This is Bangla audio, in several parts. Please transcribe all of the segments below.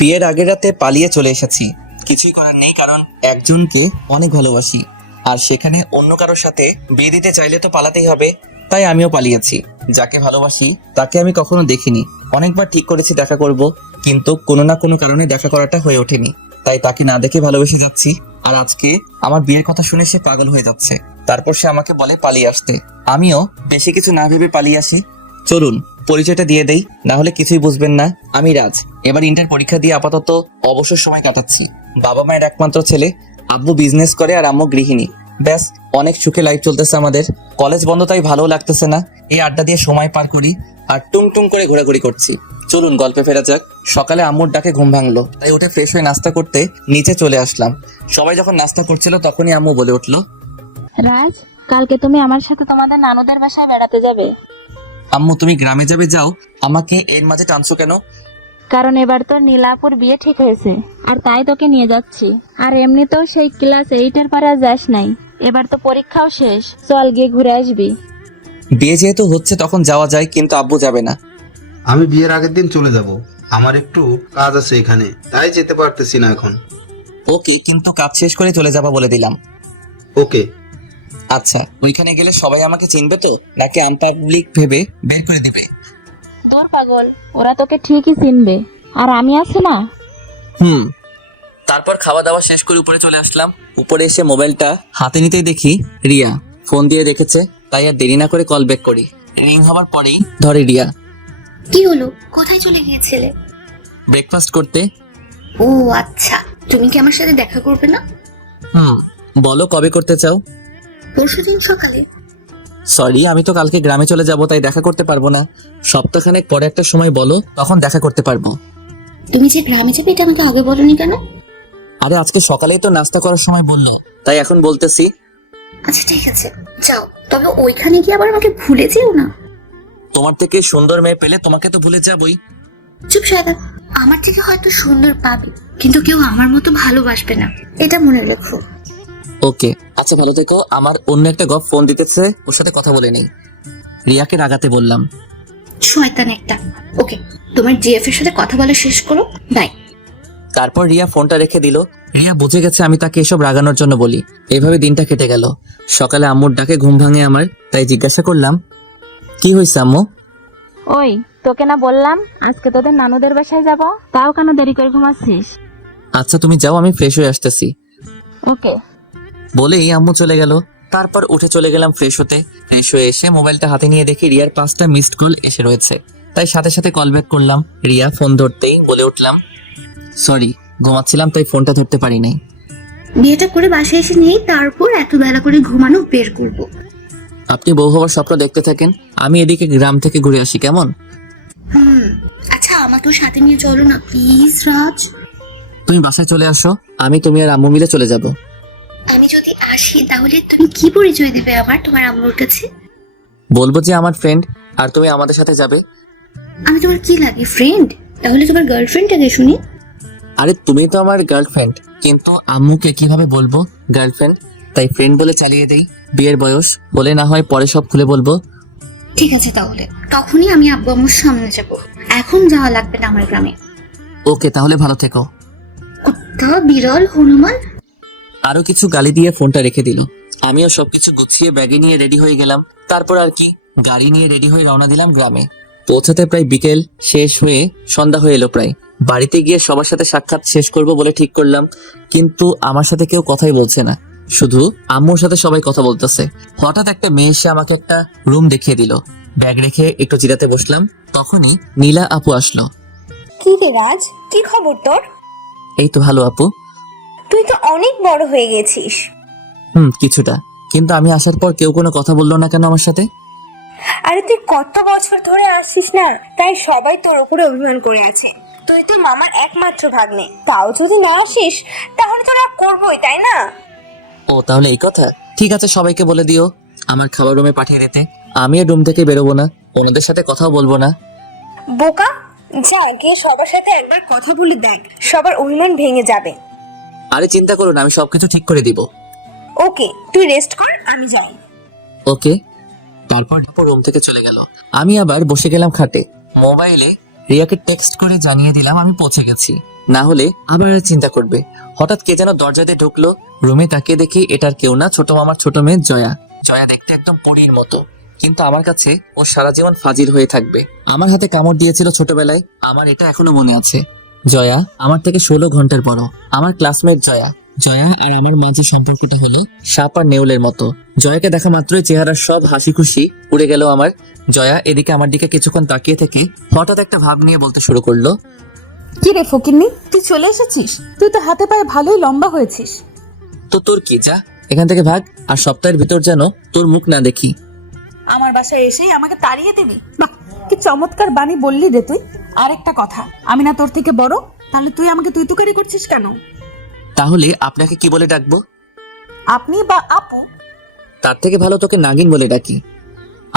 বিয়ের আগের রাতে পালিয়ে চলে এসেছি। কিছুই করার নেই, কারণ একজনকে অনেক ভালোবাসি, আর সেখানে অন্য কারোর সাথে বিয়ে দিতে চাইলে তো পালাতেই হবে। তাই আমিও পালিয়েছি। যাকে ভালোবাসি তাকে আমি কখনো দেখিনি। অনেকবার ঠিক করেছি দেখা করব, কিন্তু কোনো না কোনো কারণে দেখা করাটা হয়ে ওঠেনি। তাই তাকে না দেখে ভালোবেসে যাচ্ছি। আর আজকে আমার বিয়ের কথা শুনে সে পাগল হয়ে যাচ্ছে। তারপর সে আমাকে বলে পালিয়ে আসতে। আমিও বেশি কিছু না ভেবে পালিয়ে আসি। চলুন পরিচয়টা দিয়ে দেই, না হলে কিছুই বুঝবেন না। আমি রাজ, এবার ইন্টার পরীক্ষা দিয়ে আপাতত অবসর সময় কাটাচ্ছি। বাবা মায়ের একমাত্র ছেলে। আব্বু বিজনেস করে আর আম্মু গৃহিণী। ব্যাস, অনেক সুখে লাইফ চলতেছে আমাদের। কলেজ বন্ধ, তাই ভালো লাগতেছে না। এই আড্ডা দিয়ে সময় পার করি আর টুং টুং করে ঘোরাঘুরি করছি। চলুন গল্পে ফেরা যাক। সকালে আম্মুর ডাকে ঘুম ভাঙলো, তাই উঠে ফ্রেশ হয়ে নাস্তা করতে নিচে চলে আসলাম। সবাই যখন নাস্তা করছিল তখনই আম্মু বলে উঠলো, রাজ, কালকে তুমি আমার সাথে তোমাদের নানুদের বাসায় বেড়াতে যাবে। আম্মু তুমি গ্রামে যাবে, যাও, আমাকে এর মাঝে টানছো কেন? কারণ এবার তোর নীলাপুর বিয়ে ঠিক হয়েছে, আর তাই তোকে নিয়ে যাচ্ছি। আর এমনিতেও সেই ক্লাস 8-এর পরে আর যাস নাই। এবার তো পরীক্ষাও শেষ, চল গিয়ে ঘুরে আসবি। বিয়ে যেহেতু হচ্ছে তখন যাওয়া যায়, কিন্তু আব্বু যাবে না। আমি বিয়ের আগের দিন চলে যাব। আমার একটু কাজ আছে এখানে, তাই যেতে পারতেছি না এখন। ওকে, কিন্তু কাজ শেষ করে চলে যাবা বলে দিলাম। ওকে। আচ্ছা, ওইখানে গেলে সবাই আমাকে চিনবে তো, নাকি আনপাবলিক ভেবে বের করে দিবে? দূর পাগল, ওরা তোকে ঠিকই চিনবে, আর আমি আছি না। তারপর খাওয়া দাওয়া শেষ করে উপরে চলে আসলাম। উপরে এসে মোবাইলটা হাতে নিতেই দেখি রিয়া ফোন দিয়ে রেখেছে। তাই আর দেরি না করে কল ব্যাক করি। রিং হওয়ার পরেই ধরে রিয়া। কি হলো, কোথায় চলে গিয়েছিলে? ব্রেকফাস্ট করতে। ও আচ্ছা, তুমি কি আমার সাথে দেখা করবে না? বলো কবে করতে চাও? পরশুদিন সকালে। সরি, আমি তো কালকে গ্রামে চলে যাব, তাই দেখা করতে পারবো না। সপ্তাহখানেক পরে একটা সময় বলো, তখন দেখা করতে পারবো। তুমি যে গ্রামে যাবে এটা আমাকে আগে বলনি কেন? আরে আজকে সকালেই তো নাস্তা করার সময় বললো, তাই এখন বলতেছি। আচ্ছা ঠিক আছে, যাও, তবে ওইখানে গিয়ে আবার আমাকে ভুলে যেও না। তোমার থেকে সুন্দর মেয়ে পেলে তোমাকে তো ভুলে যাবই। চুপ সায়দা, আমার থেকে হয়তো সুন্দর পাবে, কিন্তু কেউ আমার মতো ভালোবাসবে না, এটা মনে রেখো। ওকে, আচ্ছা ভালো থেকো। আমার অন্য একটা গপ ফোন দিতেছে, ওর সাথে কথা বলে নেই। রিয়াকে রাগাতে বললাম। শয়তান একটা। ওকে, তোমার জিএফ এর সাথে কথা বলা শেষ করো, বাই। তারপর রিয়া ফোনটা রেখে দিল। রিয়া বুঝে গেছে আমি তাকে এসব রাগানোর জন্য বলি। এভাবে দিনটা কেটে গেল। সকালে আম্মুর ডাকে ঘুম ভাঙে আমার, তাই জিজ্ঞাসা করলাম, কি হয়েছে আম্মু? ওই, তোকে না বললাম আজকে তোদের নানুদের বাসায় যাব, তাও কেন দেরি করে ঘুমাচ্ছিস? আচ্ছা তুমি যাও, আমি ফ্রেশ হয়ে আসতেছি। ওকে। বলেই আম্মু চলে গেল। তারপর উঠে চলে গেলাম ফ্রেশ হতে। ফ্রেশ হয়ে এসে মোবাইলটা হাতে নিয়ে দেখি রিয়ার 5টা মিসড কল এসে রয়েছে। তাই সাথে সাথে কল ব্যাক করলাম। রিয়া ফোন ধরতেই বলে উঠলাম, সরি, ঘুমাচ্ছিলাম তাই ফোনটা ধরতে পারি নাই। বিয়েটা করে বাসায় এসে নেই, তারপর এত বেলা করে ঘুমানো বের করবো। আপনি বউ হওয়ার স্বপ্ন দেখতে থাকেন, আমি এদিকে গ্রাম থেকে ঘুরে আসি, কেমন? আচ্ছা আমাকেও সাথে নিয়ে চলো না প্লিজ রাজ। তুমি বাসায় চলে আসো, তুমি আর আম্মু মিলে চলে যাব। আমি যদি আসি তাহলে তুমি কি পরিচয় দিবে আমার তোমার আম্মুর কাছে? বলবো যে আমার ফ্রেন্ড, আর তুমি আমাদের সাথে যাবে। আমি তোমার কি লাগে, ফ্রেন্ড? তাহলে তোমার গার্লফ্রেন্ডটাকে শুনি। আরে তুমি তো আমার গার্লফ্রেন্ড, কিন্তু আম্মুকে কিভাবে বলবো গার্লফ্রেন্ড? তাই ফ্রেন্ড বলে চালিয়ে দেই। বিয়ের বয়স হলে না হয় পরে সব খুলে বলবো। ঠিক আছে, তাহলে তখনই আমি আব্বু আম্মুর সামনে যাব। এখন যাওয়া লাগবে না আমার গ্রামে। ওকে, তাহলে ভালো থেকো। কুত্তা, বিড়াল, হনুমান। আরো কিছু গালি দিয়ে ফোনটা রেখে দিল। আমিও সবকিছু গুছিয়ে ব্যাগে নিয়ে রেডি হয়ে গেলাম। তারপর আর কি, গাড়ি নিয়ে রেডি হয়ে রওনা দিলাম গ্রামে। পৌঁছাতে প্রায় বিকেল শেষ হয়ে সন্ধ্যা হয়ে এলো প্রায়। বাড়িতে গিয়ে সবার সাথে সাক্ষাৎ শেষ করব বলে ঠিক করলাম, কিন্তু আমার সাথে কেউ কথাই বলছে না। শুধু আম্মুর সাথে সবাই কথা বলতেছে। হঠাৎ একটা মেয়ে এসে আমাকে একটা রুম দেখিয়ে দিল। ব্যাগ রেখে একটু জিরাতে বসলাম, তখনই নীলা আপু আসলো। কি রে রাজ, কি খবর তোর? এই তো ভালো আপু। তুই তো অনেক বড় হয়ে গেছিস। কিছুটা, কিন্তু আমি আসার পর কেউ কোনো কথা বললো না কেন আমার সাথে? আরে তুই কত বছর ধরে আসিস না, তাই সবাই তোর উপরে অভিমান করে আছে। তুই তো মামার একমাত্র ভাগ্নে, তাও যদি না আসিস তাহলে তোরা করবোই, তাই না? ও তাহলে এই কথা, ঠিক আছে, সবাইকে বলে দিও আমার খাবার রুমে পাঠিয়ে দিতে। আমি আর রুম থেকে বেরোবো না, ওনাদের সাথে কথাও বলবো না। বোকা, যা গিয়ে সবার সাথে একবার কথা বলে দেখ, সবার অভিমান ভেঙে যাবে। আরে চিন্তা করো না, আমি সবকিছু ঠিক করে দিব। ওকে, তুই রেস্ট কর, আমি যাই। ওকে। তারপর রুম থেকে চলে গেল। আমি আবার বসে গেলাম খাটে। মোবাইলে রিয়াকে টেক্সট করে জানিয়ে দিলাম আমি পৌঁছে গেছি, না হলে আবার চিন্তা করবে। হঠাৎ কে যেন দরজা দিয়ে ঢুকলো। রুমে তাকিয়ে দেখি এটার কেউ না, ছোট মামার ছোট মেয়ে জয়া। জয়া দেখতে একদম পরীর মতো, কিন্তু আমার কাছে ও সারা জীবন ফাজিল হয়ে থাকবে। আমার হাতে কামড় দিয়েছিল ছোটবেলায়, আমার এটা এখনো মনে আছে। জয়া আমার থেকে 16 ঘন্টার বড়, আমার ক্লাসমেট জয়া। জয়া আর আমার মাঝে সম্পর্কটা হলো সাপ আর নেউলের মতো। জয়াকে দেখা মাত্রই চেহারার সব হাসি খুশি উড়ে গেল আমার। জয়া এদিকে আমার দিকে কিছুক্ষণ তাকিয়ে থেকে হঠাৎ একটা ভাব নিয়ে বলতে শুরু করলো, কি রে ফকিন্নি, তুই চলে এসেছিস? তুই তো হাতে পায়ে ভালোই লম্বা হয়েছিস। তো তোর কি, যা এখান থেকে ভাগ, আর সপ্তাহের ভিতর যেন তোর মুখ না দেখি। আমার বাসায় এসেই আমাকে তাড়িয়ে দিবি? বাহ, কি চমৎকার বাণী বললি রে তুই। আর একটা কথা, আমি না তোর থেকে বড়, তাহলে তুই আমাকে তুই তুকারি করছিস কেন? তাহলে আপনাকে কি বলে ডাকবো? আপনি বা আপু? তার থেকে ভালো তোকে নাগিন বলে ডাকি।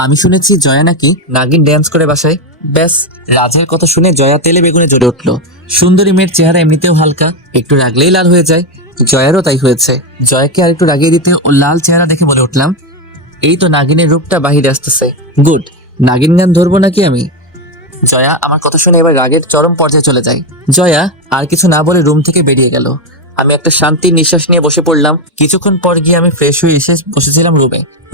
আমি শুনেছি জয়া নাকি নাগিন ড্যান্স করে বাসায়। ব্যাস, রাজের কথা শুনে জয়া তেলে বেগুনে জ্বলে উঠলো। সুন্দরী মেয়ের চেহারা এমনিতেও হালকা, একটু রাগলেই লাল হয়ে যায়। জয়ারও তাই হয়েছে। জয়াকে আর একটু রাগিয়ে দিতে ও লাল চেহারা দেখে বলে উঠলাম, এই তো নাগিনের রূপটা বাহিরে আসতেছে। গুড, নাগিন গান ধরবো নাকি আমি? জয়া আমার কথা শুনে এবার রাগের চরম পর্যায়ে চলে যায়। জয়া আর কিছু না বলে রুম থেকে বেরিয়ে গেল। আমি একটা শান্তির নিঃশ্বাস নিয়ে বসে পড়লাম। কিছুক্ষণ পর গিয়ে আমি ফ্রেশ হয়ে এসে বসেছিলাম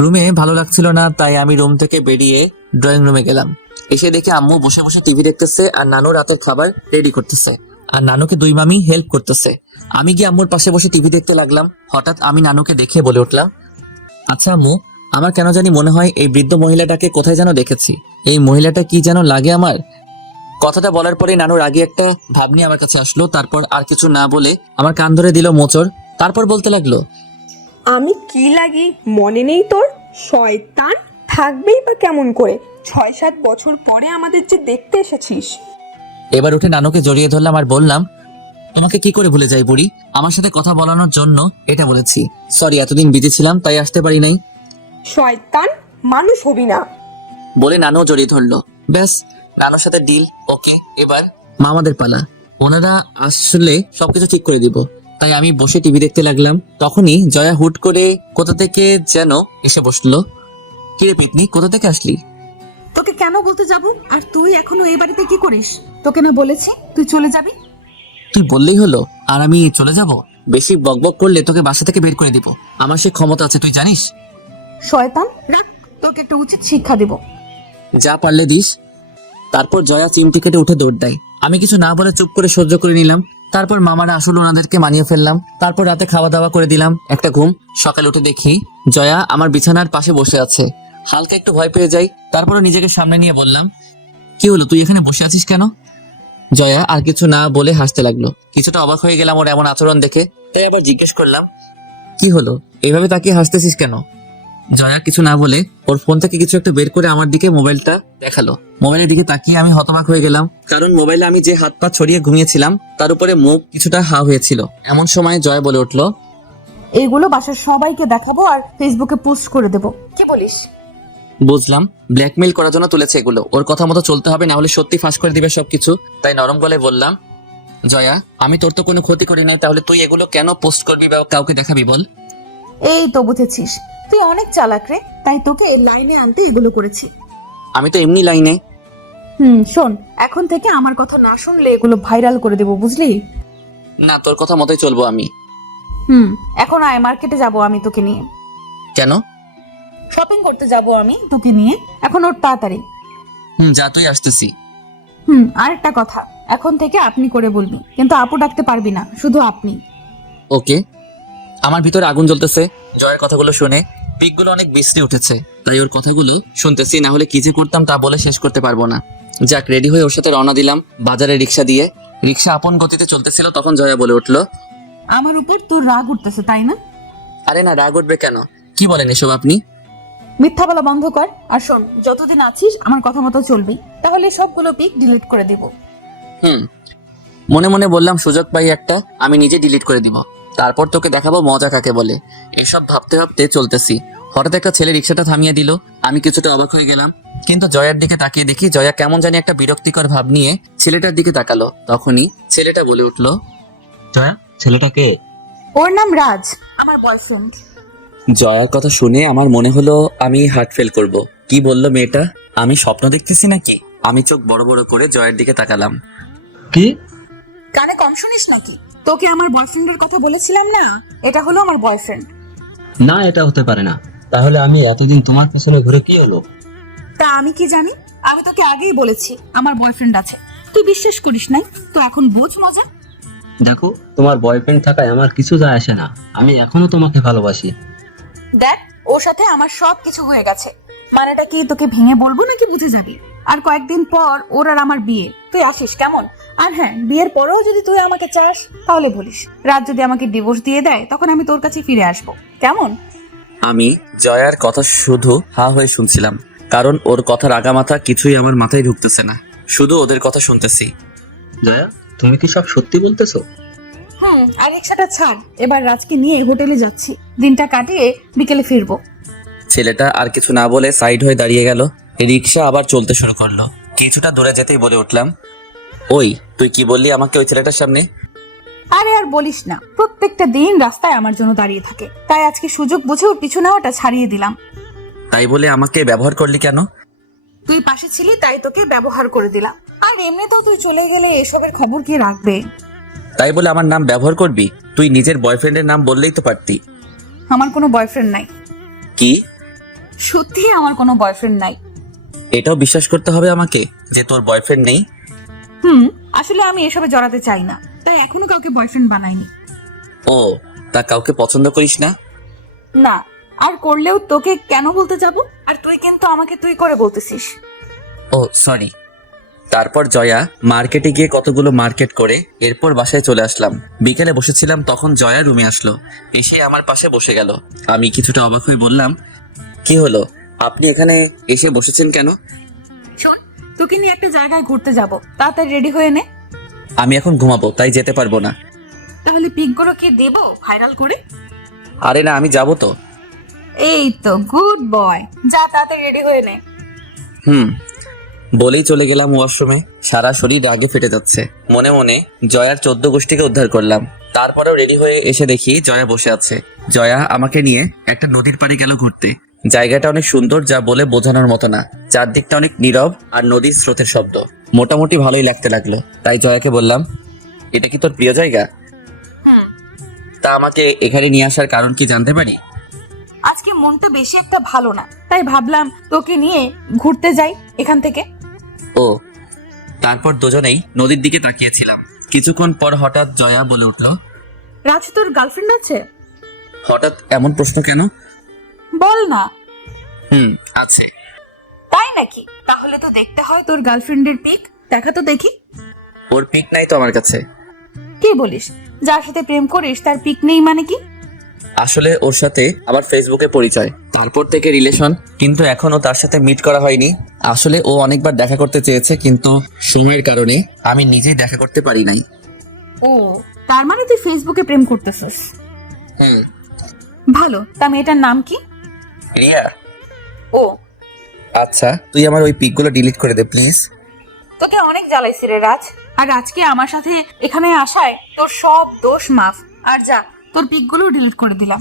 রুমে ভালো লাগছিল না, তাই আমি রুম থেকে বেরিয়ে ড্রয়িং রুমে গেলাম। এসে দেখি আম্মু বসে বসে টিভি দেখতেছে আর নানু রাতের খাবার রেডি করতেছে, আর নানুকে দুই মামি হেল্প করতেছে। আমি গিয়ে আম্মুর পাশে বসে টিভি দেখতে লাগলাম। হঠাৎ আমি নানুকে দেখে বলে উঠলাম, আচ্ছা আম্মু, আমার কেন জানি মনে হয় এই বৃদ্ধ মহিলাটাকে কোথায় যেন দেখেছি। এই মহিলাটা কি যেন লাগে আমার। কথাটা বলার পরে নানুর আগে একটা ভাবনি আমার কাছে আসলো। তারপর আর কিছু না বলে আমার কান ধরে দিল মোচড়। তারপর বলতে লাগলো, আমি কি লাগি মনে নেই তোর? শয়তান, থাকবেই বা কেমন করে? 6-7 বছর পরে আমাদের যে দেখতে এসেছিস। এবার উঠে নানুকে জড়িয়ে ধরলাম আর বললাম, তোমাকে কি করে ভুলে যাই বুড়ি? আমার সাথে কথা বলানোর জন্য এটা বলেছি। সরি, এতদিন বিজি ছিলাম তাই আসতে পারি নাই। শয়তান, মানুষ হবি না। বলে নানুও জড়িয়ে ধরলো। ব্যাস, নানুর সাথে ডিল ওকে। এবার মামাদের পালা, ওনারা আসলে সবকিছু ঠিক করে দিব। তাই আমি বসে টিভি দেখতে লাগলাম। তখনই জয়া হুট করে কোথা থেকে যেন এসে বসলো। কিরে পিতনি, কোথা থেকে আসলি? তোকে কেন বলতে যাব? আর তুই এখনো এই বাড়িতে কি করিস? তোকে না বলেছি তুই চলে যাবি? তুই বললেই হলো আর আমি চলে যাব? বেশি বকবক করলে তোকে বাসা থেকে বের করে দিব। আমার সে ক্ষমতা আছে, তুই জানিস। শয়তান, রাখ, তোকে একটা উচিত শিক্ষা দেব। যা পারলে দিস। তারপর জয়া চিমটি কেটে উঠে দৌড় দেয়। আমি কিছু না বলে চুপ করে সহ্য করে নিলাম। তারপর মামারা আসলে ওনাদেরকে মানিয়ে ফেললাম। তারপর রাতে খাওয়া দাওয়া করে দিলাম, একটা ঘুম। সকালে উঠে দেখি জয়া আমার বিছানার পাশে বসে আছে। হালকা একটু ভয় পেয়ে যাই। তারপর নিজেকে সামনে নিয়ে বললাম, কি হলো, তুই এখানে বসে আছিস কেন? জয়া আর কিছু না বলে হাসতে লাগলো। কিছুটা অবাক হয়ে গেলাম ওর এমন আচরণ দেখে, তাই আবার জিজ্ঞেস করলাম, কি হলো, এভাবে তাকিয়ে হাসতেছিস কেন? জয়া কিছু না বলে ওর ফোন থেকে কিছু একটা বের করে আমার দিকে মোবাইলটা দেখালো। মোবাইলের দিকে তাকিয়ে আমি হতবাক হয়ে গেলাম, কারণ মোবাইলে আমি যে হাত পা ছড়িয়ে ঘুমিয়েছিলাম তার উপরে মুখ কিছুটা হা হয়েছিল। এমন সময় জয়া বলে উঠলো, এইগুলো বাসার সবাইকে দেখাবো আর ফেসবুকে পোস্ট করে দেব, কি বলিস? বুঝলাম, ব্ল্যাকমেইল করার জন্য তুলেছে এগুলো। ওর কথা মতো চলতে হবে, না হলে সত্যি ফাঁস করে দিবে সবকিছু। তাই নরম গলায় বললাম, জয়া, আমি তোর তো কোনো ক্ষতি করি নাই, তাহলে তুই এগুলো কেন পোস্ট করবি বা কাউকে দেখাবি বল? এই তো বুঝেছিস, তুই অনেক চালাক রে, তাই তোকে এই লাইনে আনতে এগুলো করেছি। আমি তো এমনি লাইনে। শোন, এখন থেকে আমার কথা না শুনলে এগুলো ভাইরাল করে দেব, বুঝলি? না, তোর কথা মতোই চলবো আমি। এখন আয়, মার্কেটে যাব আমি তোকে নিয়ে। কেন? শপিং করতে যাব আমি তোকে নিয়ে, এখন ওর তাড়াতাড়ি। যা, তুই আসতেছি। আরেকটা কথা, এখন থেকে আপনি করে বলবি, কিন্তু আপু ডাকতে পারবি না, শুধু আপনি। ওকে। আমার ভিতরে আগুন জ্বলতেছে জয়ের কথাগুলো শুনে। পিকগুলো অনেক বিশ্রী উঠেছে, তাই ওর কথাগুলো শুনতেছি, না হলে কি যে করতাম তা বলে শেষ করতে পারবো না। যাক, রেডি হয়ে ওর সাথে রওনা দিলাম বাজারে রিক্সা দিয়ে। রিক্সা আপন গতিতে চলতেছিল, তখন জয়া বলে উঠলো, আমার উপর তোর রাগ উঠতেছে তাই না? আরে না, রাগ উঠবে কেন? কি বলেন এসব আপনি? মিথ্যা বলা বন্ধ কর, আর শোন, যতদিন আছিস আমার কথা মতো চলবি, তাহলে সবগুলো পিক ডিলিট করে দেব। মনে মনে বললাম, সুযোগ পাই একটা, আমি নিজে ডিলিট করে দিব, তারপর তোকে দেখাবো মজা কাকে বলে। এসব ভাবতে ভাবতে চলতেছি। হঠাৎ একটা ছেলে রিক্সাটা থামিয়ে দিল। আমি কিছুটা অবাক হয়ে গেলাম, কিন্তু জয়ার দিকে তাকিয়ে দেখি জয়া কেমন জানি একটা বিরক্তিকর ভাব নিয়ে ছেলেটার দিকে তাকালো। তখনই ছেলেটা বলে উঠলো, জয়া, ছেলেটাকে? ওর নাম রাজ, আমার বয়ফ্রেন্ড। জয়ার কথা শুনে আমার মনে হলো আমি হার্ট ফেল করব। কি বললো মেয়েটা? আমি স্বপ্ন দেখতেছি নাকি? আমি চোখ বড় বড় করে জয়ের দিকে তাকালাম। কি? কানে কম শুনিস নাকি? তোকে আমার বয়ফ্রেন্ডের কথা বলেছিলাম না, এটা হলো আমার বয়ফ্রেন্ড। না, এটা হতে পারে না। তাহলে আমি এতদিন তোমার পেছনে ঘুরে কি হলো? তা আমি কি জানি? আমি তোকে আগেই বলেছি আমার বয়ফ্রেন্ড আছে, তুই বিশ্বাস করিস নাই, তো এখন বুঝ মজা। দেখো, তোমার বয়ফ্রেন্ড থাকায় আমার কিছু যায় আসে না, আমি এখনো তোমাকে ভালোবাসি। দেখ, ওর সাথে আমার সব কিছু হয়ে গেছে, মানেটা কি তোকে ভেঙে বলবো নাকি বুঝে যাবি? আর কয়েকদিন পর ওর আর আমার বিয়ে, তুই আসিস কেমন? আর হ্যাঁ, বিয়ের পরেও যদি তুই আমাকে চাস তাহলে বলিস। রাত যদি আমাকে ডিভোর্স দিয়ে দেয় তখন আমি তোর কাছে ফিরে আসবো, কেমন? আমি জয়ার কথা শুধু হা হয়ে শুনছিলাম, কারণ ওর কথার আগামাথা কিছুই আমার মাথায় ঢুকতেছে না, শুধু ওদের কথা শুনতেছি। জয়া, তুমি কি সব সত্যি বলতেছো? আর রিক্সাটা ছাড়, এবার রাজকে নিয়ে হোটেলে যাচ্ছি, দিনটা কাটিয়ে বিকেলে ফিরবো। ছেলেটা আর কিছু না বলে সাইড হয়ে দাঁড়িয়ে গেল। রিক্সা আবার চলতে শুরু করলো। কিছুটা দূরে যেতেই বলে উঠলাম, ওই তুই কি বললি আমাকে ওই ছেলেটার সামনে? আরে আর বলিস না, প্রত্যেকটা দিন রাস্তায় আমার জন্য দাঁড়িয়ে থাকে, তাই আজকে সুযোগ বুঝে ওর পিছু নেওয়াটা ছাড়িয়ে দিলাম। তাই বলে আমাকে ব্যবহার করলি কেন? তুই পাশে ছিলি তাই তোকে ব্যবহার করে দিলাম, আর এমনিতেও তুই চলে গেলে এসবের খবর কে রাখবে? তাই বলে আমার নাম ব্যবহার করবি? তুই নিজের বয়ফ্রেন্ডের নাম বললেই তো পারতি। আমার কোনো বয়ফ্রেন্ড নাই। কি? সত্যি আমার কোনো বয়ফ্রেন্ড নাই। এটাও বিশ্বাস করতে হবে আমাকে যে তোর বয়ফ্রেন্ড নেই? আসলে আমি এসবে জড়াতে চাই না, তাই এখনো কাউকে বয়ফ্রেন্ড বানাইনি। ও, তা কাউকে পছন্দ করিস না? না, আর করলেও তোকে কেন বলতে যাব? আর তুই কিন্তু আমাকে তুই করে বলতেছিস। ও সরি। তারপর জয়া মার্কেটে গিয়ে কতগুলো মার্কেট করে এরপর বাসায় চলে আসলাম। বিকেলে বসেছিলাম, তখন জয়া রুমে আসলো, এসে আমার পাশে বসে গেল। আমি কিছুটা অবাক হয়ে বললাম, কি হলো, আপনি এখানে এসে বসেছেন কেন? শোন, তোকে নিয়ে একটা জায়গায় ঘুরতে যাব, তাড়াতাড়ি রেডি হয়ে নে। আমি এখন ঘুমাবো, তাই যেতে পারবো না। তাহলে পিকগুলো কি দেব ভাইরাল করে? আরে না, আমি যাবো তো। এই তো গুড বয়, যা তাড়াতাড়ি রেডি হয়ে নে। বলেই চলে গেলাম ওয়াশরুমে। সারা শরীর রাগে ফেটে যাচ্ছে। মনে মনে জয়ার 14 গোষ্ঠীকে উদ্ধার করলাম। তারপরেও রেডি হয়ে এসে দেখি জয়া বসে আছে। জয়া আমাকে নিয়ে একটা নদীর পাড়ে গেল ঘুরতে। জায়গাটা অনেক সুন্দর, যা বলে বোঝানোর মতো না। চারদিকটা অনেক নীরব আর নদীর স্রোতের শব্দ। মোটামুটি ভালোই লাগতে লাগলো। তাই জয়াকে বললাম, এটা কি তোর প্রিয় জায়গা? তা আমাকে এখানে নিয়ে আসার কারণ কি জানতে পারি? আজকে মনটা বেশি একটা ভালো না, তাই ভাবলাম তোকে নিয়ে ঘুরতে যাই এখান থেকে। ও, তারপর দুজনেই নদীর দিকে তাকিয়েছিলাম। কিছুক্ষণ পর হঠাৎ জয়া বলে উঠল, রাজ, তোর গার্লফ্রেন্ড আছে? হঠাৎ এমন প্রশ্ন কেন? বল না। আছে। তাই নাকি? তাহলে তো দেখতে হয় তোর গার্লফ্রেন্ডের পিক, দেখা তো দেখি। ওর পিক নাই তো আমার কাছে। কি বলিস? যার সাথে প্রেম করিস তার পিক নেই মানে কি? আসলে ওর সাথে আমার ফেসবুকে পরিচয়, তারপর থেকে রিলেশন, কিন্তু এখনো তার সাথে মিট করা হয়নি। আসলে ও অনেকবার দেখা করতে চেয়েছে, কিন্তু সময়ের কারণে আমি নিজেই দেখা করতে পারি নাই। ও, তার মানে তুই ফেসবুকে প্রেম করতেছিস? ভালো। তা মেয়েটার নাম কি? রিয়া। ও আচ্ছা, তুই আমার ওই পিকগুলো ডিলিট করে দে প্লিজ। তোকে অনেক জ্বালাইছি রে রাজ, আর আজকে আমার সাথে এখানে আসায় তোর সব দোষ মাফ। আর যা, তোর পিকগুলো ডিলিট করে দিলাম।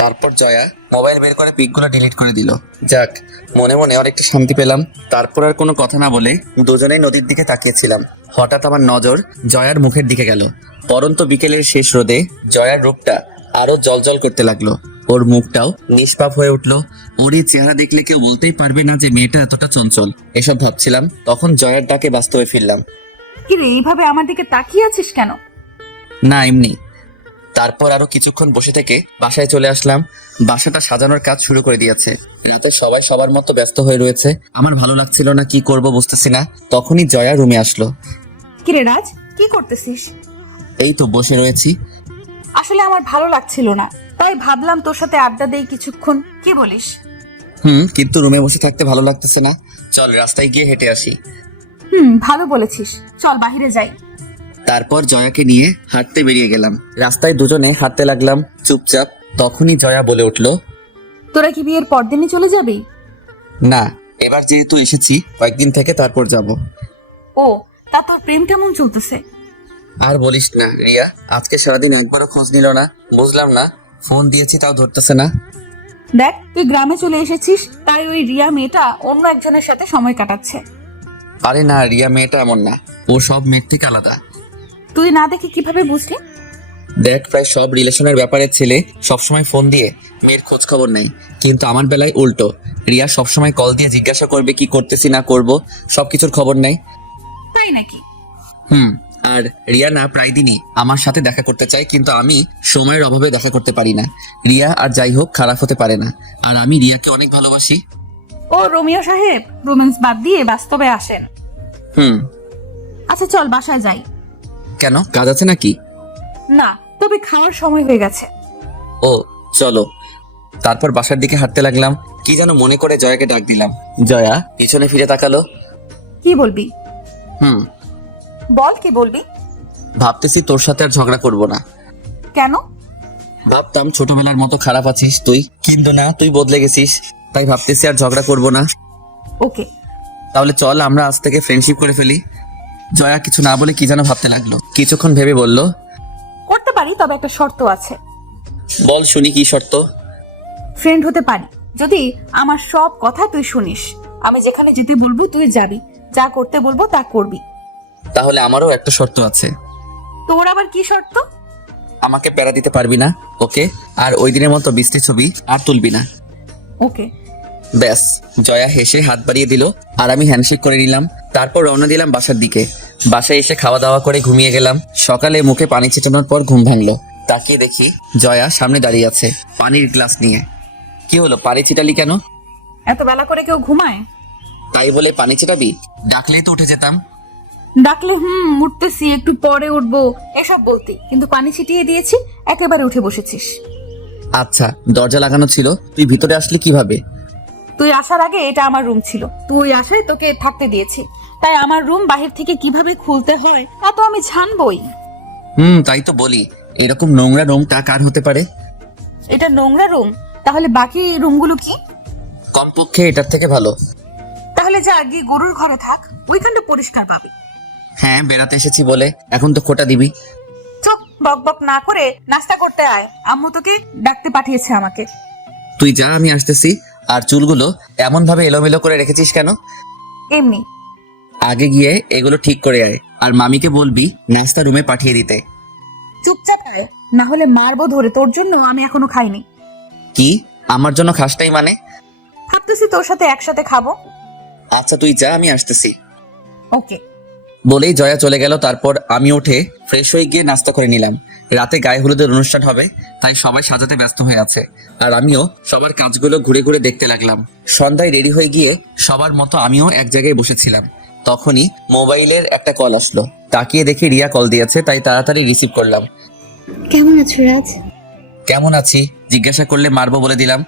তারপর জয়া মোবাইল বের করে পিকগুলো ডিলিট করে দিল। যাক, মনে মনে অনেকটা শান্তি পেলাম। তারপর আর কোনো কথা না বলে দুজনেই নদীর দিকে তাকিয়েছিলাম। হঠাৎ আমার নজর জয়ার মুখের দিকে গেল। পরন্ত বিকেলের শেষ রোদে জয়ার রূপটা আরো জ্বলজ্বল করতে লাগলো। ওর মুখটাও নিষ্পাপ হয়ে উঠলো। ওর এই চেহারা দেখলে কেউ বলতেই পারবে না যে মেয়েটা এতটা চঞ্চল। এসব ভাবছিলাম, তখন জয়ার ডাকে বাস্তবে ফিরলাম। কি রে, এইভাবে আমার দিকে তাকিয়ে আছিস কেন? না, এমনি। তারপর আরো কিছুক্ষণ বসে থেকে বাসায় চলে আসলাম। বাসাটা সাজানোর কাজ শুরু করে দিয়েছে। রাতে সবাই সবার মতো ব্যস্ত হয়ে রয়েছে। আমার ভালো লাগছিল না, কি করব বুঝতেছি না। তখনই জয়া রুমে আসলো। কি রে রাজ, কি করতেছিস? এই তো বসে রয়েছি। আসলে আমার ভালো লাগছিল না, তাই ভাবলাম তোর সাথে আড্ডা দেই কিছুক্ষণ, কি বলিস? কিন্তু রুমে বসে থাকতে ভালো লাগতেছে না। চল রাস্তায় গিয়ে হেঁটে আসি। ভালো বলেছিস, চল বাহিরে যাই। তারপর জয়াকে নিয়ে হাঁটতে বেরিয়ে গেলাম। রাস্তায় দুজনে হাঁটতে লাগলাম চুপচাপ। তখনই জয়া বলে উঠলো, তোরা কি বিয়ের পরদিনই চলে যাবি? না, এবার যেহেতু এসেছি কয়েকদিন থেকে তারপর যাব। ও, তা তোর প্রেম কেমন চলতেছে? আর বলিস না রিয়া, আজকে সারাদিন একবারও খোঁজ নিল না। বুঝলাম না, ফোন দিয়েছি তাও ধরতেছে না। দেখ, তুই গ্রামে চলে এসেছিস, তাই ওই রিয়া মেয়েটা অন্য একজনের সাথে সময় কাটাচ্ছে। আরে না, রিয়া মেয়েটা এমন না, ও সব মেয়ের থেকে আলাদা। তুই না দেখে কিভাবে বুঝলি? দেখ, প্রায় সব রিলেশনের ব্যাপারে ছেলে সবসময় ফোন দিয়ে মেয়ের খোঁজ খবর নেই, কিন্তু আমার বেলায় উল্টো। রিয়া সবসময় কল দিয়ে জিজ্ঞাসা করবে কি করতেছি না করব, সবকিছুর খবর নেই। তাই নাকি? আর রিয়া না প্রায় দিনই আমার সাথে দেখা করতে চায়, কিন্তু আমি সময়ের অভাবে দেখা করতে পারি না। রিয়া আর যাই হোক খারাপ হতে পারে না, আর আমি রিয়াকে অনেক ভালোবাসি। ও রোমিও সাহেব, রোম্যান্স বাদ দিয়ে বাস্তবে আসেন। আচ্ছা চল বাসায় যাই। কেন, কাজ আছে নাকি? না, তবে খাওয়ার সময় হয়ে গেছে। ও চলো। তারপর বাসার দিকে হাঁটতে লাগলাম, কি যেন মনে করে জয়াকে ডাক দিলাম। জয়া পিছনে ফিরে তাকালো। কি বলবি? বল, কি বলবি? ভাবতেছি তোর সাথে আর ঝগড়া করব না। কেন? ভাবতাম ছোটবেলার মতো খারাপ আছিস তুই, কিন্তু না, তুই বদলে গেছিস, তাই ভাবতেছি আর ঝগড়া করব না। ওকে। তাহলে চল আমরা আজ থেকে ফ্রেন্ডশিপ করে ফেলি। জয়া কিছু না বলে কি যেন ভাবতে লাগলো, কিছুক্ষণ ভেবে বলল, করতে পারি, তবে একটা শর্ত আছে। বল শুনি, কি শর্ত? ফ্রেন্ড হতে পারি যদি আমার সব কথা তুই শুনিস। আমি যেখানে যেতে বলবো তুই যাবি, যা করতে বলবো তা করবি। তাহলে আমারও একটা শর্ত আছে। তোর আবার কি শর্ত? আমাকে প্যারা দিতে পারবি না, ওকে? আর ওই দিনের মতো বৃষ্টি ছবি আর তুলবি না। ওকে। ব্যাস। জয়া হেসে হাত বাড়িয়ে দিল, আর আমি হ্যান্ডশেক করে নিলাম। তারপর রওনা দিলাম বাসার দিকে। বাসায় এসে খাওয়া দাওয়া করে ঘুমিয়ে গেলাম। সকালে মুখে পানি ছিটানোর পর ঘুম ভাঙলো। তাকিয়ে দেখি জয়া সামনে দাঁড়িয়ে আছে পানির গ্লাস নিয়ে। কি হলো, পানি ছিটালি কেন? এত বেলা করে কেউ ঘুমায়? তাই বলে পানি ছিটাবি? ডাকলেই তো উঠে যেতাম। ডাকলে উঠতেছি, একটু পরে উঠবো এসব বলতি, কিন্তু পানি ছিটিয়ে দিয়েছি, একেবারে উঠে বসেছিস। আচ্ছা, দরজা লাগানো ছিল, তুই ভিতরে আসলি কিভাবে? তুই আসার আগে এটা আমার রুম ছিল, তুই আসায় তোকে থাকতে দিয়েছি, তাই আমার রুম বাহির থেকে কিভাবে খুলতে হয় তা তো আমি জানবই। তাই তো বলি, এরকম নোংরা রুমটা কার হতে পারে? এটা নোংরা রুম? তাহলে বাকি রুমগুলো কি? কমপক্ষে এটার থেকে ভালো। তাহলে যা গিয়ে গরুর ঘরে থাক, ওইখানটা পরিষ্কার পাবি। হ্যাঁ, বেড়াতে এসেছি বলে এখন তো খোটা দিবি। চুপ, বক বক না করে নাস্তা করতে আয়, আম্মু তোকে ডাকতে পাঠিয়েছে আমাকে। তুই যা, আমি আসতেছি। আর চুলগুলো এমন ভাবে এলোমেলো করে রেখেছিস কেন? এমনি। আগে গিয়ে এগুলো ঠিক করে আয়, আর মামিকে বলবি নাস্তা রুমে পাঠিয়ে দিতে। চুপচাপ আয়, না হলে মারবো ধরে। তোর জন্য আমি এখনো খাইনি। কি, আমার জন্য খাসটাই মানে? ভাবতেছি তোর সাথে একসাথে খাবো। আচ্ছা তুই যা, আমি আসতেছি। ওকে। বলেই জয়া চলে গেল। তারপর আমি উঠে ফ্রেশ হয়ে গিয়ে নাস্তা করে নিলাম। রাতে গায়ে হলুদের অনুষ্ঠান হবে, তাই সবাই সাজাতে ব্যস্ত হয়ে আছে, আর আমিও সবার কাজগুলো ঘুরে ঘুরে দেখতে লাগলাম। সন্ধ্যায় রেডি হয়ে গিয়ে সবার মতো আমিও এক জায়গায় বসেছিলাম। তখনই মোবাইলের একটা কল আসলো। তাকিয়ে দেখি রিয়া কল দিয়েছে, তাই তাড়াতাড়ি রিসিভ করলাম। কেমন আছো রাজ? কেমন আছি জিজ্ঞাসা করলে মারবো বলে দিলাম।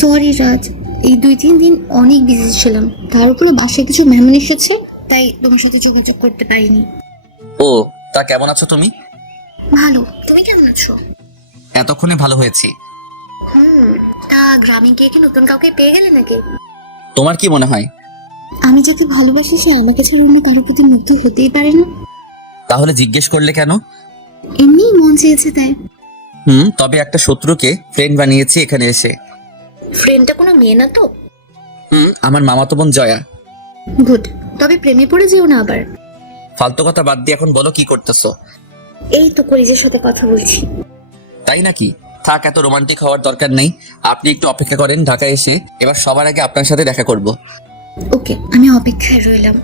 সরি রাজ, এই 2-3 দিন অনেক বিজি ছিলাম, তার উপরে বাসায় কিছু মেহমান এসেছে, তাই তোমার সাথে যোগাযোগ করতে পারিনি। ও, তা কেমন আছো তুমি? ভালো, তুমি কেমন আছো? এতক্ষণে ভালো হয়েছি। তা গ্রামে গিয়ে কি নতুন কাউকে পেয়ে গেলে নাকি? তোমার কি মনে হয়? আমি যাকে ভালোবাসি সে আমাকে ছাড়া অন্য কারোর প্রতি মুগ্ধ হতেই পারে না। তাহলে জিজ্ঞেস করলে কেন? এমনি মন চেয়েছে তাই। তবে একটা শত্রুকে ফ্রেন্ড বানিয়েছি এখানে এসে। ফ্রেন্ডটা কোনো মেয়ে না তো? আমার মামাতো বোন জয়া। গুড, তবে প্রেমে পড়ে যেও না আবার। ফালতু কথা বাদ দিয়ে এখন বলো কি করতেছো? এই তো কলিজের সাথে কথা বলছি। তাই নাকি? থাক, এত রোমান্টিক হওয়ার দরকার নেই। আপনি একটু অপেক্ষা করেন, ঢাকায় এসে এবার সবার আগে আপনার সাথে দেখা করব। ওকে, আমি অপেক্ষায় রইলাম।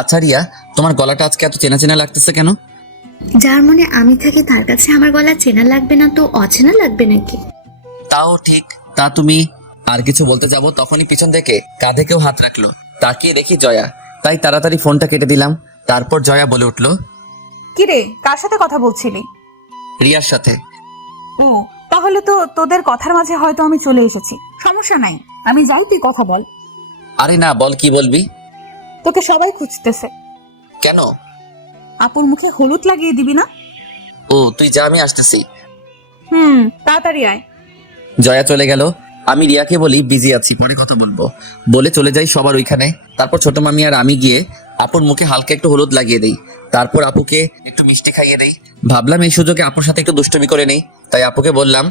আচ্ছা রিয়া, তোমার গলাটা আজকে এত চেনা চেনা লাগতেছে কেন? যার মনে আমি থাকি তার কাছে আমার গলা চেনা লাগবে না তো অচেনা লাগবে নাকি? তাও ঠিক। তা তুমি আর কিছু বলতে যাবো, তখনই পিছন থেকে কাঁধে কেউ হাত রাখলো। তাকিয়ে দেখি জয়া, তাই তাড়াতাড়ি ফোনটা কেটে দিলাম। তারপর জয়া বলে উঠলো, কিরে, কার সাথে কথা বলছিলি? রিয়ার সাথে। ও, তাহলে তো তোদের কথার মাঝে হয়তো আমি চলে এসেছি। সমস্যা নাই, আমি যাই, তুই কথা বল। আরে না, বল, কি বলবি? তোকে সবাই খুঁজতেছে। কেন? আপুর মুখে হলুদ লাগিয়ে দিবি না? ও, তুই যা, আমি আসতেছি। তাড়াতাড়ি আয়। জয়া চলে গেল। আমি রিয়াকে বলি বিজি আছি, পরে কথা বলবো বলে চলে যাই সবার ওইখানে। তারপর ছোট মামি আর আমি গিয়ে আপুর মুখে হালকা একটু হলুদ লাগিয়ে দেই। তারপর আপুকে একটু মিষ্টি খাইয়ে দেই। ভাবলাম এই সুযোগে আপুর সাথে একটু দুষ্টুমি করে নেই, তাই আপুকে বললাম,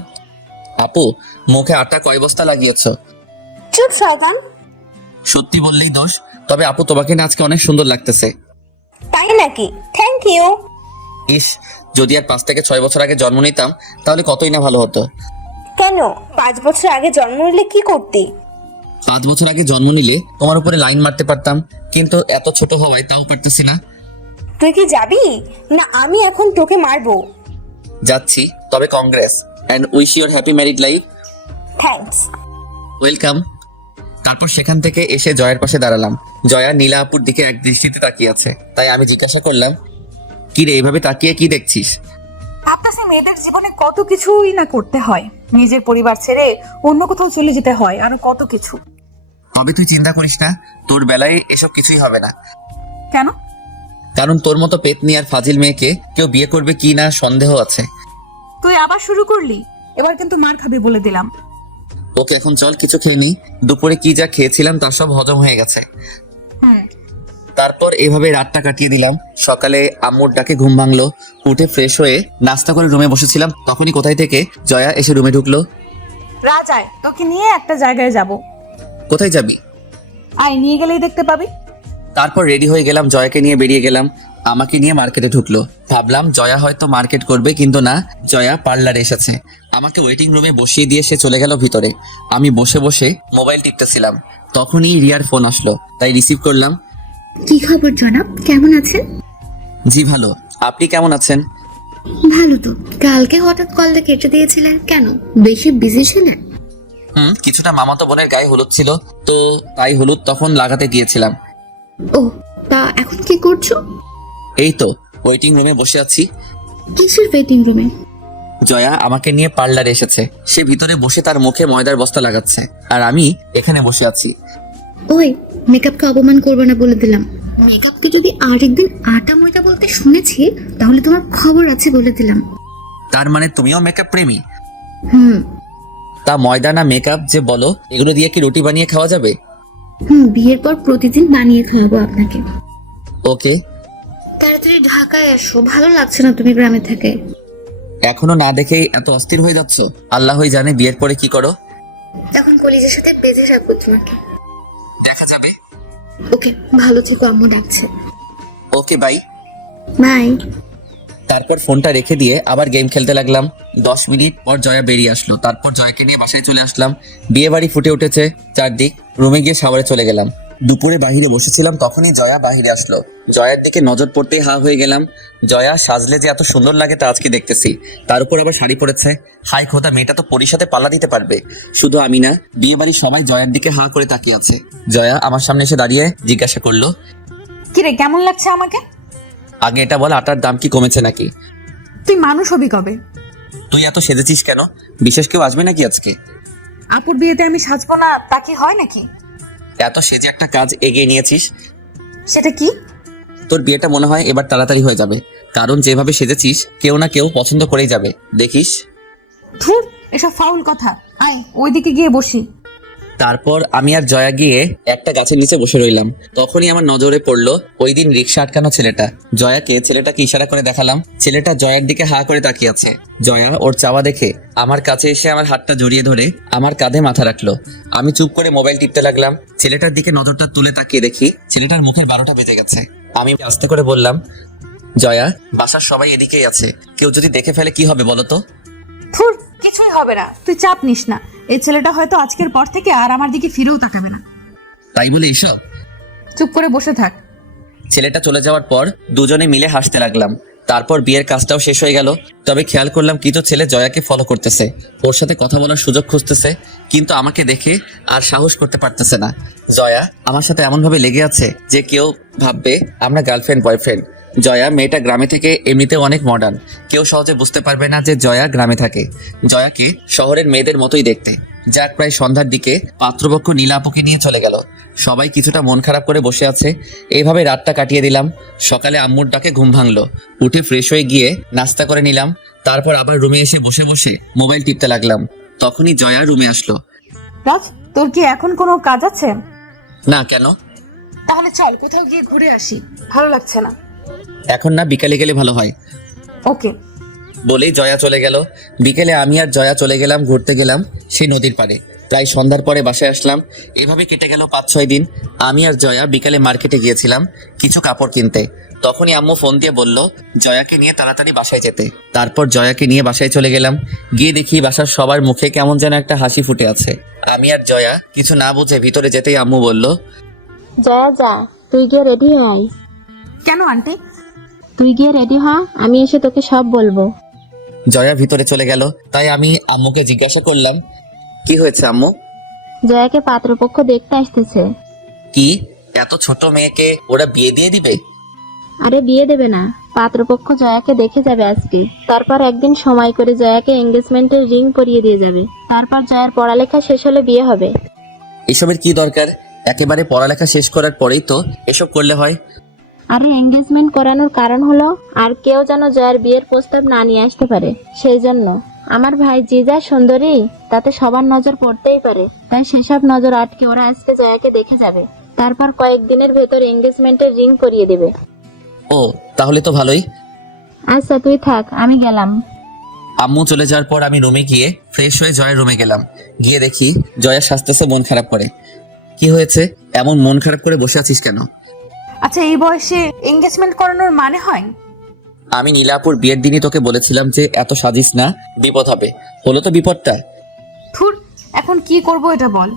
আপু মুখে আটা কয় বস্তা লাগিয়েছ? চুপ শয়তান। সত্যি বললেই দোষ, তবে আপু তোমাকে না আজকে অনেক সুন্দর লাগতেছে। তাই নাকি? Thank you. ইস, যদি আর 5 থেকে 6 বছর আগে জন্ম নিতাম তাহলে কতই না ভালো হতো। কেন 5 বছর আগে জন্ম নিলে কি করতি? 5 বছর আগে জন্ম নিলে তোমার উপরে লাইন মারতে পারতাম, কিন্তু এত ছোট হওয়ায় তাও পারতেছি না। তুই কি যাবি না আমি এখন তোকে মারবো? যাচ্ছি, তবে Congress and wish your happy married life. Thanks. Welcome. তারপর সেখান থেকে এসে জয়ের পাশে দাঁড়ালাম। জয়া নীলা আপুর দিকে এক দৃষ্টিতে তাকিয়ে আছে, তাই আমি জিজ্ঞাসা করলাম, কি রে এইভাবে তাকিয়ে কি দেখছিস? ভাবতেছি মেয়েদের জীবনে কত কিছুই না করতে হয়, নিজের পরিবার ছেড়ে অন্য কোথাও চলে যেতে হয়, আর কত কিছু। তবে তুই চিন্তা করিস না, তোর বেলায় এসব কিছুই হবে না। কেন? কারণ তোর মতো পেতনি আর ফাজিল মেয়েকে কেউ বিয়ে করবে কি না সন্দেহ আছে। তুই আবার শুরু করলি, এবার কিন্তু মার খাবি বলে দিলাম। ওকে এখন চল, কিছু খেয়ে নি। দুপুরে কি যা খেয়েছিলাম তা সব হজম হয়ে গেছে। হুম। তারপর এভাবে রাতটা কাটিয়ে দিলাম। সকালে আম্মুর ডাকে ঘুম ভাঙলো, উঠে ফ্রেশ হয়ে নাস্তা করে রুমে বসেছিলাম, তখনই কোথায় থেকে জয়া এসে রুমে ঢুকলো। রাজায় তোকে নিয়ে একটা জায়গায় যাব। কোথায় যাবি? আয়, নিয়ে গেলেই দেখতে পাবি। তারপর রেডি হয়ে গেলাম, জয়াকে নিয়ে বেরিয়ে গেলাম। আমাকে নিয়ে মার্কেটে ঢুকলো। ভাবলাম জয়া হয়তো মার্কেট করবে, কিন্তু না, জয়া পার্লারে এসেছে। আমাকে ওয়েটিং রুমে বসিয়ে দিয়ে সে চলে গেল ভিতরে। আমি বসে বসে মোবাইল টিপতেছিলাম, তখনই রিয়ার ফোন আসলো, তাই রিসিভ করলাম। কি খবর জনাব, কেমন আছেন? জি ভালো, আপনি কেমন আছেন? ভালো তো। কালকে হঠাৎ কলটা কেটে দিয়েছিলেন কেন? বেশি বিজি ছিলেন? কিছুটা মামাতো বোনের গায়ে হলুদ ছিল, তো তাই হলুদ তখন লাগাতে গিয়েছিলাম। ও, তা এখন কি করছো? এই তো ওয়েটিং রুমে বসে আছি। কিসের ওয়েটিং রুমে? জয়া আমাকে নিয়ে পার্লারে এসেছে। সে ভিতরে বসে তার মুখে ময়দার বস্তা লাগাচ্ছে, আর আমি এখানে বসে আছি। ওই, মেকআপকে অপমান করবে না বলে দিলাম। মেকআপকে যদি আরেকদিন আটা ময়দা বলতে শুনেছি তাহলে তোমার খবর আছে বলে দিলাম। তার মানে তুমিও মেকআপ প্রেমী? হুম তা ময়দা না মেকআপ যে বলো, এগুলো দিয়ে কি রুটি বানিয়ে খাওয়া যাবে? বিয়ের পর প্রতিদিন বানিয়ে খাওয়াবো আপনাকে। ওকে। তাড়াতাড়ি ঢাকায় এসো, ভালো লাগছে না তুমি গ্রামে থেকে। এখনো না দেখেই এত অস্থির হয়ে যাচ্ছ? আল্লাহই জানে বিয়ের পরে কি করো। তখন কলিজের সাথে বেঁধে রাখবো তোমাকে। দেখা যাবে। ওকে, ভালো থেকো, আম্মু ডাকছে। Okay bye. বাই। তারপর ফোনটা রেখে দিয়ে আবার গেম খেলতে লাগলাম। 10 মিনিট পর জয়া বেরিয়ে আসলো। তারপর জয়াকে নিয়ে বাসায় চলে আসলাম। বিয়ে বাড়ি ফুটে উঠেছে চারদিক। রুমে গিয়ে শাওয়ারে চলে গেলাম। দুপুরে বাহিরে বসেছিলাম, তখনই জয়া বাহিরে আসলো। জয়ার দিকে নজর পড়তেই হা হয়ে গেলাম। জয়া সাজলে যে এত সুন্দর লাগে তা আজকে দেখতেছি। তার উপর আবার শাড়ি পরেছে। হাই খোদা, মেয়েটা তো পরীর সাথে পাল্লা দিতে পারবে। শুধু আমি না, বিয়ে বাড়ির সবাই জয়ার দিকে হা করে তাকিয়ে আছে। জয়া আমার সামনে এসে দাঁড়িয়ে জিজ্ঞাসা করলো, কিরে, কেমন লাগছে আমাকে? আগে এটা বল, আটার দাম কি কমেছে নাকি? তুই মানুষ হবি কবে? তুই এত সেজেছিস কেন? বিশেষ কেউ আসবে নাকি আজকে? আপুর বিয়েতে আমি সাজবো না তা কি হয় নাকি? এত সেজে একটা কাজ এগিয়ে নিয়েছিস। সেটা কি? তোর বিয়েটা মনে হয় এবার তাড়াতাড়ি হয়ে যাবে, কারণ যেভাবে সেজেছিস কেউ না কেউ পছন্দ করেই যাবে, দেখিস। ধুর, এসব ফাউল কথা। আয়, ওইদিকে গিয়ে বসি। তারপর আমি আর জয়া গিয়ে একটা গাছের নিচে বসে রইলাম। তখনই আমার নজরে পড়লো ওই দিন রিক্সা আটকানো ছেলেটা। জয়াকে ছেলেটাকে ইশারা করে দেখালাম। ছেলেটা জয়ার দিকে হা করে তাকিয়ে আছে। জয়া ওর চাওয়া দেখে আমার কাছে এসে আমার হাতটা জড়িয়ে ধরে আমার কাঁধে মাথা রাখলো। আমি চুপ করে মোবাইল টিপতে লাগলাম। ছেলেটার দিকে নজরটা তুলে তাকিয়ে দেখি ছেলেটার মুখের 12টা বেজে গেছে। আমি আস্তে করে বললাম, জয়া, বাসার সবাই এদিকেই আছে, কেউ যদি দেখে ফেলে কি হবে বলো তো? ধুর, কিছুই হবে না, তুই চাপ নিস না। এই ছেলেটা হয়তো আজকের পর থেকে আর আমার দিকে ফিরেও তাকাবে না। তাই বলে এসব? চুপ করে বসে থাক। ছেলেটা চলে যাওয়ার পর দুজনে মিলে হাসতে লাগলাম। তারপর বিয়ের কাজটাও শেষ হয়ে গেল। তবে খেয়াল করলাম কিছু ছেলে জয়াকে ফলো করতেছে, ওর সাথে কথা বলার সুযোগ খুঁজতেছে, কিন্তু আমাকে দেখে আর সাহস করতে পারতেছে না। জয়া আমার সাথে এমন ভাবে লেগে আছে যে কেউ ভাববে আমরা গার্লফ্রেন্ড বয়ফ্রেন্ড। জয়া মেয়েটা গ্রামে থেকে এমনিতেও অনেক মডার্ন, কেউ সহজে বুঝতে পারবে না যে জয়া গ্রামে থাকে। জয়াকে শহরের মেয়েদের মতোই দেখতে। যাক, প্রায় সন্ধ্যার দিকে পাত্রপক্ষ নীলা আপুকে নিয়ে চলে গেল। সবাই কিছুটা মন খারাপ করে বসে আছে। এইভাবে রাতটা কাটিয়ে দিলাম। সকালে আম্মুর ডাকে ঘুম ভাঙলো। উঠে ফ্রেশ হয়ে গিয়ে নাস্তা করে নিলাম। তারপর আবার রুমে এসে বসে বসে মোবাইল টিপতে লাগলাম। তখনই জয়া রুমে আসলো। রাজ, তোর কি এখন কোনো কাজ আছে? না, কেন? তাহলে চল কোথাও গিয়ে ঘুরে আসি, ভালো লাগছে না। এখন না, বিকালে গেলে ভালো হয়। ওকে। বলেই জয়া চলে গেল। বিকেলে আমি আর জয়া চলে গেলাম ঘুরতে গেলাম সেই নদীর পাড়ে। প্রায় সন্ধ্যার পরে বাসায় আসলাম। এভাবে কেটে গেল 5-6 দিন। আমি আর জয়া বিকালে মার্কেটে গিয়েছিলাম কিছু কাপড় কিনতে। তখনই আম্মু ফোন দিয়ে বলল জয়াকে নিয়ে তাড়াতাড়ি বাসায় যেতে। তারপর জয়াকে নিয়ে বাসায় চলে গেলাম। গিয়ে দেখি বাসার সবার মুখে কেমন যেন একটা হাসি ফুটে আছে। আমি আর জয়া কিছু না বুঝে ভিতরে যেতেই আম্মু বলল, জয়া যা, তুই গিয়ে রেডি হয়ে আয়। কেন আন্টি? তুই গিয়ে রেডি হ, আমি এসে তোকে সব বলবো। জয়া ভিতরে চলে গেল। তাই আমি আম্মুকে জিজ্ঞাসা করলাম, কি হয়েছে আম্মু? জয়াকে পাত্রপক্ষ দেখতে আসতেছে। কি, এত ছোট মেয়েকে ওরা বিয়ে দিয়ে দিবে? আরে বিয়ে দেবে না, পাত্রপক্ষ জয়াকে দেখে যাবে আজকে। তারপর একদিন সময় করে জয়াকে এঙ্গেজমেন্টের রিং পরিয়ে দিয়ে যাবে। তারপর জয়ার পড়ালেখা শেষ হলে বিয়ে হবে। এসবের কি দরকার? একেবারে পড়ালেখা শেষ করার পরেই তো এসব করলে হয়। আরে এঙ্গেজমেন্ট করানোর কারণ হলো আর কেউ যেন জয়ার বিয়ের প্রস্তাব না নিয়ে আসতে পারে, সেই জন্য। আমার ভাই যে যা সুন্দরী, তাতে সবার নজর পড়তেই পারে। তাই সেসব নজর আটকে ওরা আজকে জয়াকে দেখে যাবে। তারপর কয়েকদিনের ভেতর এঙ্গেজমেন্টের রিং পরিয়ে দেবে। ও, তাহলে তো ভালোই। আচ্ছা তুই থাক, আমি গেলাম। আম্মু চলে যাওয়ার পর আমি রুমে গিয়ে ফ্রেশ হয়ে জয়ের রুমে গেলাম। গিয়ে দেখি জয়া সাজতেছে মন খারাপ করে। কি হয়েছে, এমন মন খারাপ করে বসে আছিস কেন? আচ্ছা, এই বয়সে এঙ্গেজমেন্ট করানোর মানে হয়? আমি নীলাপুর বিয়ের দিনই তোকে বলেছিলাম যে এত সাজিস না, বিপদ হবে। হলো তো বিপদটা। থুর, এখন কি করব এটা বল।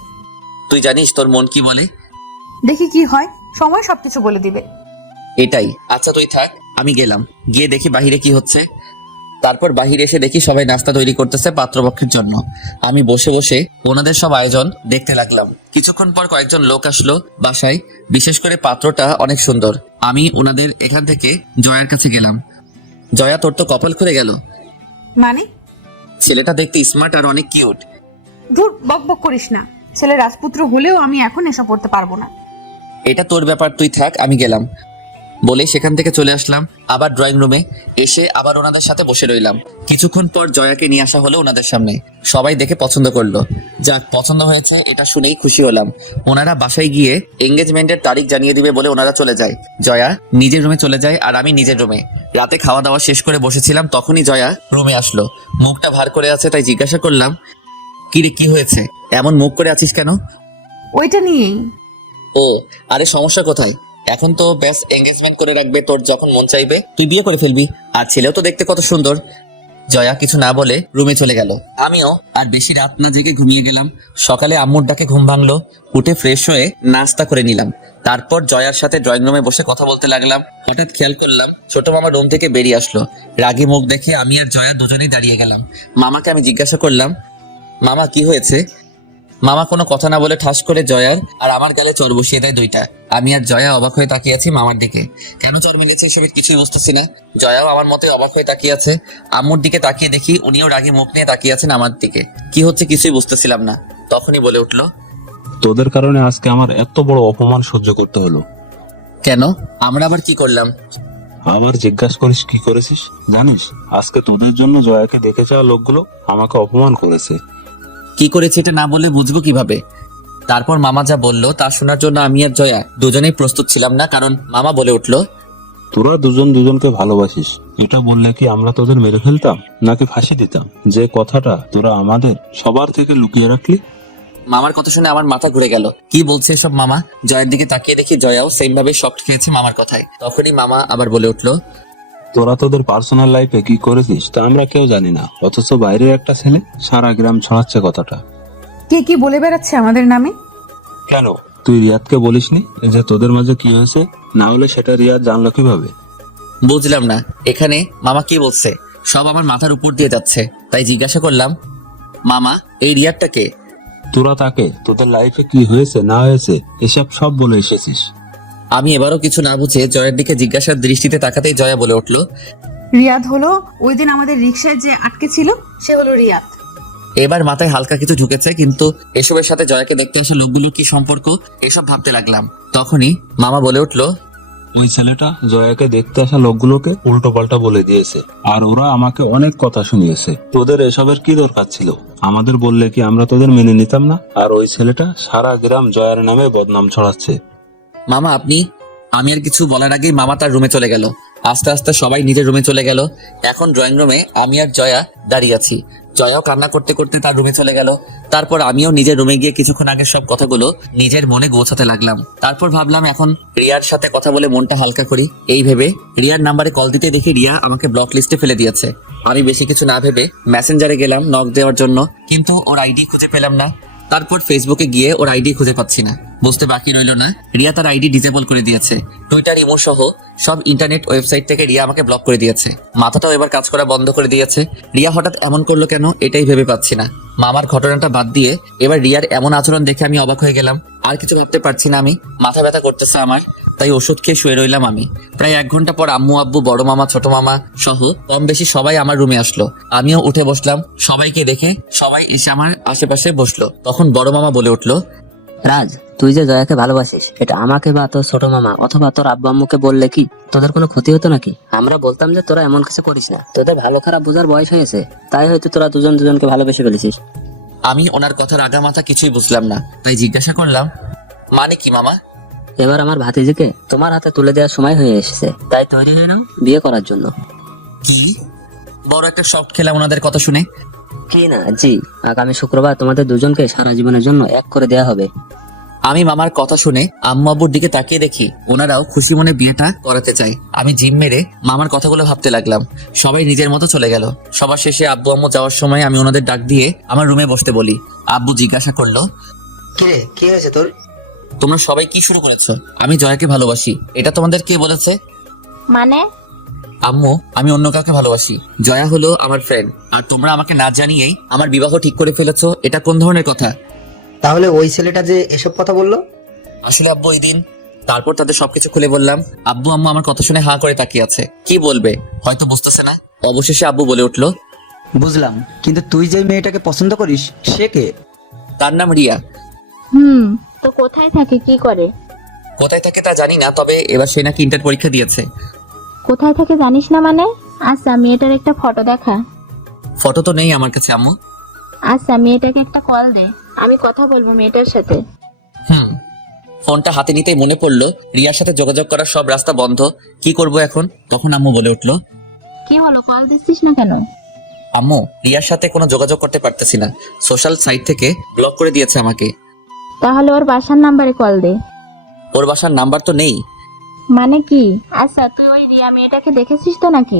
তুই জানিস তোর মন কি বলে? দেখি কি হয়, সময় সবকিছু বলে দিবে। এটাই। আচ্ছা তুই থাক, আমি গেলাম। গিয়ে দেখি বাহিরে কি হচ্ছে। তারপর বাহিরে এসে দেখি সবাই নাস্তা তৈরি করতেছে পাত্রপক্ষের জন্য। আমি বসে বসে ওনাদের সব আয়োজন দেখতে লাগলাম। কিছুক্ষণ পর কয়েকজন লোক আসলো বাসায়। বিশেষ করে পাত্রটা অনেক সুন্দর। আমি ওনাদের এখান থেকে জয়ার কাছে গেলাম। জয়া, তোর তো কপাল খুলে গেল। মানে? ছেলেটা দেখতে স্মার্ট আর অনেক কিউট। ধুর, বক বক করিস না। ছেলে রাজপুত্র হলেও আমি এখন এসব পড়তে পারবো না। এটা তোর ব্যাপার, তুই থাক, আমি গেলাম বলে সেখান থেকে চলে আসলাম। আবার ড্রয়িং রুমে এসে আবার ওনাদের সাথে বসে রইলাম। কিছুক্ষণ পর জয়াকে নিয়ে আসা হলো ওনাদের সামনে। সবাই দেখে পছন্দ করলো। যাক, পছন্দ হয়েছে এটা শুনেই খুশি হলাম। ওনারা বাসায় গিয়ে এঙ্গেজমেন্টের তারিখ জানিয়ে দিবে বলে ওনারা চলে যায়। জয়া নিজের রুমে চলে যায় আর আমি নিজের রুমে। রাতে খাওয়া দাওয়া শেষ করে বসেছিলাম, তখনই জয়া রুমে আসলো। মুখটা ভার করে আছে, তাই জিজ্ঞাসা করলাম, কি রে, কি হয়েছে, এমন মুখ করে আছিস কেন? ওইটা নিয়েই। ও, আরে সমস্যা কোথায়? এখন তো ব্যাস এঙ্গেজমেন্ট করে রাখবে, তোর যখন মন চাইবে তুই বিয়ে করে ফেলবি। আর ছেলেও তো দেখতে কত সুন্দর। জয়া কিছু না বলে রুমে চলে গেল। আমিও আর বেশি রাত না জেগে ঘুমিয়ে গেলাম। সকালে আম্মুর ডাকে ঘুম ভাঙলো। উঠে ফ্রেশ হয়ে নাস্তা করে নিলাম। তারপর জয়ার সাথে ড্রয়িং রুমে বসে কথা বলতে লাগলাম। হঠাৎ খেয়াল করলাম ছোট মামা রুম থেকে বেরিয়ে আসলো। রাগী মুখ দেখে আমি আর জয়া দুজনেই দাঁড়িয়ে গেলাম। মামাকে আমি জিজ্ঞাসা করলাম, মামা কি হয়েছে? মামা কোনো কথা না বলে ঠাস করে জয়ার আর আমার গালে চর বসিয়ে দেয় 2টা। আমি আর জয়া অবাক হয়ে তাকিয়ে আছি মামার দিকে। কেন চর মিলেছে এসবের কিছুই বুঝতেছি না। জয়াও আমার মতে অবাক হয়ে তাকিয়ে আছে। আম্মুর দিকে তাকিয়ে দেখি উনিও রাগে মুখ নিয়ে তাকিয়ে আছেন আমার দিকে। কি হচ্ছে কিছুই বুঝতেছিলাম না। তখনই বলে উঠলো, তোদের কারণে আজকে আমার এত বড় অপমান সহ্য করতে হলো। কেন, আমরা আবার কি করলাম? আবার জিজ্ঞাসা করিস কি করেছিস? জানিস, আজকে তোদের জন্য জয়াকে দেখে যাওয়া লোকগুলো আমাকে অপমান করেছে। কি করেছে এটা না বলে বুঝবো কিভাবে? তারপর মামা যা বললো তা শোনার জন্য আমি আর জয়া দুজনেই প্রস্তুত ছিলাম না। কারণ মামা বলে উঠলো, তোরা দুজন দুজনকে ভালোবাসিস, এটা বললে কি আমরা তোদের মেরে ফেলতাম নাকি ফাঁসি দিতাম? যে কথাটা তোরা আমাদের সবার থেকে লুকিয়ে রাখলি। মামার কথা শুনে আমার মাথা ঘুরে গেল। কি বলছে সব মামা? জয়ের দিকে তাকিয়ে দেখি জয়াও সেম ভাবে শক খেয়েছে মামার কথায়। তখনই মামা আবার বলে উঠলো, তোরা তোদের পার্সোনাল লাইফে কি করেছিস তা আমরা কেউ জানি না, অথচ বাইরের একটা ছেলে সারা গ্রাম ছড়াচ্ছে কথাটা। কে কি বলে বেড়াচ্ছে আমাদের নামে? কেন তুই রিয়াদকে বলিসনি যে তোদের মাঝে কি হয়েছে? না হলে সেটা রিয়াদ জানলো কিভাবে? বুঝলাম না এখানে মামা কি বলছে। সব আমার মাথার উপর দিয়ে যাচ্ছে। তাই জিজ্ঞাসা করলাম, মামা এই রিয়াদটা কে? তোরা তাকে তোদের লাইফে কি হয়েছে না হয়েছে এসব সব বলে এসেছিস। আমি এবারও কিছু না বুঝে জয়ের দিকে জিজ্ঞাসার দৃষ্টিতে তাকাতেই জয়া বলে উঠলো, রিয়াদ হলো ওই দিন আমাদের রিকশায় যে আটকে ছিল, সে হলো রিয়াদ। এবার মাথায় হালকা কিছু ঢুকেছে, কিন্তু এসবের সাথে জয়াকে দেখতে আসা লোকগুলোর কি সম্পর্ক এসব ভাবতে লাগলাম। তখনই মামা বলে উঠলো, ওই ছেলেটা জয়াকে দেখতে আসা লোকগুলোকে উল্টো পাল্টা বলে দিয়েছে আর ওরা আমাকে অনেক কথা শুনিয়েছে। তোদের এসবের কি দরকার ছিল? আমাদের বললে কি আমরা তোদের মেনে নিতাম না? আর ওই ছেলেটা সারা গ্রাম জয়ার নামে বদনাম ছড়াচ্ছে। মামা আপনি। আমি আর কিছু বলার আগেই মামা তার রুমে চলে গেল। আস্তে আস্তে সবাই নিজের রুমে চলে গেল। এখন ড্রয়িং রুমে আমি আর জয়া দাঁড়িয়ে আছি। জয়াও কান্না করতে করতে তার রুমে চলে গেল। তারপর আমিও নিজের রুমে গিয়ে কিছুক্ষণ আগের সব কথাগুলো নিজের মনে গোছাতে লাগলাম। তারপর ভাবলাম এখন রিয়ার সাথে কথা বলে মনটা হালকা করি। এই ভেবে রিয়ার নাম্বারে কল দিতে দেখি রিয়া আমাকে ব্লক লিস্টে ফেলে দিয়েছে। আমি বেশি কিছু না ভেবে মেসেঞ্জারে গেলাম নক দেওয়ার জন্য, কিন্তু ওর আইডি খুঁজে পেলাম না। তারপর ফেসবুকে গিয়ে ওর আইডি খুঁজে পাচ্ছি না। বুঝতে বাকি রইল না রিয়া তার আইডি ডিসেবল করে দিয়েছে। টুইটার, ইমো সহ সব ইন্টারনেট ওয়েবসাইট থেকে রিয়া আমাকে ব্লক করে দিয়েছে। মাথাটাও এবার কাজ করা বন্ধ করে দিয়েছে। রিয়া হঠাৎ এমন করলো কেন এটাই ভেবে পাচ্ছি না। মামার ঘটনাটা বাদ দিয়ে এবার রিয়ার এমন আচরণ দেখে আমি অবাক হয়ে গেলাম। আর কিছু ভাবতে পারছি না আমি। মাথা ব্যথা করতেছে আমার, তাই ওষুধ খেয়ে শুয়ে রইলাম আমি। প্রায় 1 ঘন্টা পর আম্মু, আব্বু, বড় মামা, ছোট মামা সহ কম বেশি সবাই আমার রুমে আসলো। আমিও উঠে বসলাম। সবাইকে দেখে সবাই এসে আমার আশেপাশে বসলো। তখন বড় মামা বলে উঠলো, রাজ, তুই যে জয়াকে ভালোবাসিস এটা আমাকে বা তোর ছোট মামা অথবা তোর আব্বু আম্মুকে বললে কি তোদের কোনো ক্ষতি হতো নাকি? আমরা বলতাম যে তোরা এমন কিছু করিস না, তোদের ভালো খারাপ বোঝার বয়স হয়েছে, তাই হয়তো তোরা দুজন দুজনকে ভালোবেসে ফেলেছিস। আমি ওনার কথার আগা মাথা কিছুই বুঝলাম না, তাই জিজ্ঞাসা করলাম, মানে কি মামা? এবার আমার ভাতিজিকে তোমার হাতে তুলে দেওয়ার সময় হয়ে এসেছে, তাই তৈরি হয়ে নাও বিয়ে করার জন্য। কি? বড় একটা শক খেলাম ওনাদের কথা শুনে। কি না জি, আগামী শুক্রবার তোমাদের দুজনকে সারা জীবনের জন্য এক করে দেয়া হবে। আমি মামার কথা শুনে আম্মু আব্বুর দিকে তাকিয়ে দেখি ওনারাও খুশি মনে বিয়েটা করাতে চাই। আমি জিম মেরে মামার কথাগুলো ভাবতে লাগলাম। সবাই নিজের মতো চলে গেল। সবার শেষে আব্বু আম্মু যাওয়ার সময় আমি ওনাদের ডাক দিয়ে আমার রুমে বসতে বলি। আব্বু জিজ্ঞাসা করলো, কিরে, কি হয়েছে তোর? তোমরা সবাই কি শুরু করেছো? আমি জয়াকে ভালোবাসি, এটা তোমাদের কে বলেছে? মানে? আম্মু, আমি অন্য কাউকে ভালোবাসি। জয়া হলো আমার ফ্রেন্ড, আর তোমরা আমাকে না জানিয়েই আমার বিবাহ ঠিক করে ফেলেছো। এটা কোন ধরনের কথা? তাহলে ওই ছেলেটা যে এসব কথা বললো? আসলে আব্বু ওই দিন। তারপর তাদের সবকিছু খুলে বললাম। আব্বু আম্মু আমার কথা শুনে হাঁ করে তাকিয়ে আছে। কি বলবে হয়তো বুঝতেছে না। অবশেষে আব্বু বলে উঠলো, বুঝলাম, কিন্তু তুই যে মেয়েটাকে পছন্দ করিস সে কে? তার নাম রিয়া। তো কোথায় থাকে, কি করে? কোথায় থাকে তা জানি না, তবে এবার সে নাকি ইন্টার পরীক্ষা দিয়েছে। কোথায় থাকে জানিস না মানে? আচ্ছা, মেয়েটার একটা ফটো দেখা। ফটো তো নেই আমার কাছে আম্মু। আচ্ছা, মেয়েটাকে একটা কল দে, আমি কথা বলবো মেয়েটার সাথে। ফোনটা হাতে নিতেই মনে পড়লো রিয়ার সাথে যোগাযোগ করার সব রাস্তা বন্ধ। কি করব এখন? তখন আম্মু বলে উঠলো, কি হলো, কল দিচ্ছিস না কেন? আম্মু, রিয়ার সাথে কোনো যোগাযোগ করতে পারতেছি না। সোশ্যাল সাইট থেকে ব্লক করে দিয়েছে আমাকে। তাহলে ওর বাসার নাম্বারে কল দে। ওর বাসার নাম্বার তো নেই। মানে কি? আচ্ছা, তুই ওই রিয়া মেয়েটাকে দেখেছিস তো নাকি?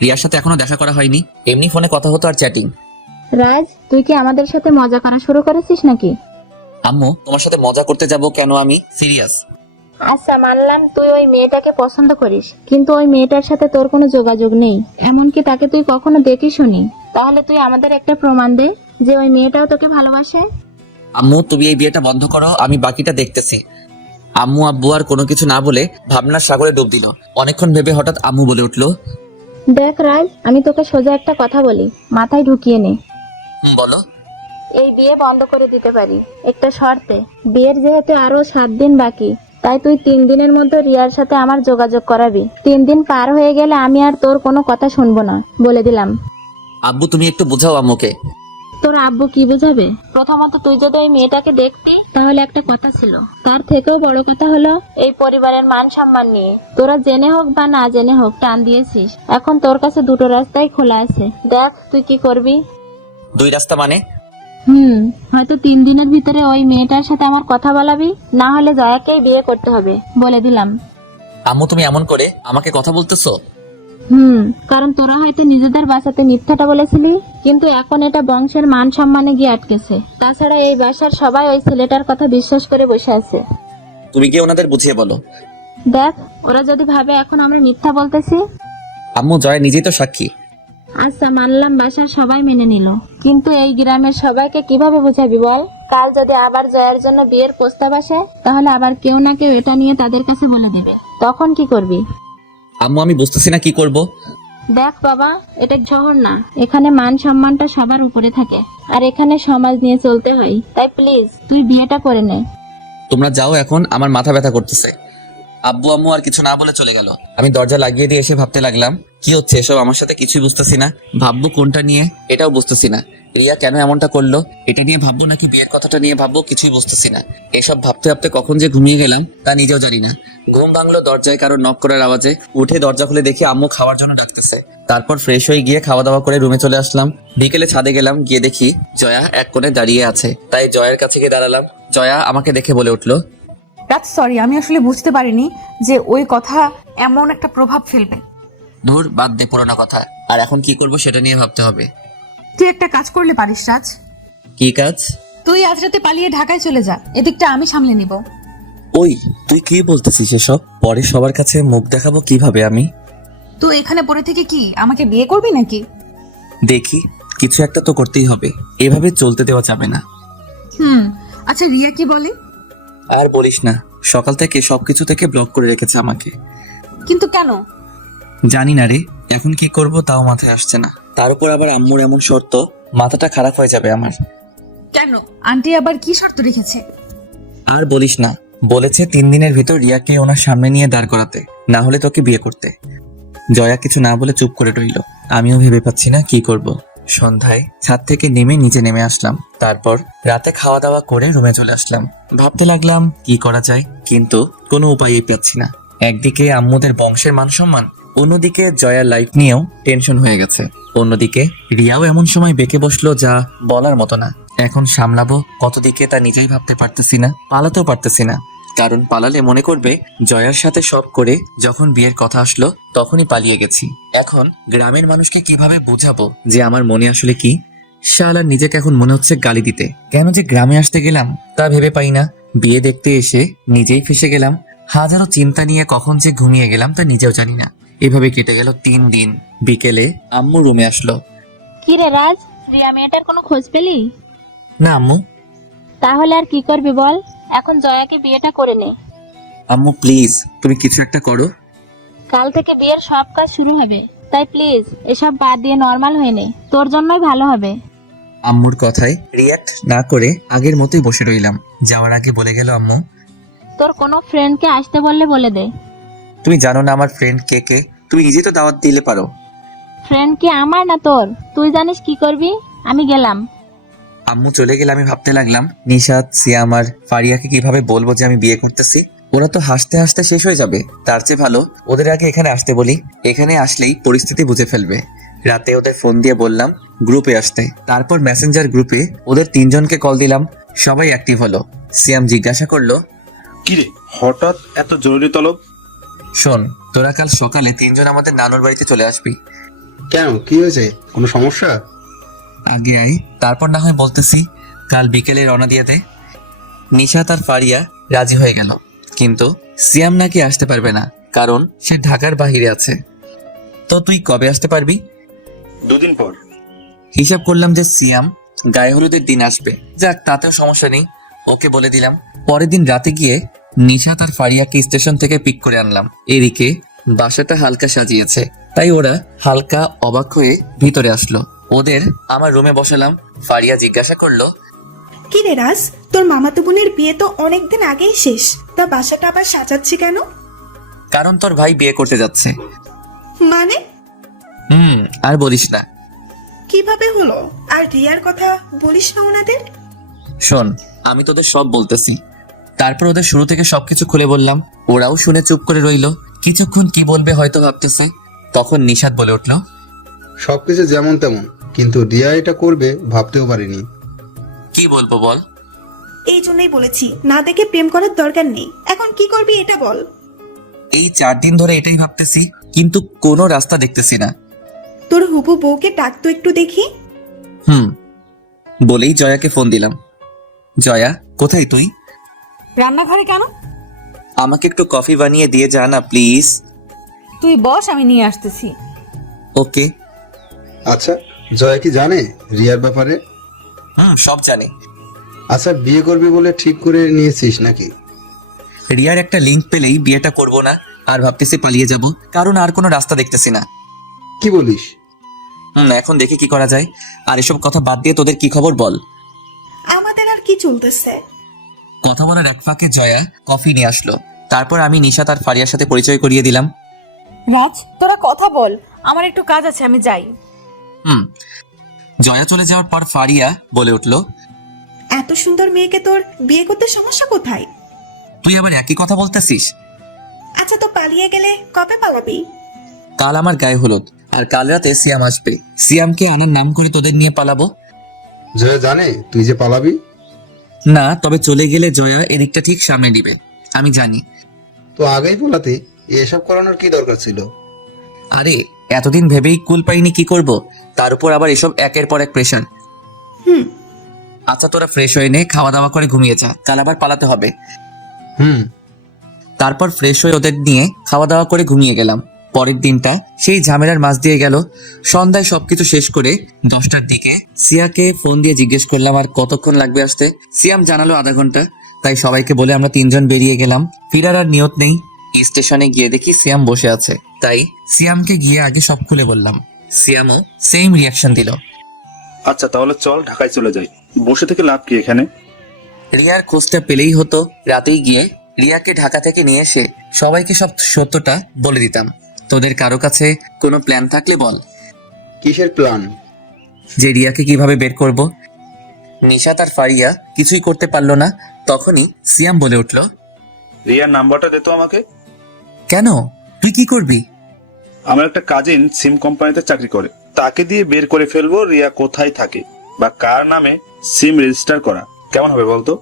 রিয়ার সাথে এখনো দেখা করা হয়নি, এমনি ফোনে কথা হতো আর চ্যাটিং। রাজ, তুই কি আমাদের সাথে মজা করা শুরু করেছিস নাকি? আম্মু, তোমার সাথে মজা করতে যাব কেন? আমি সিরিয়াস। আচ্ছা, মানলাম তুই ওই মেয়েটাকে পছন্দ করিস, কিন্তু ওই মেয়েটার সাথে তোর কোনো যোগাযোগ নেই, এমনকি তাকে তুই কখনো দেখিসনি। তাহলে তুই আমাদের একটা প্রমাণ দে যে ওই মেয়েটাও তোকে ভালোবাসে। আম্মু, তুমি এই বিয়েটা বন্ধ করো, আমি বাকিটা দেখতেছি। আম্মু আব্বু আর কোনো কিছু না বলে ভাবনার সাগরে ডুব দিল। অনেকক্ষণ ভেবে হঠাৎ আম্মু বলে উঠলো, দেখ রাজ, আমি তোকে সোজা একটা কথা বলি, মাথায় ঢুকিয়ে নে। বলো। এই বিয়ে বন্ধ করে দিতে পারি একটা শর্তে। বিয়ের যেহেতু আরো 7 দিন বাকি, তাই তুই 3 দিনের মধ্যে রিয়ার সাথে আমার যোগাযোগ করাবি। 3 দিন পার হয়ে গেলে আমি আর তোর কোনো কথা শুনবো না, বলে দিলাম। আব্বু, তুমি একটু বোঝাও আম্মুকে। তোর আব্বু কি বুঝাবে? প্রথমত তুই যদি ওই মেয়েটাকে দেখতি তাহলে একটা কথা ছিল, তার থেকেও বড় কথা হলো এই পরিবারের মান সম্মান নিয়ে তোরা জেনে হোক বা না জেনে হোক টান দিয়েছিস। এখন তোর কাছে দুটো রাস্তাই খোলা আছে, দেখ তুই কি করবি। 2 রাস্তা মানে? হয়তো 3 দিনের ভিতরে ওই মেয়েটার সাথে আমার কথা বলাবি, না হলে জয়াকেই বিয়ে করতে হবে, বলে দিলাম। আম্মু, তুমি এমন করে আমাকে কথা বলতেছো? কারণ তোরা হয়তো নিজেদের বাসাতে মিথ্যাটা বলেছিলি, কিন্তু এখন এটা বংশের মান সম্মানে গিয়ে আটকেছে। তাছাড়া এই বাসার সবাই ওই ছেলেটার কথা বিশ্বাস করে বসে আছে। তুমি গিয়ে ওনাদের বুঝিয়ে বলো। দেখ, ওরা যদি ভাবে এখন আমরা মিথ্যা বলতেছি। আম্মু, জয় নিজেই তো সাক্ষী। আচ্ছা, মানলাম বাসার সবাই মেনে নিল, কিন্তু এই গ্রামের সবাইকে কিভাবে বোঝাবি বল? কাল যদি আবার জয়ের জন্য বিয়ের প্রস্তাব আসে, তাহলে আবার কেউ না কেউ এটা নিয়ে তাদের কাছে বলে দেবে, তখন কি করবি? আম্মু, আমি বুঝতেছি না কি করব। দেখ বাবা, এটা শহর না, এখানে মান সম্মানটা সবার উপরে থাকে, আর এখানে সমাজ নিয়ে চলতে হয়। তাই প্লিজ তুই বিয়েটা করে নে। তোমরা যাও, এখন আমার মাথা ব্যথা করতেছে। আব্বু আম্মু আর কিছু না বলে চলে গেল। আমি দরজা লাগিয়ে দিয়ে এসে ভাবতে লাগলাম, কি হচ্ছে এসব, আমার সাথে কিছুই বুঝতেছি না। ভাববো কোনটা নিয়ে এটাও বুঝতেছি না। রিয়া কেন এমনটা করলো এটা নিয়ে ভাববো নাকি বিয়ের কথাটা নিয়ে ভাববো, কিছুই বুঝতেছি না। এসব ভাবতে ভাবতে কখন যে ঘুমিয়ে গেলাম তা নিজেও জানি না। ঘুম ভাঙলো দরজায় কারো নক করার আওয়াজে। উঠে দরজা খুলে দেখি আম্মু খাওয়ার জন্য ডাকতেছে। তারপর ফ্রেশ হয়ে গিয়ে খাওয়া দাওয়া করে রুমে চলে আসলাম। বিকেলে ছাদে গেলাম, গিয়ে দেখি জয়া এক কোণে দাঁড়িয়ে আছে। তাই জয়ার কাছে গিয়ে দাঁড়ালাম। জয়া আমাকে দেখে বলে উঠলো, রাজ সরি, আমি আসলে বুঝতে পারিনি যে ওই কথা এমন একটা প্রভাব ফেলবে। ধুর বাদ দে পুরোনো কথা, আর এখন কি করব সেটা নিয়ে ভাবতে হবে। তুই একটা কাজ করলে পারিস রাজ, কি কাজ? তুই আজ রাতে পালিয়ে ঢাকায় চলে যা, এদিকটা আমি সামলে নিব। ওই তুই কি বলতেছিস এসব? পরে সবার কাছে মুখ দেখাবো কিভাবে আমি? তুই এখানে পড়ে থেকে কি আমাকে বিয়ে করবি নাকি? দেখি কিছু একটা তো করতেই হবে, এভাবে চলতে দেওয়া যাবে না। আচ্ছা রিয়া কি বলে? আর বলিস না, সকাল থেকে সবকিছু থেকে ব্লক করে রেখেছে আমাকে। কিন্তু কেন? জানি না রে, এখন কি করব তাও মাথায় আসছে না। তার উপর আবার আম্মুর এমন শর্ত, মাথাটা খারাপ হয়ে যাবে আমার। কেন, আন্টি আবার কি শর্ত রেখেছে? আর বলিস না, বলেছে 3 দিনের ভিতর রিয়াকে ওনার সামনে নিয়ে দাঁড় করাতে, না হলে তোকে বিয়ে করতে। জয়া কিছু না বলে চুপ করে রইল। আমিও ভেবে পাচ্ছি না কি করব। সন্ধ্যায় ছাদ থেকে নেমে নিচে নেমে আসলাম। তারপর রাতে খাওয়া দাওয়া করে রুমে চলে আসলাম। ভাবতে লাগলাম কি করা যায়, কিন্তু কোনো উপায়ই পাচ্ছি না। একদিকে আম্মুদের বংশের মান সম্মান, অন্যদিকে জয়ার লাইফ নিয়েও টেনশন হয়ে গেছে। অন্যদিকে রিয়াও এমন সময় বেঁকে বসলো যা বলার মতো না। এখন সামলাবো কত দিকে তা নিজেই ভাবতে পারতেছি না, পালাতেও পারতেছি না। কারণ পালালে মনে করবে জয়ার সাথে সব করে যখন বিয়ের কথা আসলো তখনই পালিয়ে গেছি। এখন গ্রামের মানুষকে কিভাবে বোঝাবো যে আমার মনে আসলে কি? শালা নিজেকে এখন মনে হচ্ছে গালি দিতে। কেন যে গ্রামে আসতে গেলাম তা ভেবে পাই না। বিয়ে দেখতে এসে নিজেই ফেসে গেলাম। হাজারো চিন্তা নিয়ে কখন যে ঘুমিয়ে গেলাম তা নিজেও জানি না। এভাবে কেটে গেল 3 দিন। বিকেলে আম্মু রুমে আসলো। কি রে রাজ, রিয়া মেয়েটার কোনো খোঁজ পেলি? না আম্মু। তাহলে আর কি করবি বল, এখন জয়াকে বিয়েটা করে নে। আম্মু প্লিজ তুমি কিছু একটা করো। কাল থেকে বিয়ের সব কাজ শুরু হবে, তাই প্লিজ এসব বাদ দিয়ে নর্মাল হয়ে নে, তোর জন্যই ভালো হবে। আম্মুর কথায় রিয়াক্ট না করে আগের মতোই বসে রইলাম। যাওয়ার আগে বলে গেল আম্মু, তোর কোনো ফ্রেন্ডকে আসতে বললে বলে দে। তুমি জানো না আমার ফ্রেন্ড কে কে? তুমি নিজে তো দাওয়াত দিলে পারো। ফ্রেন্ড কি আমার না তোর? তুই জানিস কি করবি। আমি গেলাম। আম্মু চলে গেলে আমি ভাবতে লাগলাম, নিশাত, সিয়াম আর ফারিয়াকে কিভাবে বলবো যে আমি বিয়ে করতেছি? ওরা তো হাসতে হাসতে শেষ হয়ে যাবে। তার চেয়ে ভালো ওদের আগে এখানে আসতে বলি। এখানে আসলেই পরিস্থিতি বুঝে ফেলবে। রাতে ওদের ফোন দিয়ে বললাম গ্রুপে আসতে। তারপর মেসেঞ্জার গ্রুপে ওদের 3 জনকে কল দিলাম। সবাই অ্যাক্টিভ হলো। সিয়াম জিজ্ঞাসা করলো, কিরে হঠাৎ এত জরুরি তলব? শোন, তোরা কাল সকালে 3 জন আমাদের নানুর বাড়িতে চলে আসবি। কেন, কি হয়েছে? কোনো সমস্যা? আগে আয়, তারপর না হয় বলতেছি। কাল বিকেলে রওনা দিয়ে দে। নিশাত আর ফারিয়া রাজি হয়ে গেল, কিন্তু সিয়াম নাকি আসতে পারবে না, কারণ সে ঢাকার বাহিরে আছে। তো তুই কবে আসতে পারবি? 2 দিন পর। হিসাব করলাম যে সিয়াম গায়ে হলুদের দিন আসবে। যাক, তাতেও সমস্যা নেই, ওকে বলে দিলাম। পরের দিন রাতে গিয়ে নিশাত আর ফারিয়াকে স্টেশন থেকে পিক করে আনলাম। এদিকে বাসাটা হালকা সাজিয়েছে, তাই ওরা হালকা অবাক হয়ে ভিতরে আসলো। ওদের আমার রুমে বসালাম। ফারিয়া জিজ্ঞাসা করলো, কি রে রাজ, তোর মামাতো বোনের বিয়ে তো অনেকদিন আগেই শেষ, তা বাসাটা আবার সাজাচ্ছি কেন? কারণ তোর ভাই বিয়ে করতে যাচ্ছে। মানে? আর বলিস না। কিভাবে হলো? আর রিয়ার কথা বলিস না ওনাদের। শোন, আমি তোদের সব বলতেছি। তারপর ওদের শুরু থেকে সবকিছু খুলে বললাম। ওরাও শুনে চুপ করে রইলো। কিছুক্ষণ কি বলবে হয়তো ভাবতেছে। তখন নিশাত বলে উঠলো, সবকিছু যেমন তেমন, কিন্তু রিয়া এটা করবে ভাবতেও পারিনি। কি বলবো বল? এই জন্যই বলেছি না দেখে প্রেম করার দরকার নেই। এখন কি করবি এটা বল। এই 4 দিন ধরে এটাই ভাবতেছি, কিন্তু কোনো রাস্তা দেখতেছি না। তোর হুবু বউকে ডাকতো একটু দেখি। বলেই জয়াকে ফোন দিলাম। জয়া, কোথায় তুই? রান্নাঘরে কেন? আমাকে একটু কফি বানিয়ে দিয়ে যা না প্লিজ। তুই বস, আমি নিয়ে আসতেছি। ওকে। আচ্ছা, জয়া কি জানে রিয়ার ব্যাপারে? সব জানে। আচ্ছা, বিয়ে করবি বলে ঠিক করে নিয়েছিস নাকি? রিয়ার একটা লিংক পেলেই বিয়েটা করব না, আর ভাবতেছি পালিয়ে যাব, কারণ আর কোনো রাস্তা দেখতেছি না। কি বলিস? এখন দেখি কি করা যায়। আর এসব কথা বাদ দিয়ে তোদের কি খবর বল? আমাদের আর কি চলতেছে? কথা বলার এক ফাঁকে জয়া কফি নিয়ে আসলো। তারপর আমি নিশাত আর ফারিয়ার সাথে পরিচয় করিয়ে দিলাম। রাজ তোরা কথা বল, আমার একটু কাজ আছে, আমি যাই। জয়া চলে যাওয়ার পর ফারিয়া বলে উঠল, এত সুন্দর মেয়েকে তোর বিয়ে করতে সমস্যা কোথায়? তুই আবার একই কথা বলতেছিস? আচ্ছা, তো পালিয়ে গেলে কবে পালাবি? কাল আমার গায়ে হলুদ, আর কাল রাতে সিয়াম আসবে। সিয়ামকে আনার নাম করে তোদের নিয়ে পালাবো। জয়া জানে তুই যে পালাবি? না, তবে চলে গেলে জয়া এদিকটা ঠিক সামনে দিবে, আমি জানি। তো আগেই বলাতে এসব করানোর কি দরকার ছিল? আরে এতদিন ভেবেই কুল পাইনি কি করব, তার উপর আবার এসব একের পর এক প্রেশার। আচ্ছা তোরা ফ্রেশ হয়ে নে, খাওয়া দাওয়া করে ঘুমিয়ে যা, কাল আবার পালাতে হবে। তারপর ফ্রেশ হয়ে ওদের নিয়ে খাওয়া দাওয়া করে ঘুমিয়ে গেলাম। পরের দিনটা সেই ঝামেলার মাঝ দিয়ে গেল। সন্ধ্যায় সবকিছু শেষ করে 10টার দিকে সিয়াকে ফোন দিয়ে জিজ্ঞেস করলাম আর কতক্ষণ লাগবে আসতে। সিয়াম জানালো আধা ঘন্টা। তাই সবাইকে বলে আমরা 3 জন বেরিয়ে গেলাম। ফিরার আর নিয়ত নেই। স্টেশনে গিয়ে দেখি সিয়াম বসে আছে, তাই সিয়ামকে গিয়ে আগে সব খুলে বললাম। সিয়ামও সেম রিয়াকশন দিল। আচ্ছা তাহলে চল ঢাকায় চলে যাই, বসে থেকে লাভ কি এখানে? রিয়ার খোঁজটা পেলেই হতো। রাতেই গিয়ে রিয়াকে ঢাকা থেকে নিয়ে এসে সবাইকে সব সত্যটা বলে দিতাম। তোদের কারো কাছে কোনো প্ল্যান থাকলে বল। কিসের প্ল্যান? যে রিয়াকে কিভাবে বের করব। নিশাত আর ফারিয়া কিছুই করতে পারলো না। তখনই সিয়াম বলে উঠল, রিয়ার নাম্বারটা দে তো আমাকে। কেন, তুই কি করবি? আমার একটা কাজিন সিম কোম্পানিতে চাকরি করে, তাকে দিয়ে বের করে ফেলবো রিয়া কোথায় থাকে বা কার নামে সিম রেজিস্টার করা। কেমন হবে বলতো?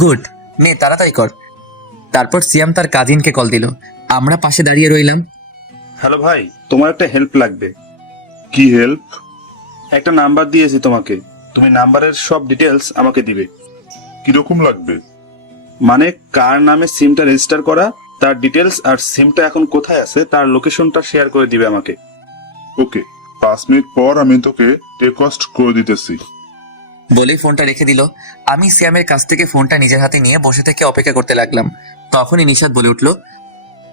গুড, নে তাড়াতাড়ি কর। তারপর সিয়াম তার কাজিনকে কল দিল। আমরা পাশে দাঁড়িয়ে রইলাম। হ্যালো ভাই, তোমার একটা হেল্প লাগবে। কি হেল্প? একটা নাম্বার দিয়েছি তোমাকে, তুমি নাম্বারের সব ডিটেলস আমাকে দিবে। কিরকম লাগবে? মানে কার নামে সিমটা রেজিস্টার করা, তার ডিটেলস, আর সিমটা এখন কোথায় আছে তার লোকেশনটা শেয়ার করে দিবে আমাকে। ওকে, 5 মিনিট পর আমি তোকে টেকস্ট করে দিতেছি। বলেই ফোনটা রেখে দিল। আমি সিয়ামের কাছ থেকে ফোনটা নিজের হাতে নিয়ে বসে থেকে অপেক্ষা করতে লাগলাম। তখনই নিশাত বলে উঠল,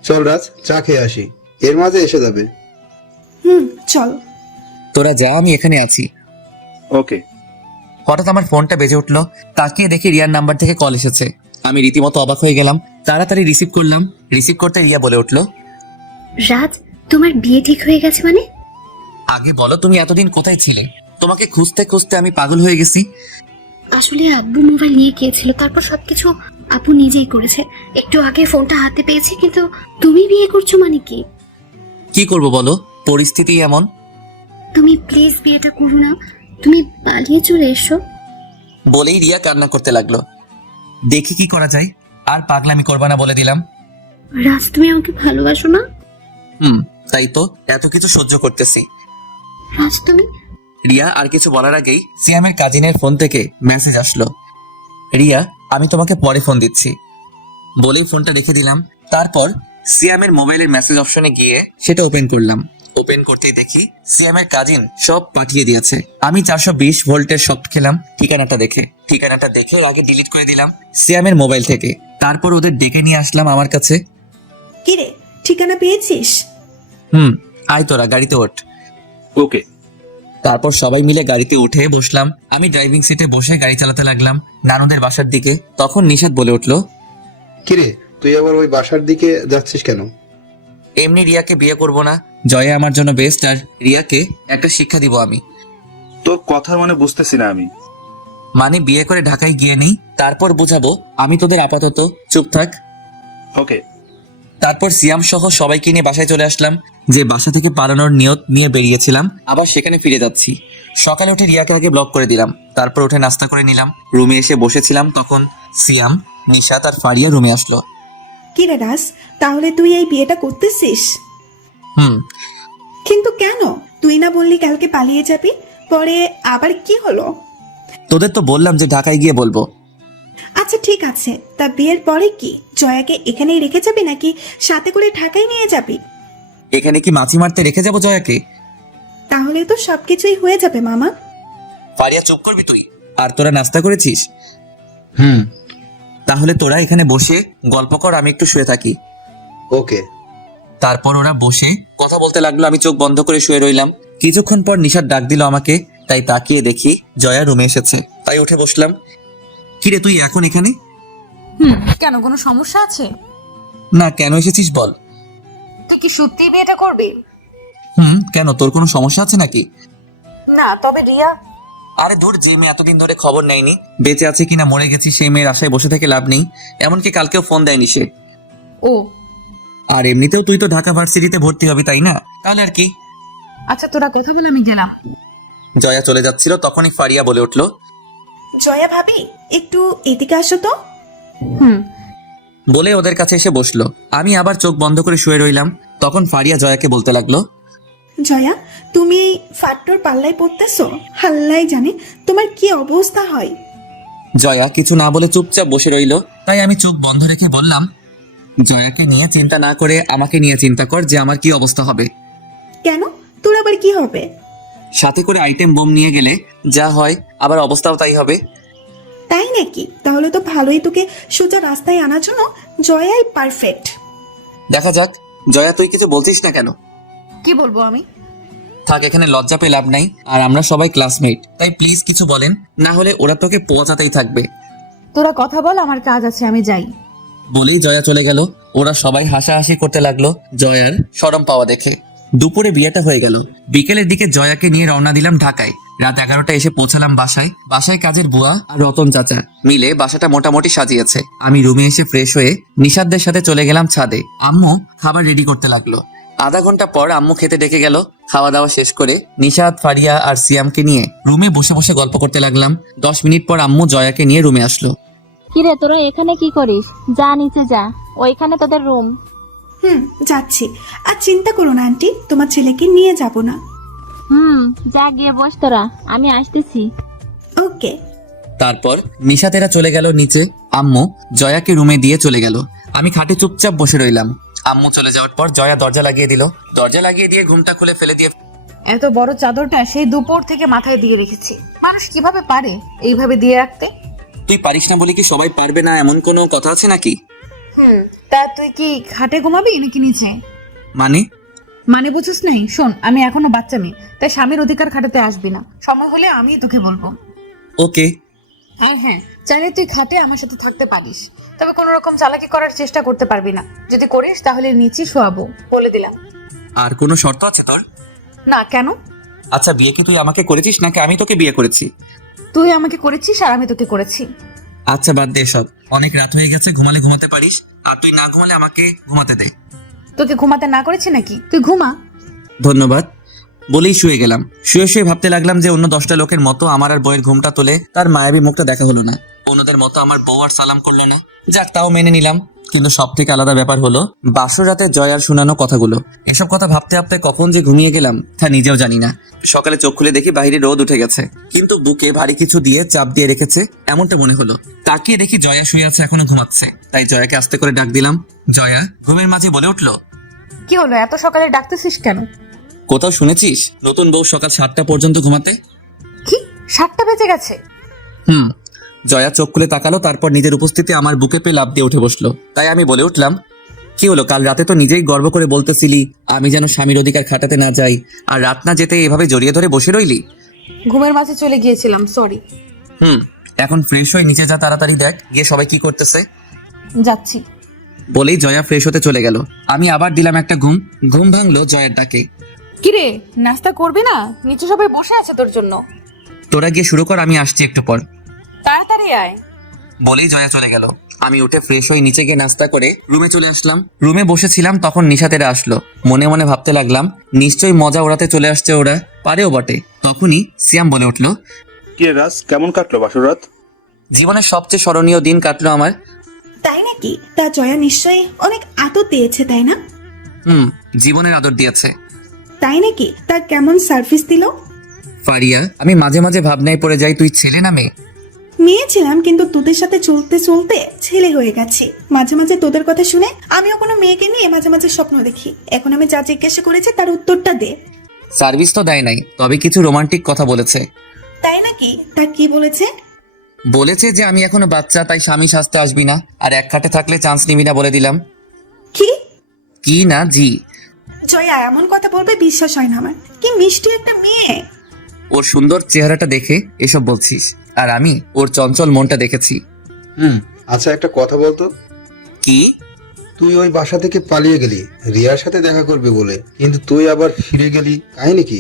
চল রাজ, চা খেয়ে আসি, এর মাঝে এসে যাবে। চল। তোরা যা, আমি এখানে আছি। ওকে। হঠাৎ আমার ফোনটা বেজে উঠলো। তাকিয়ে দেখি রিয়ার নাম্বার থেকে কল এসেছে। আমি রীতিমতো অবাক হয়ে গেলাম। তাড়াতাড়ি রিসিভ করলাম। রিসিভ করতে রিয়া বলে উঠলো, রাজ, তোমার বিয়ে ঠিক হয়ে গেছে মানে? আগে বলো তুমি এতদিন কোথায় ছিলে? তোমাকে খুঁজতে খুঁজতে আমি পাগল হয়ে গেছি। আসলে আব্বু মোবাইল নিয়ে গিয়েছিল, তারপর সবকিছু আপু নিজেই করেছে। একটু আগে ফোনটা হাতে পেয়েছি, কিন্তু তুমি বিয়ে করছো মানে কি? কি করব বলো, পরিস্থিতি এমন। তুমি প্লিজ বিয়েটা করো না, তুমি পালিয়ে চলে এসো। বলেই রিয়া কান্না করতে লাগলো। দেখি কি করা যায়। আর পাগলামি করবা না বলে দিলাম। রাজ, তুমি আমাকে ভালোবাসো না? তাই তো এত কিছু সহ্য করতেছি। রাজ তুমি। রিয়া আর কিছু বলার আগেই সিয়ামের কাজিনের ফোন থেকে মেসেজ আসলো, রিয়া আমি তোমাকে পরে ফোন দিচ্ছি। বলেই ফোনটা রেখে দিলাম। তারপর সিয়ামের মোবাইলের মেসেজ অপশনে গিয়ে সেটা ওপেন করলাম। ওপেন করতেই দেখি সিয়ামের কাজিন সব পাঠিয়ে দিয়েছে। আমি 420 ভোল্টের শক খেলাম ঠিকানাটা দেখে আগে ডিলিট করে দিলাম সিয়ামের মোবাইল থেকে। তারপর ওদের ডেকে নিয়ে আসলাম আমার কাছে। কিরে, ঠিকানা পেয়েছিস? আয় তোরা গাড়িতে ওঠ। ওকে। তারপর সবাই মিলে গাড়িতে উঠে বসলাম। আমি ড্রাইভিং সিটে বসে গাড়ি চালাতে লাগলাম নানুদের বাসার দিকে। তখন নিশাত বলে উঠলো, কিরে তুই আবার ওই বাসার দিকে যাচ্ছিস কেন? এমনি রিয়াকে বিয়ে করব না, জয়া আমার জন্য বেস্ট, আর রিয়াকে একটা শিক্ষা দিব আমি। তোর কথার মানে বুঝতেছি না আমি। মানে বিয়ে করে ঢাকায় গিয়ে নেই, তারপর বুঝাবো। আমি তোদের আপাতত চুপ থাক। ওকে। তারপর সিয়াম সহ সবাইকে নিয়ে বাসায় চলে আসলাম। যে বাসা থেকে পালানোর নিয়ত নিয়ে বেরিয়েছিলাম, আবার সেখানে ফিরে যাচ্ছি। সকালে উঠে রিয়াকে আগে ব্লক করে দিলাম। তারপর উঠে নাস্তা করে নিলাম। রুমে এসে বসেছিলাম, তখন সিয়াম, নিশাত আর ফারিয়া রুমে আসলো। কিরে রাজ, তাহলে তুই এই বিয়েটা করতেছিস? কিন্তু কেন? তুই না বললি কালকে পালিয়ে যাবি, পরে আবার কি হলো? তোদের তো বললাম যে ঢাকায় গিয়ে বলবো। আচ্ছা ঠিক আছে, তা বিয়ের পরে কি জয়াকে এখানেই রেখে যাবি নাকি সাথে করে ঢাকায় নিয়ে যাবি? এখানে কি মাছি মারতে রেখে যাবো জয়াকে? তাহলে তো সবকিছুই হয়ে যাবে মামা। ফারিয়া চুপ করবি তুই। আর তোরা নাস্তা করেছিস? হুম। তাহলে তোরা এখানে বসে গল্প কর, আমি একটু শুয়ে থাকি। ওকে। তারপর ওরা বসে কথা বলতে লাগলো। আমি চোখ বন্ধ করে শুয়ে রইলাম। কিছুক্ষণ পর নিশাত ডাক দিল আমাকে, তাই তাকিয়ে দেখি জয়া রুমে এসেছে। তাই উঠে বসলাম। কিরে তুই এখন এখানে? কেন, কোনো সমস্যা আছে? না, কেন এসেছিস বল। তুই কি সত্যি বিয়েটা করবি? কেন, তোর কোনো সমস্যা আছে নাকি? না, তবে রিয়া। আরে দূর, যে মেয়ে এতদিন ধরে খবর নেয়নি বেঁচে আছে কিনা মরে গেছি সেই মেয়ের আশায় বসে থেকে লাভ নেই। এমনকি কালকেও ফোন দেয়নি সে। ও আর এমনিতেও তুই তো ঢাকা ভার্সিটিতে ভর্তি হবি, তাই না? তাহলে আর কি। আচ্ছা, তোরা কথা বলে আমি গেলাম। জয়া চলে যাচ্ছিল, তখনই ফারিয়া বলে উঠলো, জয়া ভাবি একটু এদিকে আসো তো। বলে ওদের কাছে এসে বসলো। আমি আবার চোখ বন্ধ করে শুয়ে রইলাম। তখন ফারিয়া জয়াকে বলতে লাগলো, জয়া, তুমি এই ফাট্টর পাল্লায় পড়তেছো? হাল্লাই জানে তোমার কি অবস্থা হয়। জয়া কিছু না বলে চুপচাপ বসে রইলো। তাই আমি চোখ বন্ধ রেখে বললাম, জয়াকে নিয়ে চিন্তা না করে আমাকে নিয়ে চিন্তা কর যে আমার কি অবস্থা হবে। কেন, তোর আবার কি হবে? সাথে করে আইটেম বোম নিয়ে গেলে যা হয় আবার অবস্থাও তাই হবে। তাই নাকি? তাহলে তো ভালোই, তোকে সোজা রাস্তায় আনার জন্য জয়াই পারফেক্ট। দেখা যাক। জয়া, তুই কিছু বলছিস না কেন? কি বলবো আমি? থাক, এখানে লজ্জা পেয়ে লাভ নাই। আর আমরা সবাই ক্লাসমেট, তাই প্লিজ কিছু বলেন, না হলে ওরা তোকে পচাতেই থাকবে। তোরা কথা বল, আমার কাজ আছে, আমি যাই। বলেই জয়া চলে গেল। ওরা সবাই হাসাহাসি করতে লাগলো জয়ার শরম পাওয়া দেখে। দুপুরে বিয়েটা হয়ে গেল। বিকেলের দিকে জয়াকে নিয়ে রওনা দিলাম ঢাকায়। রাত 11টা এসে পৌঁছালাম বাসায়। বাসায় কাজের বুয়া আর রতন চাচা মিলে বাসাটা মোটামুটি সাজিয়েছে। আমি রুমে এসে ফ্রেশ হয়ে নিশাদদের সাথে চলে গেলাম ছাদে। আম্মু খাবার রেডি করতে লাগলো। আধা ঘন্টা পর আম্মু খেতে ডেকে গেল। খাওয়া দাওয়া শেষ করে নিশাদ, ফারিয়া আর সিয়ামকে নিয়ে রুমে বসে বসে গল্প করতে লাগলাম। 10 মিনিট পর আম্মু জয়াকে নিয়ে রুমে আসলো। কিরে, তোরা এখানে কি করিস? যা নিচে যা, ওইখানে তোদের রুম। যাচ্ছি। আর চিন্তা করো না আন্টি, তোমার ছেলেকে নিয়ে যাব না। যা গিয়ে বস তোরা, আমি আসতেছি। ওকে। তারপর নিশাতেরা চলে গেল নিচে। আম্মু জয়াকে রুমে দিয়ে চলে গেল। আমি খাটে চুপচাপ বসে রইলাম। আম্মু চলে যাওয়ার পর জয়া দরজা লাগিয়ে দিল। দরজা লাগিয়ে দিয়ে ঘুমটা খুলে ফেলে দিয়ে, এত বড় চাদরটা সেই দুপুর থেকে মাথায় দিয়ে রেখেছি। মানুষ কিভাবে পারে এইভাবে দিয়ে রাখতে? তুই পারিস না বলে কি সবাই পারবে না, এমন কোনো কথা আছে নাকি? তা তুই কি খাটে ঘুমাবি নাকি নিচে? মানে বুঝিস নাই? শোন, আমি এখনো বাচ্চা মেয়ে, তাই স্বামীর অধিকার খাটাতে আসবি না। সময় হলে আমি তোকে বলবো। ওকে। আর হ্যাঁ, চাইলে তুই খাটে আমার সাথে থাকতে পারিস, তবে কোনো রকম চালাকি করার চেষ্টা করতে পারবি না। যদি করিস তাহলে নিচে শোয়াবো, বলে দিলাম। আর কোনো শর্ত আছে তোর? না, কেন? আচ্ছা, বিয়ে কি তুই আমাকে করেছিস নাকি আমি তোকে বিয়ে করেছি? তুই আমাকে করেছিস আর আমি তোকে করেছি। আচ্ছা, বাদ দে সব। অনেক রাত হয়ে গেছে, ঘুমালে ঘুমাতে পারিস। আর তুই না ঘুমালে আমাকে ঘুমাতে দে। তোকে ঘুমাতে না করেছি নাকি? তুই ঘুমা। ধন্যবাদ। বলেই শুয়ে গেলাম। শুয়ে শুয়ে ভাবতে লাগলাম যে অন্য 10টা লোকের মতো আমার আর বউয়ের ঘুমটা তোলে তার মায়াবী মুখটা দেখা হলো না। অন্যদের মতো আমার বউ আর সালাম করলো না। যাক, তাও মেনে নিলাম। কিন্তু সব থেকে আলাদা ব্যাপার হলো বাসর রাতে জয়ার শোনানো কথাগুলো। এসব কথা ভাবতে ভাবতে কখন যে ঘুমিয়ে গেলাম তা নিজেও জানি না। সকালে চোখ খুলে দেখি বাইরে রোদ উঠে গেছে, কিন্তু বুকে ভারী কিছু দিয়ে চাপ দিয়ে রেখেছে এমনটা মনে হলো। তাকিয়ে দেখি জয়া শুয়ে আছে, এখনো ঘুমাচ্ছে। তাই জয়াকে আস্তে করে ডাক দিলাম। জয়া ঘুমের মাঝে বলে উঠলো, কি হলো, এত সকালে ডাকতেছিস কেন? কোথাও শুনেছিস নতুন বউ সকাল 7টা পর্যন্ত ঘুমাতে? কি, 7টা বেজে গেছে? জয়া চোখ খুলে তাকালো, তারপর নিজের উপস্থিতি আমার বুকে পেয়ে লাফ দিয়ে উঠে বসলো। তাই আমি বলে উঠলাম, কি হলো, কাল রাতে তো নিজেই গর্ব করে বলতেছিলি আমি যেন স্বামীর অধিকার খাটাতে না যাই, আর রাত না যেতে এভাবে জড়িয়ে ধরে বসে রইলি। ঘুমের মাঝে চলে গিয়েছিলাম, সরি। এখন ফ্রেশ হয়ে নিচে যা, তাড়াতাড়ি দেখ গিয়ে সবাই কি করতেছে। যাচ্ছি। বলেই জয়া ফ্রেশ হতে চলে গেল। আমি আবার দিলাম একটা ঘুম ভাঙলো জয়ার ডাকে। কিরে, নাস্তা করবি না? নিচে সবাই বসে আছে তোর জন্য। তোরা গিয়ে শুরু কর, আমি আসছি একটু পর। তাড়াতাড়ি আয়। বলেই জয়া চলে গেল। আমি উঠে ফ্রেশ হয়ে নিচে গিয়ে নাস্তা করে রুমে চলে আসলাম। রুমে বসেছিলাম, তখন নিশাতেরা আসলো। মনে মনে ভাবতে লাগলাম নিশ্চয়ই মজা ওড়াতে চলে আসছে, ওরা পারেও বটে। তখনই সিয়াম বলে উঠলো, কি রাজ, কেমন কাটলো বাসর রাত? জীবনের সবচেয়ে স্মরণীয় দিন কাটলো আমার। তাই নাকি? তা জয়া নিশ্চয়ই অনেক আদর দিয়েছে, তাই না? জীবনের আদর দিয়েছে। তাই নাকি? তা কেমন সার্ভিস দিল? ফারিয়া, আমি মাঝে মাঝে ভাবনায় পড়ে যাই তুই ছেলে না মেয়ে। মেয়ে ছিলাম, কিন্তু তোদের সাথে চলতে চলতে ছেলে হয়ে গেছে। মাঝে মাঝে তোদের কথা শুনে আমিও কোনো মেয়েকে নিয়ে মাঝে মাঝে স্বপ্ন দেখি। এখন আমি যা জিজ্ঞাসা করেছি তার উত্তরটা দে। সার্ভিস তো দেয় নাই, তবে কিছু রোমান্টিক কথা বলেছে। তাই নাকি? তা কি বলেছে? বলেছে যে আমি এখনো বাচ্চা, তাই স্বামী সাজতে আসবি না, আর এক খাটে থাকলে চান্স নিবি না বলে দিলাম। কি না জি। জয়া এমন কথা বলবে বিশ্বাস হয় না আমার। কি মিষ্টি একটা মেয়ে। ওর সুন্দর চেহারাটা দেখে এসব বলছিস, আর আমি ওর চঞ্চল মনটা দেখেছি। আচ্ছা, একটা কথা বলতো। কি? তুই ওই বাসা থেকে পালিয়ে গেলি রিয়ার সাথে দেখা করবি বলে, কিন্তু তুই আবার ফিরে গেলি, কাহিনী কি?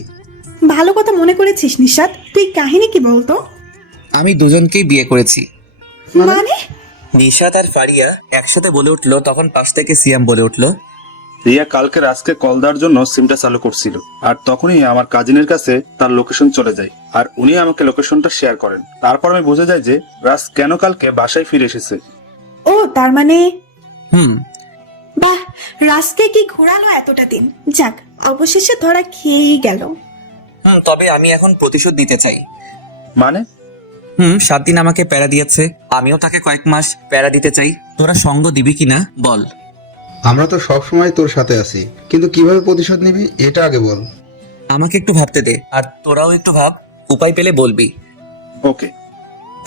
ভালো কথা মনে করেছিস নিশাত, তুই কাহিনী কি বলতো? আমি দুজনকেই বিয়ে করেছি। মানে? নিশাত আর ফারিয়া একসাথে বলে উঠলো, তখন পাশ থেকে সিয়াম বলে উঠলো, রিয়া কালকে রাজকে কল দেওয়ার জন্য সিমটা চালু করছিল, আর তখনই আমার কাজিনের কাছে তার লোকেশন চলে যায়, আর উনি আমাকে লোকেশনটা শেয়ার করেন। তারপর আমি বুঝে যাই যে রাজ কেন কালকে বাসায় ফিরে এসেছে। ও তার মানে হুম। বাহ, রাজকে কি ঘোরালো এতটা দিন। যাক, অবশেষে ধরা খেয়েই গেল। তবে আমি এখন প্রতিশোধ নিতে চাই। মানে? 7 দিন আমাকে প্যারা দিয়েছে, আমিও তাকে কয়েক মাস প্যারা দিতে চাই। তোরা সঙ্গ দিবি কিনা বল। আমরা তো সব সময় তোর সাথে আছি, কিন্তু কিভাবে প্রতিশোধ নিবি এটা আগে বল। আমাকে একটু ভাবতে দে, আর তোরাও একটু ভাব, উপায় পেলে বলবি। ওকে।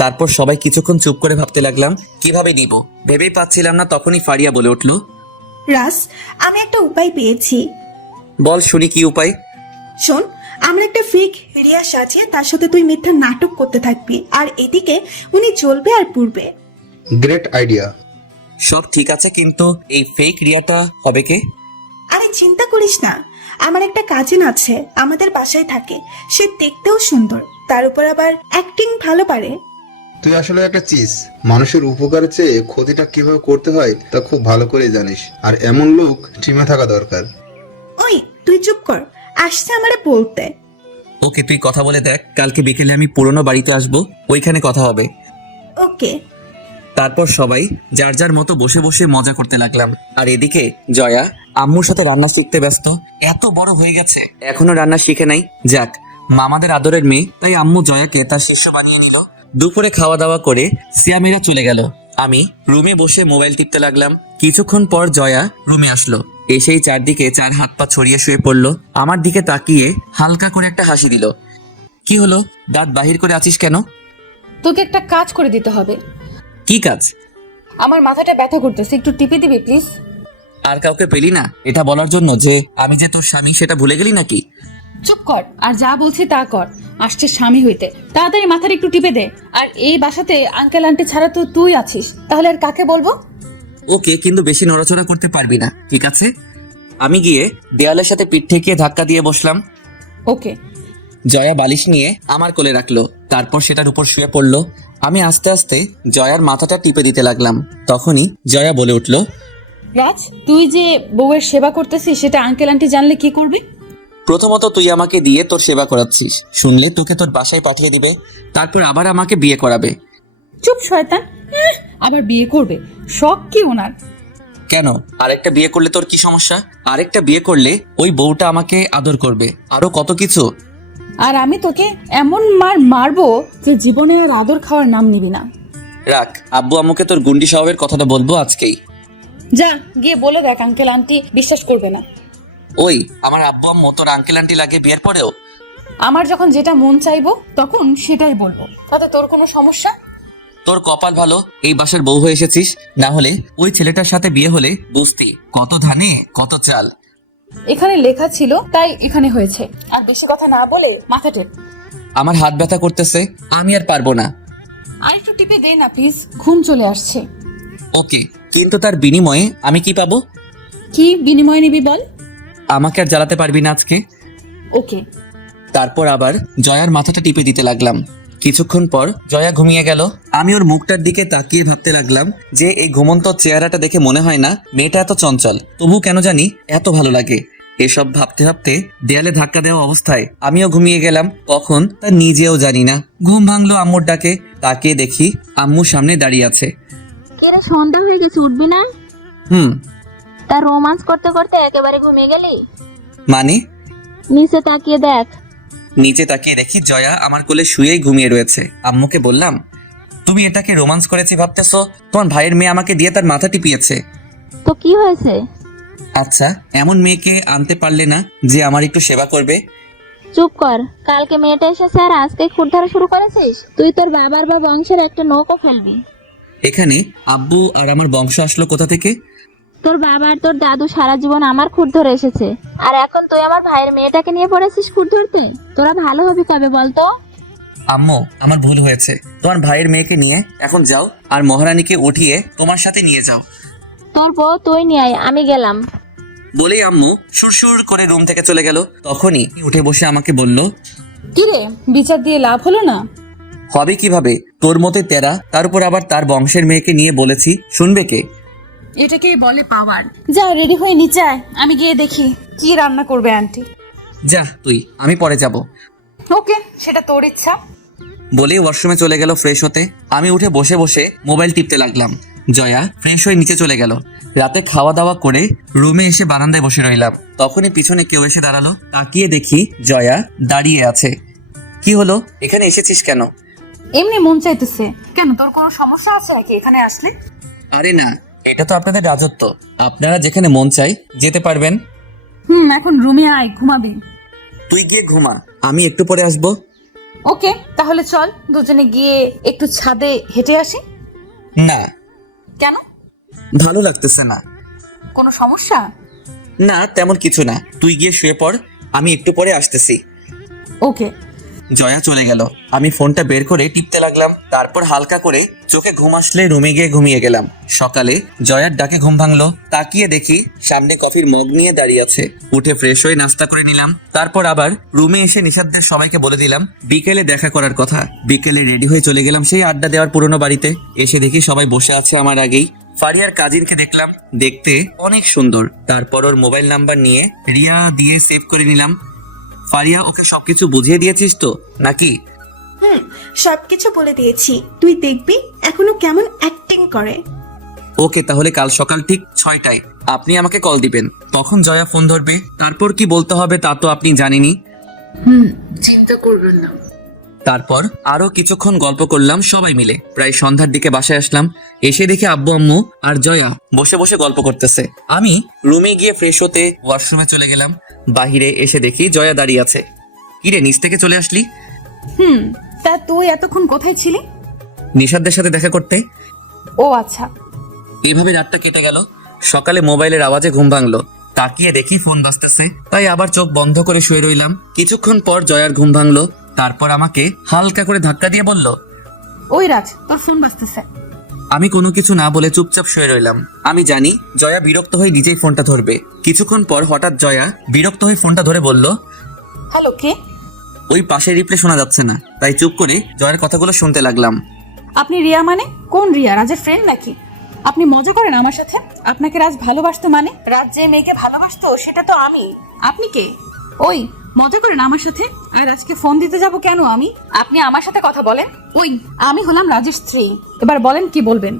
তারপর সবাই কিছুক্ষণ চুপ করে ভাবতে লাগলাম কিভাবে নিব, ভেবেই পাচ্ছিলাম না। তখনই ফারিয়া বলে উঠলো, রাজ, আমি একটা উপায় পেয়েছি। বল শুনি কি উপায়। শোন, আমরা একটা ফেক রিয়া সাজিয়ে তার সাথে তুই মিথ্যা নাটক করতে থাকবি, আর এদিকে উনি জ্বলবে আর পুড়বে। Great idea. সব ঠিক আছে, কিন্তু এই ফেক রিয়াটা হবে কে? আরে চিন্তা করিস না, আমার একটা কাজিন আছে, আমাদের বাসায় থাকে। সে দেখতেও সুন্দর, তার উপর আবার অ্যাক্টিং ভালো পারে। তুই আসলে একটা চিজ, মানুষের উপকারের চেয়ে ক্ষতিটা কিভাবে করতে হয় তা খুব ভালো করে জানিস, আর এমন লোক টিমে থাকা দরকার। ওই তুই চুপ কর, আসছে আমারে বলতে। ওকে, তুই কথা বলে দেখ, কালকে বিকেলে আমি পুরনো বাড়িতে আসবো, ওইখানে কথা হবে। ওকে। তারপর সবাই যার যার মতো বসে বসে মজা করতে লাগলাম। আর এদিকে জয়া আম্মুর সাথে রান্না শিখতে ব্যস্ত। এত বড় হয়ে গেছে এখনো রান্না শিখে নাই। যাক, মামাদের আদরের মেয়ে, তাই আম্মু জয়াকে তার শিষ্য বানিয়ে নিল। দুপুরে খাওয়া দাওয়া করে সিয়ামেরা চলে গেল। আমি রুমে বসে মোবাইল টিপতে লাগলাম। কিছুক্ষণ পর জয়া রুমে আসলো, এসেই চারদিকে 4 হাত পা ছড়িয়ে শুয়ে পড়লো। আমার দিকে তাকিয়ে হালকা করে একটা হাসি দিল। কি হলো, দাঁত বাহির করে আছিস কেন? তোকে একটা কাজ করে দিতে হবে। কি কাজ? আমার মাথাটা ব্যথা করতেছে, একটু টিপে দিবি প্লিজ। আর কাউকে পেলি না এটা বলার জন্য যে আমি যে তোর স্বামী, সেটা ভুলে গেলি নাকি? চুপ কর, আর যা বলছি তা কর। আসছে স্বামী হইতে, তাড়াতাড়ি মাথার একটু টিপে দে। আর এই বাসাতে আঙ্কেল আন্টি ছাড়া তো তুই আছিস, তাহলে আর কাকে বলবো? ওকে, কিন্তু বেশি নড়াচড়া করতে পারবি না, ঠিক আছে? আমি গিয়ে দেয়ালের সাথে পিঠ ঠেকিয়ে ধাক্কা দিয়ে বসলাম। ওকে। জয়া বালিশ নিয়ে আমার কোলে রাখলো, তারপর সেটার উপর শুয়ে পড়লো। আমি আস্তে আস্তে জয়ার মাথাটা টিপে দিতে লাগলাম। তখনই জয়া বলে উঠলো, রাজ, তুই যে বউয়ের সেবা করতেছিস সেটা আঙ্কেল আন্টি জানলে কি করবি? প্রথমত তুই আমাকে দিয়ে তোর সেবা করাচ্ছিস, শুনলে তোকে তোর বাসায় পাঠিয়ে দিবে, তারপর আবার আমাকে বিয়ে করাবে। চুপ শয়তান, আবার বিয়ে করবে? শখ কি ওনার? কেন, আরেকটা বিয়ে করলে তোর কি সমস্যা? আরেকটা বিয়ে করলে ওই বউটা আমাকে আদর করবে, আরো কত কিছু। আর আমি তোকে এমন মার মারবো যে জীবনে আর আদর খাওয়ার নাম নিবি না। রাখ, আব্বু আম্মুকে তোর গুন্ডি স্বভাবের কথাটা বলবো আজকেই। যা গিয়ে বলে দেখ, আঙ্কেল আন্টি বিশ্বাস করবে না। ওই, আমার আব্বু আম্মু তোর আঙ্কেল আন্টি লাগে বিয়ের পরেও? আমার যখন যেটা মন চাইবো তখন সেটাই বলবো, তাতে তোর কোনো সমস্যা? তোর কপাল ভালো এই বাসার বউ হয়ে এসেছিস, না হলে ওই ছেলেটার সাথে বিয়ে হলে বুঝতি কত ধানে কত চাল। এখানে লেখা ছিল তাই এখানে হয়েছে, আর বেশি কথা না বলে মাথা টেপ। আমার হাত ব্যথা করতেছে, আমি আর পারবো না। আর একটু টিপে দে না প্লিজ, ঘুম চলে আসছে। ওকে, কিন্তু তার বিনিময়ে আমি কি পাবো? কি বিনিময় নিবি বল? আমাকে আর জ্বালাতে পারবি না আজকে। ওকে। তারপর আবার জয়ার মাথাটা টিপে দিতে লাগলাম। কিছুক্ষণ পর জয়া ঘুমিয়ে গেল। আমি ওর মুখটার দিকে তাকিয়ে ভাবতে লাগলাম যে এই ঘুমন্ত চেহারাটা দেখে মনে হয় না মেয়েটা এত চঞ্চল, তবু কেন জানি এত ভালো লাগে। এসব ভাবতে ভাবতে দেয়ালে ধাক্কা দেওয়া অবস্থায় আমিও ঘুমিয়ে গেলাম। কখন তা নিজেও জানি না। ঘুম ভাঙলো আম্মুর ডাকে, তাকিয়ে দেখি আম্মু সামনে দাঁড়িয়ে আছে। কেরে, সন্ধ্যা হয়ে গেছে, উঠবি না? তা রোমান্স করতে করতে একেবারে ঘুমিয়ে গেলি? মানে? নিচে তাকিয়ে দেখ। নিচে তাকিয়ে দেখি জয়া আমার কোলে শুয়েই ঘুমিয়ে রয়েছে। আম্মুকে বললাম, তুমি এটাকে রোমান্স করেছি ভাবতেছো? তোমার ভাইয়ের মেয়ে আমাকে দিয়ে তার মাথা টিপিয়েছে। তো কি হয়েছে? আচ্ছা, এমন মেয়েকে আনতে পারলে না যে আমার একটু সেবা করবে? চুপ কর, কালকে মেয়েটা এসেছে আর আজকে খুঁট ধরা শুরু করেছিস? তুই তোর বাবার বা বংশের একটা নৌকো ফেলবি। এখানে আব্বু আর আমার বংশ আসলো কোথা থেকে? তোর বাবা আর তোর দাদু সারা জীবন আমার খুঁট ধরে এসেছে, আর এখন তুই আমার ভাইয়ের মেয়েটাকে নিয়ে পড়েছিস খুঁট ধরতে? তোরা ভালো হবি কবে বলতো? আম্মু, আমার ভুল হয়েছে। তোমার ভাইয়ের মেয়েকে নিয়ে এখন যাও আর মহারানীকে উঠিয়ে তোমার সাথে নিয়ে যাও। তোর বউ তুই নিয়ে আয়, আমি গেলাম। বলেই আম্মু সুরসুর করে রুম থেকে চলে গেল। তখনই উঠে বসে আমাকে বলল, কিরে, বিচার দিয়ে লাভ হলো না? হবে কিভাবে? তোর মতে তেরা, তার উপর আবার তার বংশের মেয়েকে নিয়ে বলেছি, শুনবে কে? এটাকেই বলে পাওয়ার। যা রেডি হয়ে নিচে আয়, আমি গিয়ে দেখি কি রান্না করবে আন্টি। যা তুই, আমি পরে যাব। ওকে, সেটা তোর ইচ্ছা। বলেই ওয়াশরুমে চলে গেল ফ্রেশ হতে। আমি উঠে বসে বসে মোবাইল টিপতে লাগলাম। জয়া ফ্রেশ হয়ে নিচে চলে গেল। রাতে খাওয়া দাওয়া করে রুমে এসে বারান্দায় বসে রইলাম। তখনই পিছনে কেউ এসে দাঁড়ালো। তাকিয়ে দেখি জয়া দাঁড়িয়ে আছে। কি হলো, এখানে এসেছিস কেন? এমনি মন চাইতেছে। কেন, তোর কোনো সমস্যা আছে নাকি এখানে আসলে? আরে না, এটা তো আপনাদের রাজত্ব, আপনারা যেখানে মন চাই যেতে পারবেন। এখন রুমে আয়, ঘুমাবি। তুই গিয়ে ঘুমা, আমি একটু পরে আসবো। ওকে, তাহলে চল দুজনে গিয়ে একটু ছাদে হেঁটে আসি। না, কেন? ভালো লাগতেছে না। কোনো সমস্যা? না, তেমন কিছু না। তুই গিয়ে শুয়ে পড়, আমি একটু পরে আসতেছি। ওকে। জয়া চলে গেল। আমি ফোনটা বের করে টিপতে লাগলাম। তারপর হালকা করে চোখে ঘুম আসলে রুমে গিয়ে ঘুমিয়ে গেলাম। সকালে জয়ার ডাকে ঘুম ভাঙলো। তাকিয়ে দেখি সামনে কফির মগ নিয়ে দাঁড়িয়ে আছে। উঠে ফ্রেশ হয়ে নাস্তা করে নিলাম। তারপর আবার রুমে এসে নিশাদদের সবাইকে বলে দিলাম বিকেলে দেখা করার কথা। বিকেলে রেডি হয়ে চলে গেলাম সেই আড্ডা দেওয়ার পুরনো বাড়িতে। এসে দেখি সবাই বসে আছে আমার আগেই। ফারিয়ার কাজিনকে দেখলাম, দেখতে অনেক সুন্দর। তারপর ওর মোবাইল নাম্বার নিয়ে রিয়া দিয়ে সেভ করে নিলাম। ফারিয়া, ওকে সবকিছু বুঝিয়ে দিয়েছিস তো নাকি? সবকিছু বলে দিয়েছি, তুই দেখবি এখনো কেমন অ্যাক্টিং করে। ওকে, তাহলে কাল সকাল ঠিক 6টায় আপনি আমাকে কল দিবেন। তখন জয়া ফোন ধরবে। তারপর কি বলতে হবে তা তো আপনি জানেনই। চিন্তা করবেন না। তারপর আরো কিছুক্ষণ গল্প করলাম সবাই মিলে। প্রায় সন্ধ্যার দিকে বাসায় আসলাম। এসে দেখি আব্বু আম্মু আর জয়া বসে বসে গল্প করতেছে। আমি রুমে গিয়ে ফ্রেশ হতে ওয়াশরুমে চলে গেলাম। বাহিরে এসে দেখি জয়া দাঁড়িয়ে আছে। কিরে, নিচ থেকে চলে আসলি? তা তুই এতক্ষণ কোথায় ছিলি? নিশাদদের সাথে দেখা করতে। ও আচ্ছা। এইভাবে রাতটা কেটে গেল। সকালে মোবাইলের আওয়াজে ঘুম ভাঙলো। তাকিয়ে দেখি ফোন বাজতেছে, তাই আবার চোখ বন্ধ করে শুয়ে রইলাম। কিছুক্ষণ পর জয়ার ঘুম ভাঙলো। তারপর আমাকে হালকা করে ধাক্কা দিয়ে বলল, ওই রাজ, তোর ফোন বাজতেছে। আমি কোনো কিছু না বলে চুপচাপ শুয়ে রইলাম। আমি জানি জয়া বিরক্ত হয়ে নিজেই ফোনটা ধরবে। কিছুক্ষণ পর হঠাৎ জয়া বিরক্ত হয়ে ফোনটা ধরে বলল, হ্যালো, কে? ওই পাশে রিপ্লে শোনা যাচ্ছে না, তাই চুপ করে জয়ার কথাগুলো শুনতে লাগলাম। আপনি রিয়া মানে? কোন রিয়া? রাজের ফ্রেন্ড নাকি? আপনি মজা করেন আমার সাথে? আপনাকে রাজ ভালোবাসতো মানে? রাজ যে মেয়েকে ভালোবাসতো সেটা তো আমি। আপনি কে? ওই মজা করেন আমার সাথে? আর রাজকে ফোন দিতে যাব কেন আমি? আপনি আমার সাথে কথা বলেন। ওই, আমি হলাম রাজের স্ত্রী। এবার বলেন কি বলবেন।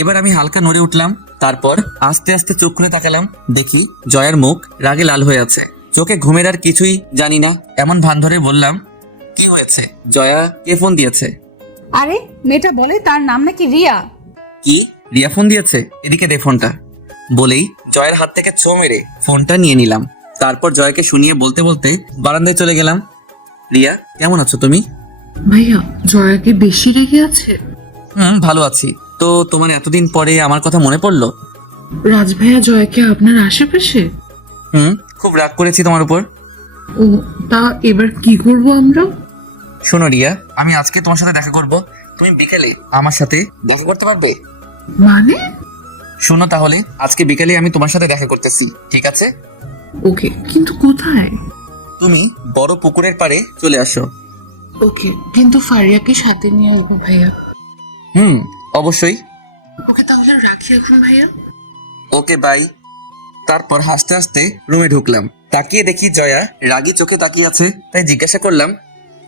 এবার আমি হালকা নড়ে উঠলাম। তারপর আস্তে আস্তে চোখ খুলে তাকালাম। দেখি জয়ার মুখ রাগে লাল হয়ে আছে। চোখে ঘুমের আর কিছুই জানি না এমন ভান ধরে বললাম, কি হয়েছে? জয়া কে ফোন দিয়েছে? আরে মেয়েটা বলে তার নাম নাকি রিয়া। কি, রিয়া ফোন দিয়েছে? এদিকে দে ফোনটা। বলেই জয়ের হাত থেকে ছো মেরে ফোনটা নিয়ে নিলাম। তারপর জয়কে শুনিয়ে বলতে বলতে বারান্দায় চলে গেলাম। রিয়া, কেমন আছো তুমি? ভাইয়া, জয়াকে বেশি রেগে আছে? ভালো আছি। তো তোমার এতদিন পরে আমার কথা মনে পড়লো? রাজ ভাইয়া জয়াকে আপনার আশেপাশে? খুব রাগ করেছি তোমার উপর। ও, তা এবার কি করব আমরা? শোনো রিয়া, আমি আজকে তোমার সাথে দেখা করব। তুমি বিকেলে আমার সাথে দেখা করতে পারবে? মানে? শোনো তাহলে, আজকে বিকেলে আমি তোমার সাথে দেখা করতেছি, ঠিক আছে? ওকে, কিন্তু কোথায়? তুমি বড় পুকুরের পাড়ে চলে আসো। ওকে, কিন্তু ফারিয়াকে সাথে নিয়ে আসবো ভাইয়া। অবশ্যই। ওকে, তাহলে রাখি এখন ভাইয়া। ওকে, বাই। তারপর হাসতে হাসতে রুমে ঢুকলাম। তাকিয়ে দেখি জয়া রাগী চোখে তাকিয়ে আছে। তাই জিজ্ঞাসা করলাম,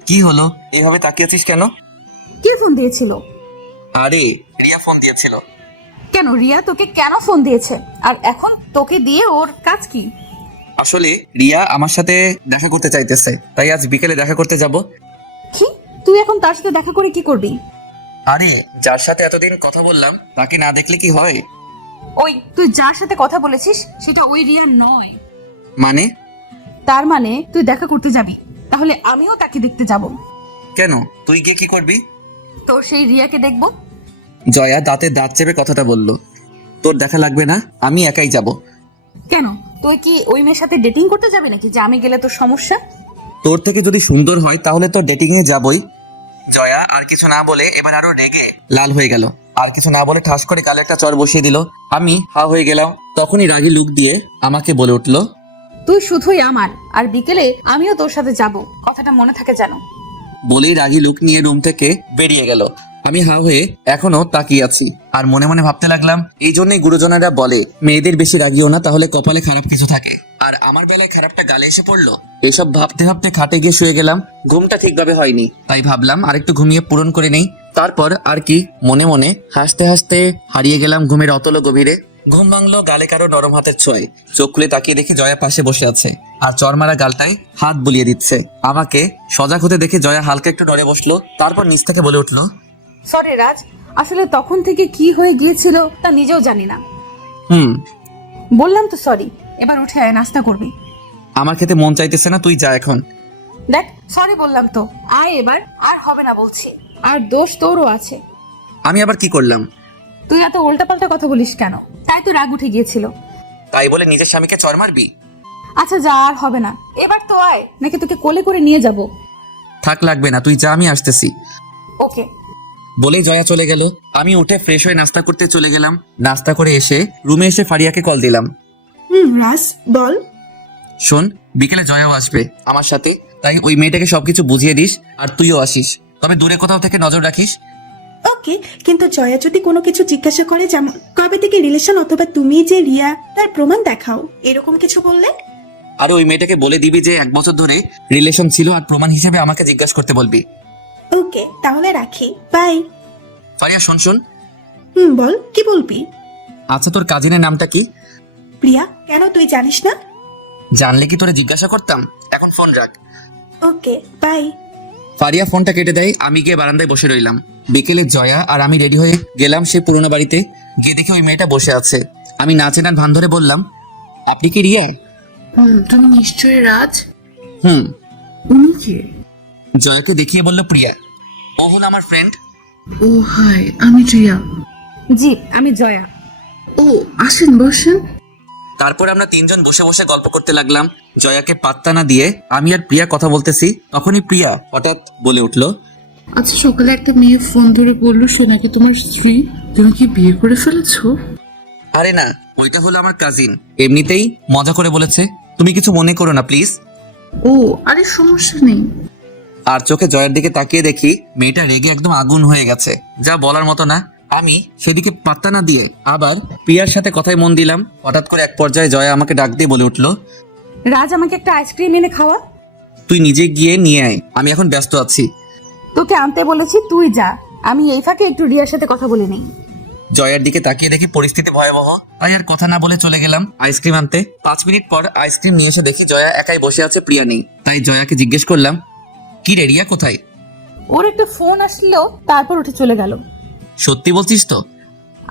কি হলো, এভাবে তাকিয়ে আছিস কেন? কে ফোন দিয়েছিল? আরে রিয়া ফোন দিয়েছিল। কেন, রিয়া তোকে কেন ফোন দিয়েছে? আর এখন তোকে দিয়ে ওর কাজ কি? আসলে রিয়া আমার সাথে দেখা করতে চাইতেছে, তাই আজ বিকেলে দেখা করতে যাব। কি, তুই এখন তার সাথে দেখা করে কি করবি? আরে যার সাথে এতদিন কথা বললাম তাকে না দেখলে কি হয়? ওই, তুই যার সাথে কথা বলেছিস সেটা ওই রিয়া নয়। মানে? তার মানে তুই দেখা করতে যাবি, তাহলে আমিও তাকে দেখতে যাব। কেন, তুই গিয়ে কি করবি? তোর সেই রিয়াকে দেখবো। জয়া দাঁতে দাঁত চেপে কথাটা বলল, তোর দেখা লাগবে না, আমি একাই যাব। কেন, তুই কি ওই মেয়ের সাথে ডেটিং করতে যাবি নাকি যে আমি গেলে তোর সমস্যা? তোর থেকে যদি সুন্দর হয় তাহলে তো ডেটিং এ যাবই। জয়া আর কিছু না বলে এবার আরো রেগে লাল হয়ে গেল। আর কিছু না বলে ঠাস করে কালে একটা চর বসিয়ে দিল। আমি হা হয়ে গেলাম। তখনই রাগী লুক দিয়ে আমাকে বলে উঠলো, তুই শুধুই আমার, আর বিকেলে আমিও তোর সাথে যাব, কথাটা মনে থাকে জানো। বলেই রাগী লুক নিয়ে রুম থেকে বেরিয়ে গেল। আমি হা হয়ে এখনো তাকিয়ে আছি আর মনে মনে ভাবতে লাগলাম, এই জন্যই গুরুজনেরা বলে মেয়েদের বেশি রাগিও না, তাহলে কপালে খারাপ কিছু থাকে। আর আমার বেলায় খারাপটা গালে এসে পড়লো। এসব ভাবতে ভাবতে খাটে গিয়ে শুয়ে গেলাম। ঘুমটা ঠিকভাবে হয়নি, তাই ভাবলাম আরেকটু ঘুমিয়ে পূরণ করে নেই। তারপর আর কি, মনে মনে হাসতে হাসতে হারিয়ে গেলাম ঘুমের অতল গভীরে। ঘুম ভাঙলো গালে কারো নরম হাতের ছোঁয়। চোখ খুলে তাকিয়ে দেখি জয়া পাশে বসে আছে আর চরমারা গালটায় হাত বুলিয়ে দিচ্ছে। আমাকে সজাগ হতে দেখে জয়া হালকা একটু নড়ে বসলো, তারপর নিচ থেকে বলে উঠলো, সরি রাজ, আসলে তখন থেকে কি হয়ে গিয়েছিল তা নিজেও জানি না। বললাম তো সরি, এবার উঠে আয়, নাস্তা করবি। আমার খেতে মন চাইতেছে না, তুই যা এখন। দেখ সরি বললাম তো, আয় এবার, আর হবে না বলছি। আর দোষ তোরও আছে। আমি আবার কি করলাম? তুই এত উল্টাপাল্টা কথা বলিস কেন? তাই তো রাগ উঠে গিয়েছিল। তাই বলে নিজের স্বামীকে চর মারবি? আচ্ছা যা, আর হবে না, এবার তো আয়, নাকি তোকে কোলে করে নিয়ে যাব। থাক, লাগবে না, তুই যা, আমি আসতেছি। ওকে। বলেই জয়া চলে গেল। আমি উঠে ফ্রেশ হয়ে নাস্তা করতে চলে গেলাম। নাস্তা করে এসে রুমে এসে ফারিয়াকে কল দিলাম। রাজ বল। শোন, বিকেলে জয়াও আসবে আমার সাথে, তাই ওই মেয়েটাকে সবকিছু বুঝিয়ে দিস আর তুইও আসিস, তবে দূরে কোথাও থেকে নজর রাখিস। ওকে, কিন্তু জয়া যদি কোনো কিছু জিজ্ঞাসা করে, যেমন কবে থেকে রিলেশন অথবা তুমি যে রিয়া, তার প্রমাণ দেখাও, এরকম কিছু বললে? আর ওই মেয়েটাকে বলে দিবি যে 1 বছর ধরে রিলেশন ছিল আর প্রমাণ হিসেবে আমাকে জিজ্ঞাসা করতে বলবি। ওকে, তাহলে রাখি, বাই। ফারিয়া শোন শোন। বল, কি বলবি? আচ্ছা, তোর কাজিনের নামটা কি? প্রিয়া। কেন, তুই জানিস না? জানলে কি তোরে জিজ্ঞাসা করতাম। এখন ফোন রাখ। ওকে, বাই। ফারিয়া ফোনটা কেটে দেয়। আমি গিয়ে বারান্দায় বসে রইলাম। বিকেলে জয়া আর আমি রেডি হয়ে গেলাম সেই পুরোনো বাড়িতে। গিয়ে দেখি ওই মেয়েটা বসে আছে। আমি নাচে নাচ ভান ধরে বললাম, আপনি কি রিয়া? তুমি নিশ্চয়ই রাজ। উনি কে? জয়াকে দেখিয়ে বলল, প্রিয়া। ও হল আমার ফ্রেন্ড। ও হাই, আমি রিয়া। জি, আমি জয়া। ও আসেন, বসেন। তারপর আমরা 3 জন বসে বসে গল্প করতে লাগলাম। জয়াকে পাত্তা না দিয়ে আমি আর প্রিয়া কথা বলতেছি। তখনই প্রিয়া হঠাৎ বলে উঠলো, আচ্ছা, সকালে একটা মেয়ে ফোন ধরে বললো সে নাকি তোমার স্ত্রী। তুমি কি বিয়ে করে ফেলেছো? আরে না, ওইটা হলো আমার কাজিন, এমনিতেই মজা করে বলেছে, তুমি কিছু মনে করো না প্লিজ। ও আরে, সমস্যা নেই। আর চোখে জয়ের দিকে তাকিয়ে দেখি মেয়েটা রেগে একদম আগুন হয়ে গেছে, যা বলার মতো না। আমি সেদিকে পাত্তা না দিয়ে আবার প্রিয়ার সাথে কথায় মন দিলাম। হঠাৎ করে এক পর্যায়ে জয়া আমাকে ডাক দিয়ে বলে উঠলো, রাজ, আমাকে একটা আইসক্রিম এনে খাওয়া। তুই নিজে গিয়ে নিয়ে আয়, আমি এখন ব্যস্ত আছি। তোকে আনতে বলেছি, তুই যা, আমি এই ফাঁকে একটু রিয়ার সাথে কথা বলে নেই। জয়ার দিকে তাকিয়ে দেখি পরিস্থিতি ভয়াবহ, তাই আর কথা না বলে চলে গেলাম আইসক্রিম আনতে। 5 মিনিট পর আইসক্রিম নিয়ে এসে দেখি জয়া একাই বসে আছে, প্রিয়া নেই। তাই জয়াকে জিজ্ঞেস করলাম, কি রে রিয়া কোথায়? ওর একটা ফোন আসলো, তারপর উঠে চলে গেল। সত্যি বলছিস তো?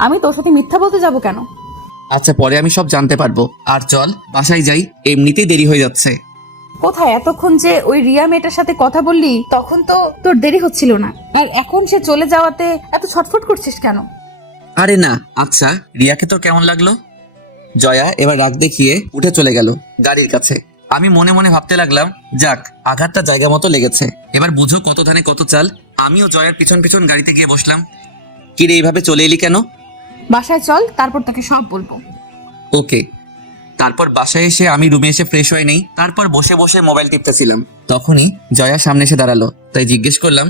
আমি তোর সাথে মিথ্যা বলতে যাব কেন? আচ্ছা, পরে আমি সব জানতে পারবো। আর চল বাসায় যাই, এমনিতেই দেরি হয়ে যাচ্ছে। কোথায়? এতক্ষণ যে ওই রিয়া মেয়েটার সাথে কথা বললি, তখন তো তোর দেরি হচ্ছিল না, আর এখন সে চলে যাওয়াতে এত ছটফট করছিস কেন? আরে না। আচ্ছা, রিয়াকে তোর কেমন লাগলো? জয়া এবার রাগ দেখিয়ে উঠে চলে গেল গাড়ির কাছে। আমি মনে মনে ভাবতে লাগলাম, যাক, আঘাতটা জায়গা মতো লেগেছে। এবার বুঝো কত ধানে কত চাল। আমিও জয়ার পিছন পিছন গাড়িতে গিয়ে বসলাম। কি রে, এইভাবে চলে এলি কেন? বাসায় চল, তারপর তোকে সব বলবো। ওকে। তারপর বাসায় এসে আমি রুমে এসে ফ্রেশ হয়ে নেই। তারপর বসে বসে মোবাইল টিপতেছিলাম। তখনই জয়া সামনে এসে দাঁড়ালো, তাই জিজ্ঞেস করলাম,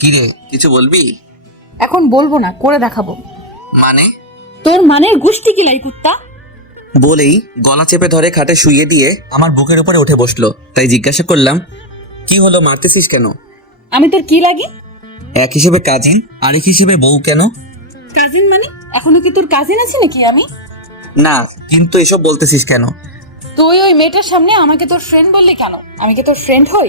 কি রে, কিছু বলবি? এখন বলবো না, করে দেখাবো। মানে? তোর মানের গুষ্টি কিলাই কুত্তা। বলেই গলা চেপে ধরে খাটে শুইয়ে দিয়ে আমার বুকের উপরে উঠে বসলো। তাই জিজ্ঞাসা করলাম, কি হলো, মারতেছিস কেন? আমি তোর কি লাগি? এক হিসেবে কাজিন, আরেক হিসেবে বউ। কেন? কাজিন মানে এখনো কি তোর কাজিন আছে নাকি আমি? না, কিন্তু এসব বলতেছিস কেন? তুই ওই মেয়েটার সামনে আমাকে তোর ফ্রেন্ড বললি কেন? আমি কি তোর ফ্রেন্ড হই?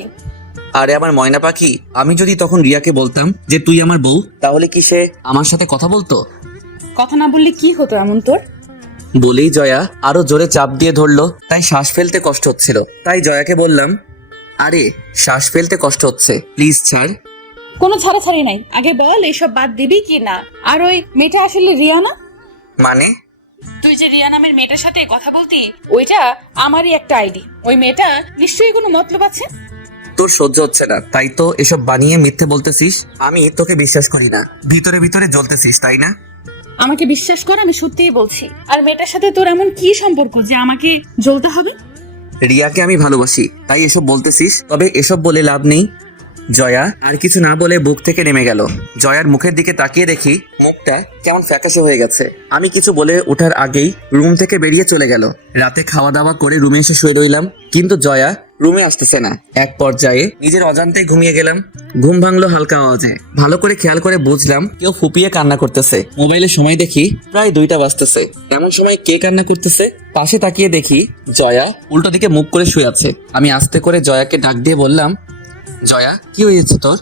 আরে আমার ময়না পাখি, আমি যদি তখন রিয়াকে বলতাম যে তুই আমার বউ, তাহলে কি সে আমার সাথে কথা বলতো? কথা না বললি কি হতো এমন তোর? বলেই জয়া আরো জোরে চাপ দিয়ে ধরলো, তাই শ্বাস ফেলতে কষ্ট হচ্ছিল। তাই জয়াকে বললাম, আরে শ্বাস ফেলতে কষ্ট হচ্ছে, প্লিজ ছাড়। কোনো ছাড়াছাড়ি নাই, আগে বল এইসব বাদ দিবি কি না? আর ওই মেয়েটা আসলে রিয়া না? মানে? তুই যে রিয়া নামের মেয়েটার সাথে কথা বলতি, ওইটা আমারই একটা আইডি। ওই মেয়েটা নিশ্চয়ই কোনো মতলব আছে। তোর সহ্য হচ্ছে না, তাই তো এসব বানিয়ে মিথ্যে বলতেছিস। আমি তোকে বিশ্বাস করি না, ভিতরে ভিতরে জ্বলতেছিস তাই না? আমাকে বিশ্বাস কর, আমি সত্যিই বলছি। আর মেয়েটার সাথে তোর এমন কি সম্পর্ক যে আমাকে জ্বলতে হবে? রিয়াকে আমি ভালোবাসি তাই এসব বলতেছিস, তবে এসব বলে লাভ নেই। জয়া আর কিছু না বলে বুক থেকে নেমে গেল। জয়ার মুখের দিকে তাকিয়ে দেখি মুখটা কেমন ফ্যাকাশে হয়ে গেছে। আমি কিছু বলে ওঠার আগেই রুম থেকে বেরিয়ে চলে গেল। রাতে খাওয়া দাওয়া করে রুমে এসে শুয়ে রইলাম, কিন্তু জয়া রুমে আসতেছে না। এক পর্যায়ে নিজের অজান্তেই ঘুমিয়ে গেলাম। ঘুম ভাঙলো হালকা আওয়াজে। ভালো করে খেয়াল করে বুঝলাম কেউ ফুপিয়ে কান্না করতেছে। মোবাইলে সময় দেখি প্রায় 2টা বাজতেছে। এমন সময় কে কান্না করতেছে? পাশে তাকিয়ে দেখি জয়া উল্টো দিকে মুখ করে শুয়ে আছে। আমি আস্তে করে জয়াকে ডাক দিয়ে বললাম, জয়া কি হয়েছে তোর?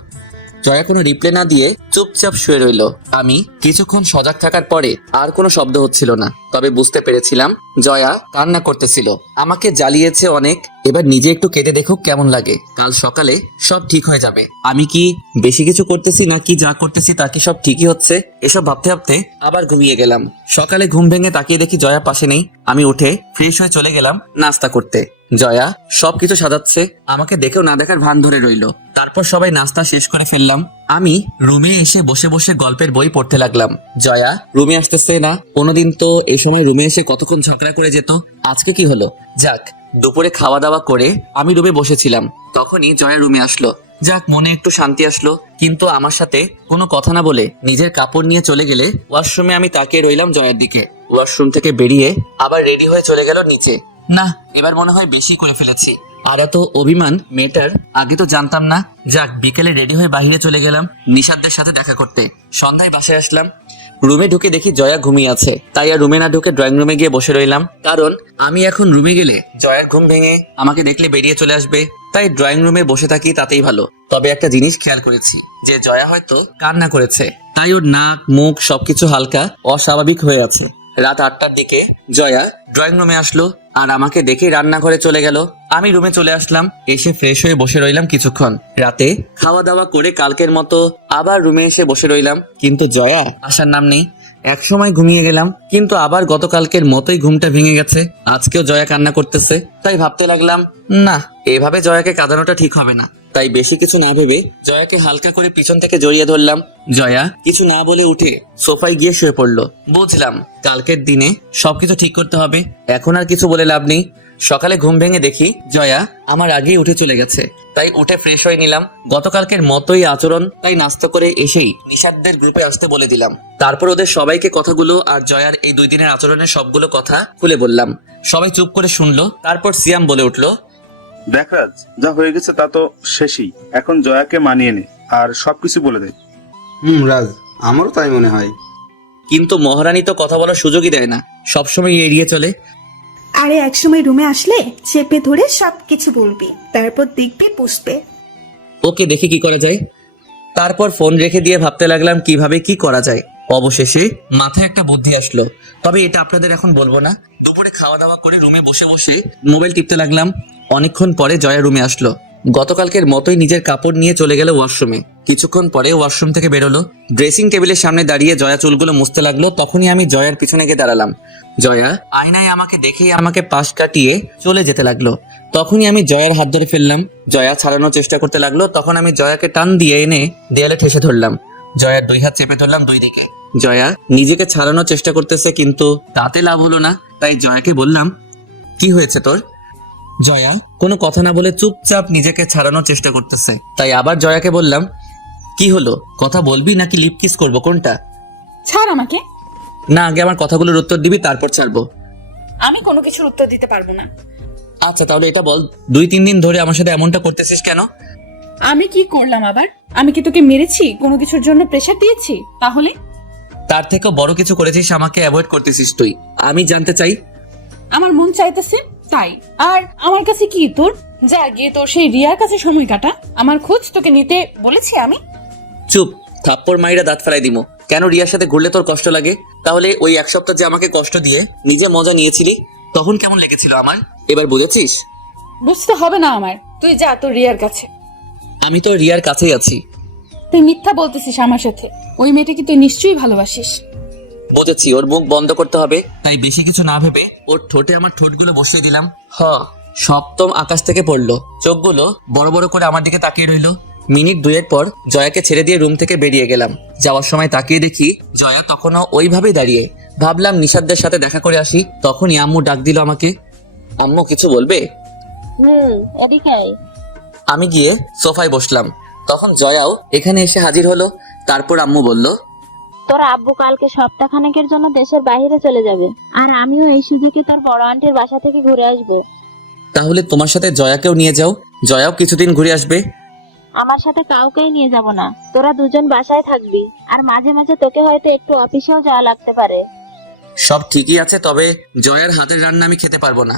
জয়া কোনো রিপ্লাই না দিয়ে চুপচাপ শুয়ে রইল। আমি কিছুক্ষণ সজাগ থাকার পরে আর কোনো শব্দ হচ্ছিল না, তবে বুঝতে পেরেছিলাম জয়া কান্না করতেছিল। আমাকে জ্বালিয়েছে অনেক, এবার নিজে একটু কেটে দেখো কেমন লাগে। কাল সকালে সব ঠিক হয়ে যাবে। আমি কি বেশি কিছু করতেছি নাকি যা করতেছি তা কি সব ঠিকই হচ্ছে? এসব ভাবতে ভাবতে আবার ঘুমিয়ে গেলাম। সকালে ঘুম ভেঙে তাকিয়ে দেখি জয়া পাশে নেই। আমি উঠে ফ্রেশ হয়ে চলে গেলাম নাস্তা করতে। জয়া সবকিছু সাজাচ্ছে, আমাকে দেখেও না দেখার ভান ধরে রইলো। তারপর সবাই নাস্তা শেষ করে ফেললাম। আমি রুমে এসে বসে বসে গল্পের বই পড়তে লাগলাম। জয়া রুমে আসতেছে না। কোনোদিন তো এই সময় রুমে এসে কতক্ষণ ঝগড়া করে যেত, আজকে কি হলো? যাক, দুপুরে খাওয়া দাওয়া করে আমি রুমে বসেছিলাম, তখনই জয়া রুমে আসলো। যাক, মনে একটু শান্তি আসলো। কিন্তু আমার সাথে কোনো কথা না বলে নিজের কাপড় নিয়ে চলে গেলে ওয়াশরুমে আমি তাকিয়ে রইলাম জয়ার দিকে। ওয়াশরুম থেকে বেরিয়ে আবার রেডি হয়ে চলে গেল নিচে। না, এবার মনে হয় বেশি করে ফেলেছি। আর এত অভিমান মেয়েটার আগে তো জানতাম না। যাক, বিকেলে রেডি হয়ে বাইরে চলে গেলাম নিশাদদের সাথে দেখা করতে। সন্ধ্যায় বাসায় আসলাম। রুমে ঢুকে দেখি জয়া ঘুমিয়ে আছে, তাই আর রুমে না ঢুকে ড্রয়িং রুমে গিয়ে বসে রইলাম। কারণ আমি এখন রুমে গেলে জয়ার ঘুম ভেঙে আমাকে দেখলে বেরিয়ে চলে আসবে, তাই ড্রয়িং রুমে বসে থাকি তাতেই ভালো। তবে একটা জিনিস খেয়াল করেছি যে জয়া হয়তো কান্না করেছে, তাই ওর নাক মুখ সবকিছু হালকা অস্বাভাবিক হয়ে আছে। রাত 8টার দিকে জয়া ড্রয়িং রুমে আসলো আর আমাকে দেখে রান্নাঘরে চলে গেল। আমি রুমে চলে আসলাম, এসে ফ্রেশ হয়ে বসে রইলাম কিছুক্ষণ। রাতে খাওয়া দাওয়া করে কালকের মতো আবার রুমে এসে বসে রইলাম, কিন্তু জয়া আসার নাম নেই। এক সময় ঘুমিয়ে গেলাম, কিন্তু আবার গতকালকের মতোই ঘুমটা ভেঙে গেছে। আজকেও জয়া কান্না করতেছে, তাই ভাবতে লাগলাম না, এভাবে জয়াকে কাঁদানোটা ঠিক হবে না। তাই বেশি কিছু না ভেবে জয়াকে হালকা করে পিছন থেকে জড়িয়ে ধরলাম। জয়া কিছু না বলে উঠে সোফায় গিয়ে শুয়ে পড়লো। বুঝলাম কালকের দিনে সবকিছু ঠিক করতে হবে, এখন আর কিছু বলে লাভ নেই। সকালে ঘুম ভেঙে দেখি জয়া আমার আগেই উঠে চলে গেছে, তাই উঠে ফ্রেশ হয়ে নিলাম। গতকালকের মতোই আচরণ, তাই নাস্তা করে এসেই নিশাদদের গ্রুপে আসতে বলে দিলাম। তারপর ওদের সবাইকে কথাগুলো আর জয়ার এই 2 দিনের আচরণের সবগুলো কথা খুলে বললাম। সবাই চুপ করে শুনলো। তারপর সিয়াম বলে উঠলো, দেখ রাজ, যা হয়ে গেছে তা তো শেষই। এখন জয়াকে মানিয়ে নে আর সবকিছু বলে দে। রাজ, আমারও তাই মনে হয়। কিন্তু মহারানী তো কথা বলার সুযোগই দেয় না, সবসময় এড়িয়ে চলে। আরে একসময় রুমে আসলে চেপে ধরে সবকিছু বলবি, তারপর দেখবি বুঝবে। ওকে, দেখি কি করা যায়। তারপর ফোন রেখে দিয়ে ভাবতে লাগলাম কিভাবে কি করা যায়। অবশেষে মাথায় একটা বুদ্ধি আসলো, তবে এটা আপনাদের এখন বলবো না। দুপুরে খাওয়া দাওয়া করে রুমে বসে বসে মোবাইল টিপতে লাগলাম। অনেকক্ষণ পরে জয়া রুমে আসলো। গতকালকের মতোই নিজের কাপড় নিয়ে চলে গেল ওয়াশরুমে। কিছুক্ষণ পরে ওয়াশরুম থেকে বেরোলো। ড্রেসিং টেবিলের সামনে দাঁড়িয়ে জয়া চুলগুলো মুছতে লাগলো। তখনই আমি জয়ার পিছনে গিয়ে দাঁড়ালাম। জয়া আয়নায় আমাকে দেখেই আমাকে পাশ কাটিয়ে চলে যেতে লাগলো। তখনই আমি জয়ার হাত ধরে ফেললাম। জয়া ছাড়ানোর চেষ্টা করতে লাগলো, তখন আমি জয়াকে টান দিয়ে এনে দেয়ালে ঠেসে ধরলাম। জয়ার 2 হাত চেপে ধরলাম 2 দিকে। জয়া নিজেকে ছাড়ানোর চেষ্টা করতেছে, কিন্তু তাতে লাভ হলো না। তাই জয়াকে বললাম, কি হয়েছে তোর? জয়া কোনো কথা না বলে চুপচাপ নিজেকে ছাড়ানোর চেষ্টা করতেছে। তাই আবার জয়াকে বললাম, কি হলো, কথা বলবি নাকি লিপ কিস করবো, কোনটা? ছাড় আমাকে। না, আগে আমার কথাগুলোর উত্তর দিবি, তারপর ছাড়বো। আমি কোনো কিছুর উত্তর দিতে পারবো না। আচ্ছা তাহলে এটা বল, 2-3 দিন ধরে আমার সাথে এমনটা করতেছিস কেন? আমি কি করলাম আবার? আমি কি তোকে মেরেছি, কোনো কিছুর জন্য প্রেশার দিয়েছি? তাহলে তার থেকেও বড় কিছু করেছিস, আমাকে অ্যাভয়েড করতেছিস তুই। আমি জানতে চাই। আমার মন চাইতেছে তাই। আর আমার কাছে কি তোর? যা গিয়ে তোর সেই রিয়ার কাছে সময় কাটা। আমার খোঁজ তোকে নিতে বলেছি আমি? চুপ, থাপ্পড় মাইরা দাঁত ফেলাই দিমো। কেন রিয়ার সাথে ঘুরলে তোর কষ্ট লাগে? তাহলে ওই 1 সপ্তাহ যে আমাকে কষ্ট দিয়ে নিজে মজা নিয়েছিলি, তখন কেমন লেগেছিল আমার? এবার বুঝেছিস? বুঝতে হবে না আমার, তুই যা তোর রিয়ার কাছে। আমি তো রিয়ার কাছেই আছি। তুই মিথ্যা বলতেছিস আমার সাথে। ওই মেয়েটাকে তুই নিশ্চয়ই ভালোবাসিস। বুঝেছি, ওর মুখ বন্ধ করতে হবে। তাই বেশি কিছু না ভেবে ওর ঠোঁটে আমার ঠোঁটগুলো বসিয়ে দিলাম। সপ্তম আকাশ থেকে পড়লো। চোখগুলো বড় বড় করে আমার দিকে তাকিয়ে রইলো। মিনিট দুয়েক পর জয়াকে ছেড়ে দিয়ে রুম থেকে বেরিয়ে গেলাম। যাওয়ার সময় তাকিয়ে দেখি জয়া তখনও ওইভাবেই দাঁড়িয়ে। ভাবলাম নিশাদদের সাথে দেখা করে আসি, তখনই আম্মু ডাক দিল আমাকে। আম্মু কিছু বলবে? এদিকে আয়। আমি গিয়ে সোফায় বসলাম। তখন জয়াও এখানে এসে হাজির হলো। তারপর আম্মু বলল, তোর আব্বু কালকে সপ্তাহখানেকের জন্য দেশের বাইরে চলে যাবে, আর আমিও এই সুযোগে তোর বড় আন্টির বাসা থেকে ঘুরে আসবো। তাহলে তোমার সাথে জয়াকেও নিয়ে যাও, জয়াও কিছুদিন ঘুরে আসবে। আমার সাথে কাউকেই নিয়ে যাব না, তোরা দুজন বাসায় থাকবি, আর মাঝে মাঝে তোকে হয়তো একটু অফিসেও যাওয়া লাগতে পারে। সব ঠিকই আছে, তবে জয়ার হাতের রান্না আমি খেতে পারবো না।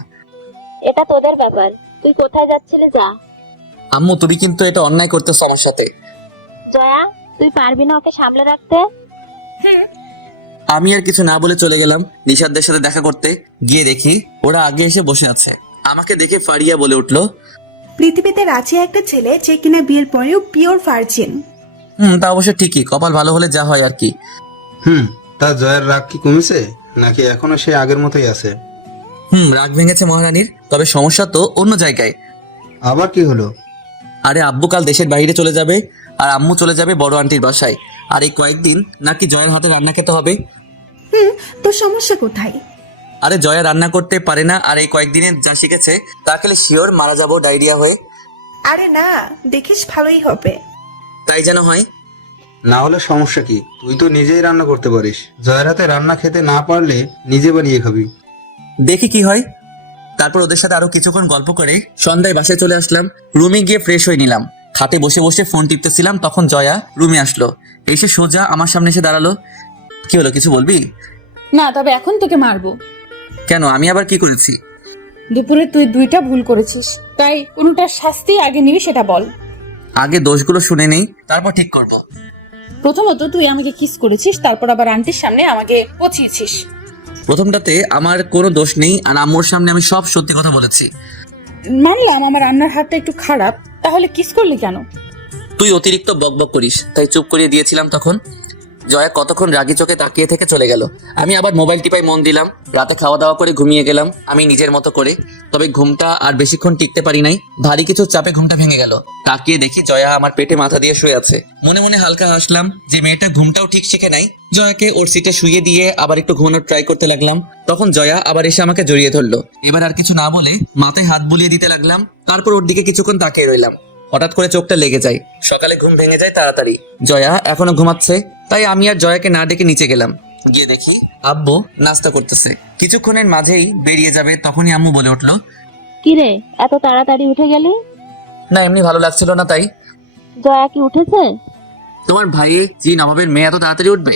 এটা তোদের ব্যাপার, তুই কোথায় যাচ্ছিলি যা। আম্মু তুমি কিন্তু এটা অন্যায় করতেছো আমার সাথে। জয়া, তুই পারবি না ওকে সামলে রাখতে? আমি আর কিছু না বলে চলে গেলাম নিশাদদের সাথে দেখা করতে। গিয়ে দেখি ওরা আগে এসে বসে আছে। আমাকে দেখে ফারিয়া বলে উঠলো, পৃথিবীতে আছে একটা ছেলে যে কিনা বিয়ের পরেও পিওর ভার্জিন। তা অবশ্য ঠিকই, কপাল ভালো হলে যা হয় আর কি। তা জয়ের রাগ কি কমেছে নাকি এখনো সে আগের মতোই আছে? রাগ ভেঙেছে মহারানীর, তবে সমস্যা তো অন্য জায়গায়। আবার কি হলো? আরে আব্বু কাল দেশের বাইরে চলে যাবে, আর আম্মু চলে যাবে বড় আন্টির বাসায়। আর এই কয়েকদিন নাকি জয়ের হাতে রান্না খেতে হবে। তোর সমস্যা কোথায়? আরে জয়া রান্না করতে পারে না, আর এই কয়েকদিনে যা শিখেছে তা খেলে শিওর মারা যাবো ডায়রিয়া হয়ে। আরে না, দেখিস ভালোই হবে। তাই যেন হয়। না হলে সমস্যা কি? তুই তো নিজেই রান্না করতে পারিস। জয়ের হাতে রান্না খেতে না পারলে নিজে বানিয়ে খাবি। দেখি কি হয়। তারপর ওদের সাথে আরো কিছুক্ষণ গল্প করে সন্ধ্যায় বাসায় চলে আসলাম। রুমে গিয়ে ফ্রেশ হয়ে নিলাম। খাটে বসে বসে ফোন টিপতেছিলাম, তখন জয়া রুমে আসলো। এসে সোজা আমার সামনে এসে দাঁড়ালো। কি হলো, কিছু বলবি? না, তবে এখন তোকে মারবো। কেন, আমি আবার কি করেছি? দুপুরে তুই 2টা ভুল করেছিস, তাই কোনটার শাস্তি আগে নিবি সেটা বল। আগে দোষগুলো শুনে নেই, তারপর ঠিক করব। প্রথমত তুই আমাকে কিস করেছিস, তারপর আবার আন্টির সামনে আমাকে পচিয়েছিস। প্রথমটাতে আমার কোনো দোষ নেই, আর আম্মুর সামনে আমি সব সত্যি কথা বলেছি। মানলাম আমার রান্নার হাতটা একটু খারাপ, তাহলে কিস করলি কেন? তুই অতিরিক্ত বকবক করিস, তাই চুপ করিয়ে দিয়েছিলাম তখন। জয়া কতক্ষণ রাগি চোখে তাকিয়ে থেকে চলে গেল। আমি আবার মোবাইল টিপায় মন দিলাম। রাতে খাওয়া দাওয়া করে ঘুমিয়ে গেলাম আমি নিজের মতো করে। তবে ঘুমটা আর বেশিক্ষণ টিকতে পারি নাই, ভারী কিছু চাপে ঘুমটা ভেঙে গেল। তাকিয়ে দেখি জয়া আমার পেটে মাথা দিয়ে শুয়ে আছে। মনে মনে হালকা হাসলাম যে মেয়েটা ঘুমটাও ঠিক শিখে নাই। জয়াকে ওর সিটে শুয়ে দিয়ে আবার একটু ঘুমানোর ট্রাই করতে লাগলাম। তখন জয়া আবার এসে আমাকে জড়িয়ে ধরলো। এবার আর কিছু না বলে মাথায় হাত বুলিয়ে দিতে লাগলাম। তারপর ওর দিকে কিছুক্ষণ তাকিয়ে রইলাম। হঠাৎ করে চোখটা লেগে যায়। সকালে ঘুম ভেঙে যায় তাড়াতাড়ি। জয়া এখনো ঘুমাচ্ছে, তাই আমি আর জয়াকে না ডেকে নিচে গেলাম। গিয়ে দেখি আব্বু নাস্তা করতেছে। কিছুক্ষণের মাঝেই বেরিয়ে যাবে, তখনই আম্মু বলে উঠলো, কিরে, এত তাড়াতাড়ি উঠে গেলি? না, এমনি ভালো লাগছিল না তাই। জয়া কি উঠেছে? তোমার ভাই জি নবাবের মেয়ে এত তাড়াতাড়ি উঠবে?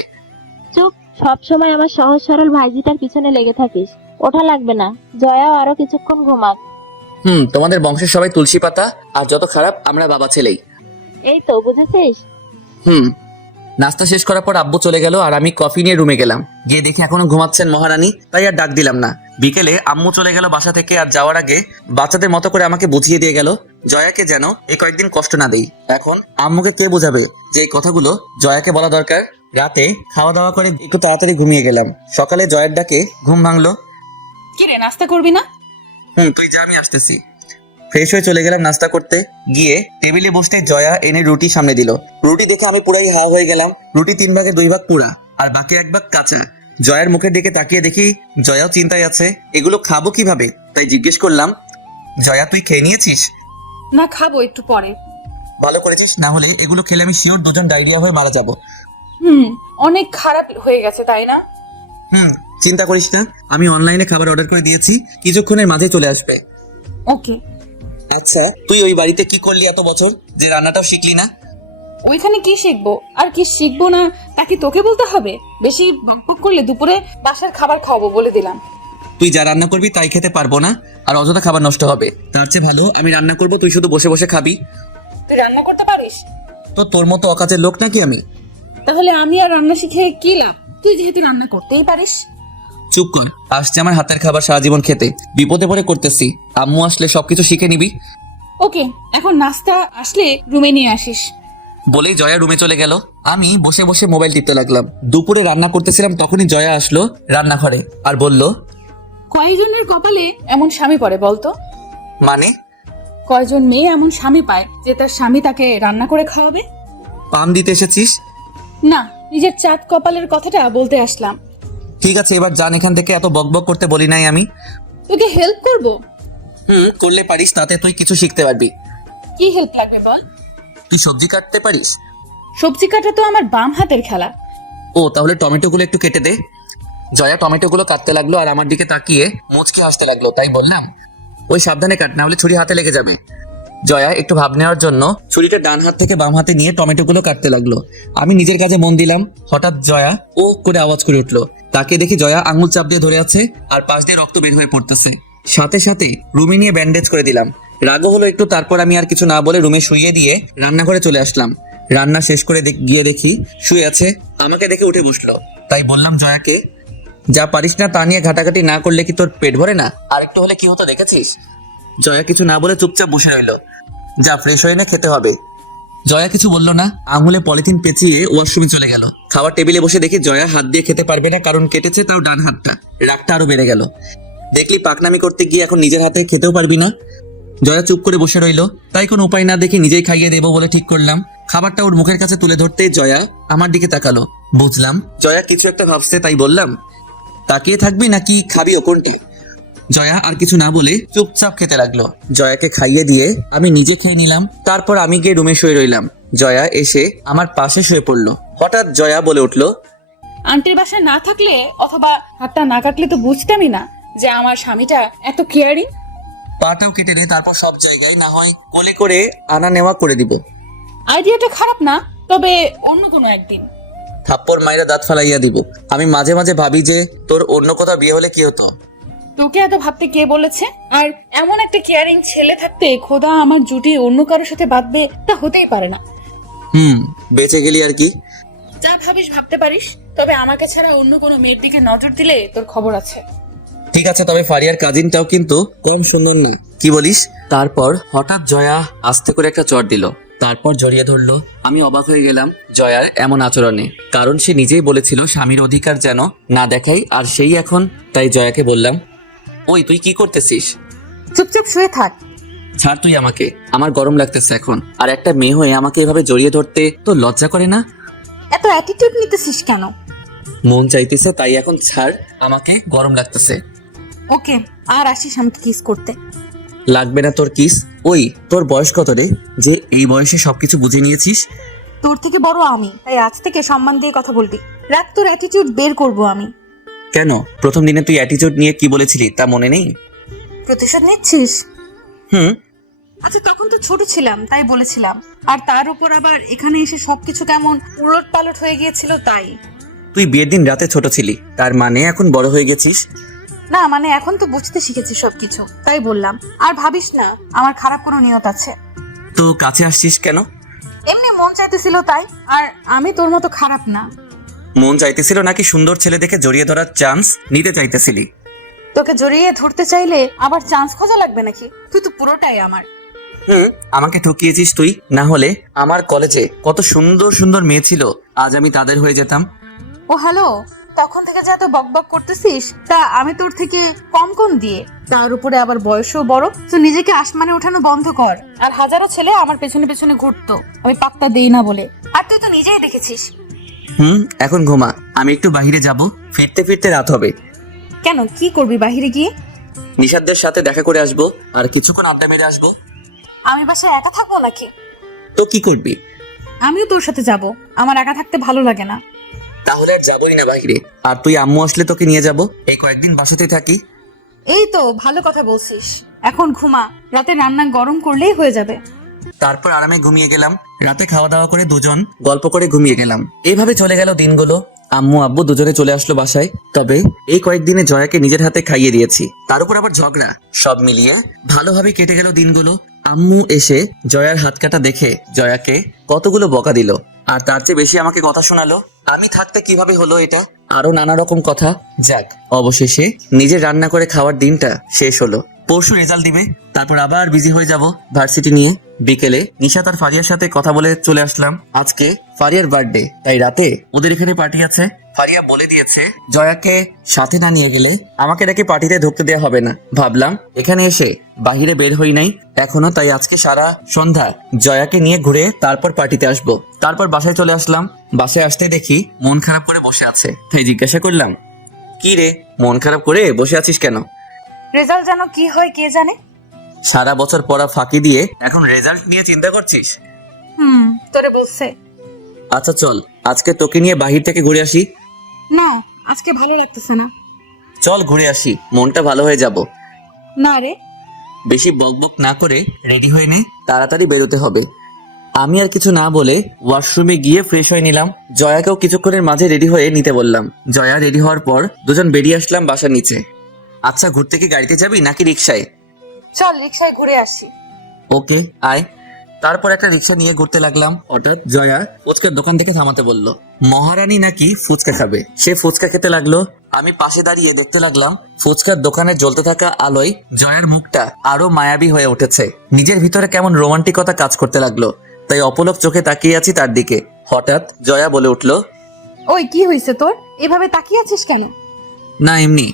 চুপ, সব সময় আমার সহজ সরল ভাইজিটার পিছনে লেগে থাকিস। ওঠা লাগবে না, জয়াও আরো কিছুক্ষণ ঘুমাক। তোমাদের বংশের সবাই তুলসী পাতা, আর যত খারাপ আমরা বাবা ছেলেই। এই তো বুঝেছিস। নাস্তা শেষ করার পর আব্বু চলে গেল, আর আমি কফি নিয়ে রুমে গেলাম। গিয়ে দেখি এখনো ঘুমাচ্ছেন মহারানী, তাই আর ডাক দিলাম না। বিকেলে আম্মু চলে গেল বাসা থেকে, আর যাওয়ার আগে বাচ্চাদের মতো করে আমাকে বুঝিয়ে দিয়ে গেল জয়াকে যেন এই কয়েকদিন কষ্ট না দেই। এখন আম্মুকে কে বোঝাবে যে এই কথাগুলো জয়াকে বলা দরকার। রাতে খাওয়া দাওয়া করে একটু তাড়াতাড়ি ঘুমিয়ে গেলাম। সকালে জয়ের ডাকে ঘুম ভাঙলো। কি রে, নাস্তা করবি না? তুই যা, আমি আসতেছি। ফ্রেশ হয়ে চলে গেলাম নাস্তা করতে। গিয়ে টেবিলে বসতে জয়া এনে রুটি সামনে দিল। রুটি দেখে আমি পুরাই হা হয়ে গেলাম। রুটি 3 ভাগে 2 ভাগ পুরা, আর বাকি 1 ভাগ কাঁচা। জয়ার মুখের দিকে তাকিয়ে দেখি জয়াও চিন্তায় আছে, এগুলো খাবো কিভাবে। তাই জিজ্ঞেস করলাম, জয়া তুই খেয়ে নিয়েছিস? না, খাবো একটু পরে। ভালো করেছিস, না হলে এগুলো খেলে আমি শিওর দুজন ডায়রিয়া হয়ে মারা যাবো। অনেক খারাপ হয়ে গেছে তাই না? চিন্তা করিস না, আমি অনলাইনে খাবার অর্ডার করে দিয়েছি, কিছুক্ষণের মাঝে চলে আসবে। ওকে। আচ্ছা, তুই ওই বাড়িতে কি করলি এত বছর, যে রান্নাটাও শিখলি না? ওইখানে কি শিখবো আর কি শিখবো না তা কি তোকে বলতে হবে? বেশি বকবক করলে দুপুরে বাসার খাবার খাওয়াবো বলে দিলাম। তুই যা রান্না করবি তাই খেতে পারবো না, আর অযথা খাবার নষ্ট হবে। তার চেয়ে ভালো আমি রান্না করবো, তুই শুধু বসে বসে খাবি। তুই রান্না করতে পারিস? তো তোর মতো অকাজের লোক নাকি আমি? তাহলে আমি আর রান্না শিখে কি লাভ? তুই যেহেতু রান্না করতেই পারিস। চুপ কর, আসছে আমার হাতের খাবার সারা জীবন খেতে। বিপদে পড়ে করতেছি, আম্মু আসলে সবকিছু শিখে নিবি। ওকে, এখন নাস্তা আসলে রুমে নিয়ে আসিস। বলেই জয়া রুমে চলে গেল। আমি বসে বসে মোবাইল টিপতে লাগলাম। দুপুরে রান্না করতেছিলাম, তখনই জয়া আসলো রান্নাঘরে আর বলল, কয়জনের কপালে এমন স্বামী পড়ে বলতো? মানে? কয়জন মেয়ে এমন স্বামী পায় যে তার স্বামী তাকে রান্না করে খাওয়াবে? পাম দিতে এসেছিস? না, নিজের চাঁদ কপালের কথাটা বলতে আসলাম। ঠিক আছে, এবার যান এখান থেকে, এত বকবক করতে বলি নাই আমি। তোকে হেল্প করব? করলে পারিস, তাতে তুই কিছু শিখতে পারবি। কি হেল্প লাগবে বল? তুই সবজি কাটতে পারিস? সবজি কাটা তো আমার বাম হাতের খেলা। ও, তাহলে টমেটোগুলো একটু কেটে দে। জয়া টমেটোগুলো কাটতে লাগলো আর আমার দিকে তাকিয়ে মুচকি হাসতে লাগলো। তাই বললাম, ওই সাবধানে কাট, না হলে ছুরি হাতে লেগে যাবে। জয়া একটু ভাব নেওয়ার জন্য ছুরিটা ডান হাত থেকে বাম হাতে নিয়ে টমেটোগুলো কাটতে লাগলো। আমি নিজের কাজে মন দিলাম। হঠাৎ জয়া ও করে আওয়াজ করে উঠলো। তাকে দেখি জয়া আঙুল চাপ দিয়ে ধরে আছে আর পাশ দিয়ে রক্ত বের হয়ে পড়তেছে। সাথে সাথে রুমে নিয়ে ব্যান্ডেজ করে দিলাম। রাগও হলো একটু, তারপর আমি আর কিছু না বলে রুমে শুইয়ে দিয়ে রান্নাঘরে চলে আসলাম। রান্না শেষ করে গিয়ে দেখি শুয়ে আছে। আমাকে দেখে উঠে বসলো। তাই বললাম জয়াকে, যা পারিস না তা নিয়ে ঘাটাঘাটি না করলে কি তোর পেট ভরে না? আর একটু হলে কি হতো দেখেছিস? জয়া কিছু না বলে চুপচাপ বসে রইলো। যা ফ্রেশ হয়ে না, খেতে হবে। জয়া কিছু বললো না, আঙুলে পলিথিন পেঁচিয়ে ওয়াশরুমে চলে গেল। খাবার টেবিলে বসে দেখি জয়া হাত দিয়ে খেতে পারবে না, কারণ কেটেছে তাও ডান হাতটা। রাগটা আরো বেড়ে গেল। দেখলি পাকনামি করতে গিয়ে এখন নিজের হাতে খেতেও পারবি না। জয়া চুপ করে বসে রইলো। তাই কোনো উপায় না দেখে নিজেই খাইয়ে দেবো বলে ঠিক করলাম। খাবারটা ওর মুখের কাছে তুলে ধরতেই জয়া আমার দিকে তাকালো। বুঝলাম জয়া কিছু একটা ভাবছে, তাই বললাম, তাকিয়ে থাকবি নাকি খাবিও, কোনটা? জয়া আর কিছু না বলে চুপচাপ খেতে লাগলো। জয়াকে খাইয়ে দিয়ে আমি নিজে খেয়ে নিলাম। তারপর আমি গিয়ে রুমে শুয়ে রইলাম। জয়া এসে আমার পাশে শুয়ে পড়লো। হঠাৎ জয়া বলে উঠলো, আন্টির বাসায় না থাকলে অথবা হাতটা না কাটলে তো বুঝতামই না যে আমার স্বামীটা এত কেয়ারিং। পাটাও কেটে দে, তারপর সব জায়গায় না হয় কোলে করে আনা নেওয়া করে দিব। আইডিয়াটা খারাপ না, তবে অন্য কোনো একদিন। থাপ্পড় মাইরা দাঁত ফালাইয়া দিব। আমি মাঝে মাঝে ভাবি যে তোর অন্য কোথাও বিয়ে হলে কি হতো। তোকে এত ভাবতে কে বলেছে? আর এমন একটা কেয়ারিং ছেলে থাকতে খোদা আমার জুটি অন্য কারোর সাথে বাঁধবে, তা হতেই পারে না। বেঁচে গেলি আর কি। যা ভাবিস ভাবতে পারিস, তবে আমাকে ছাড়া অন্য কোনো মেয়ের দিকে নজর দিলে তোর খবর আছে। ঠিক আছে, তবে ফারিয়ার কাজিনটাও কিন্তু কম সুন্দর না, কি বলিস? তারপর হঠাৎ জয়া আস্তে করে একটা চড় দিল, তারপর জড়িয়ে ধরলো। আমি অবাক হয়ে গেলাম জয়ার এমন আচরণে, কারণ সে নিজেই বলেছিল স্বামীর অধিকার যেন না দেখাই, আর সেই এখন। তাই জয়াকে বললাম, ওই তুই কি করতেছিস? চুপচাপ শুয়ে থাক। ছাড় তুই আমাকে, আমার গরম লাগতেছে এখন। আর একটা মেয়ে হয়ে আমাকে এভাবে জড়িয়ে ধরতে তো লজ্জা করে না? এত অ্যাটিটিউড নিতেছিস কেন? মন চাইতেছে তাই এখন, ছাড় আমাকে, গরম লাগতেছে। ওকে, আর আসিস আমাকে কিস করতে। লাগবে না তোর কিস। ওই তোর বয়স কত রে, যে এই বয়সে সবকিছু বুঝে নিয়েছিস? তোর থেকে বড় আমি, তাই আজ থেকে সম্মান দিয়ে কথা বলবি। রাখ, তোর অ্যাটিটিউড বের করবো আমি। কেন, প্রথম দিনে তুই অ্যাটিটিউড নিয়ে কি বলেছিলি তা মনে নেই? প্রতিশোধ নিচ্ছিস? হুম। আচ্ছা, তখন তো ছোট ছিলাম তাই বলেছিলাম, আর তার উপর আবার এখানে এসে সবকিছু কেমন উলট পালট হয়ে গিয়েছিল তাই। তুই বিয়ের দিন রাতে ছোট ছিলি, তার মানে এখন বড় হয়ে গেছিস? না মানে এখন তো বুঝতে শিখেছি সবকিছু, তাই বললাম। আর ভাবিস না আমার খারাপ কোনো নিয়ত আছে। তো কাছে আসছিস কেন? এমনি মন চাইতেছিল তাই, আর আমি তোর মতো খারাপ না। মন চাইতেছিল নাকি সুন্দর ছেলে দেখে জড়িয়ে ধরার চান্স নিতে চাইতেছিলি? তোকে জড়িয়ে ধরতে চাইলে আবার চান্স খোঁজা লাগবে নাকি? তুই তো পুরোটাই আমার। আমাকে ঠকিয়েছিস তুই। না হলে আমার কলেজে কত সুন্দর সুন্দর মেয়ে ছিল, আজ আমি তাদের হয়ে যেতাম। ও হ্যালো, তখন থেকে যা তো বকবক করতেছিস, তা আমি তোর থেকে কম কোন দিয়ে? তার উপরে আবার বয়সও বড়। তো নিজেকে আসমানে ওঠানো বন্ধ কর। আর হাজারো ছেলে আমার পেছনে পেছনে ঘুরতো, আমি পাত্তা দেই না বলে। আর তুই তো নিজেই দেখেছিস। এখন ঘুমা, আমি একটু বাইরে যাব, ফিরতে ফিরতে রাত হবে। কেন, কি করবি বাইরে গিয়ে? নিশাদদের সাথে দেখা করে আসবো, আর কিছুক্ষণ আড্ডা মেরে আসবো। আমি বাসায় একা থাকবো নাকি? তো কি করবি? আমিও তোর সাথে যাব, আমার একা থাকতে ভালো লাগে না। তাহলে আর যাবোই না বাইরে। আর তুই আম্মু আসলে তোকে নিয়ে যাব, এই কয়েকদিন বাসাতে থাকি। এই তো ভালো কথা বলছিস। এখন ঘুমা, রাতে রান্না গরম করলেই হয়ে যাবে। তারপর আরামে ঘুমিয়ে গেলাম। রাতে খাওয়া দাওয়া করে দুজন গল্প করে ঘুমিয়ে গেলাম। এইভাবে চলে গেল দিনগুলো। আম্মু আব্বু দুজনে চলে আসলো বাসায়। তবে এই কয়েকদিনে জয়াকে নিজের হাতে খাইয়ে দিয়েছি, তার উপর আবার ঝগড়া। সব মিলিয়ে ভালোভাবে কেটে গেল দিনগুলো। আম্মু এসে জয়ার হাত কাটা দেখে জয়াকে কতগুলো বকা দিল, আর তার চেয়ে বেশি আমাকে কথা শোনালো। আমি থাকতে কিভাবে হলো এটা, আরো নানা রকম কথা। যাক, অবশেষে নিজে রান্না করে খাওয়ার দিনটা শেষ হলো। পরশু রেজাল্ট দিবে, তারপর আবার বিজি হয়ে যাব ভার্সিটি নিয়ে। বিকেলে নিশাত আর ফারিয়ার সাথে কথা বলে চলে আসলাম। আজকে ফারিয়ার বার্থডে, তাই রাতে ওদের এখানে পার্টি আছে। ফারিয়া বলে দিয়েছে জয়াকে সাথে না নিয়ে গেলে আমাকে নাকি পার্টিতে ঢুকতে দেওয়া হবে না। ভাবলাম এখানে এসে বাহিরে বের হই নাই এখনো, তাই আজকে সারা সন্ধ্যা জয়াকে নিয়ে ঘুরে তারপর পার্টিতে আসবো। তারপর বাসায় চলে আসলাম। বাসায় আসতে দেখি মন খারাপ করে বসে আছে, তাই জিজ্ঞাসা করলাম, কি রে মন খারাপ করে বসে আছিস কেন? রেজাল্ট যেন কি হয় কে জানে। সারা বছর পড়া ফাঁকি দিয়ে এখন রেজাল্ট নিয়ে চিন্তা করছিস? তোরে বলছে। আচ্ছা চল আজকে তোকে নিয়ে বাহির থেকে ঘুরে আসি। না, আজকে ভালো লাগতেছে না। চল ঘুরে আসি, মনটা ভালো হয়ে যাব। না রে। বেশি বকবক না করে রেডি হয়ে নে, তাড়াতাড়ি বেরোতে হবে। আমি আর কিছু না বলে ওয়াশরুমে গিয়ে ফ্রেশ হয়ে নিলাম। জয়াকেও কিছুক্ষণের মাঝে রেডি হয়ে নিতে বললাম। জয়া রেডি হওয়ার পর দুজন বেরিয়ে আসলাম বাসার নিচে। আচ্ছা ঘুরতে কি গাড়িতে যাবি নাকি রিক্সায়? চল রিক্সায় ঘুরে আসি। ওকে আয়। তারপর একটা রিক্সা নিয়ে ঘুরতে লাগলাম। হঠাৎ জয়া ফুচকার দোকান থেকে থামাতে বলল। মহারানী নাকি ফুচকা খাবে, সে ফুচকা খেতে লাগলো। আমি পাশে দাঁড়িয়ে দেখতে লাগলাম ফুচকার দোকানে জ্বলতে থাকা আলোয় জয়ার মুখটা আরো মায়াবী হয়ে উঠেছে। নিজের ভিতরে কেমন রোমান্টিকতা কাজ করতে লাগলো, তাই অপলক চোখে তাকিয়ে আছি তার দিকে। হঠাৎ জয়া বলে উঠলো, ওই কি হয়েছে তোর, এভাবে তাকিয়ে আছিস কেন? না এমনি।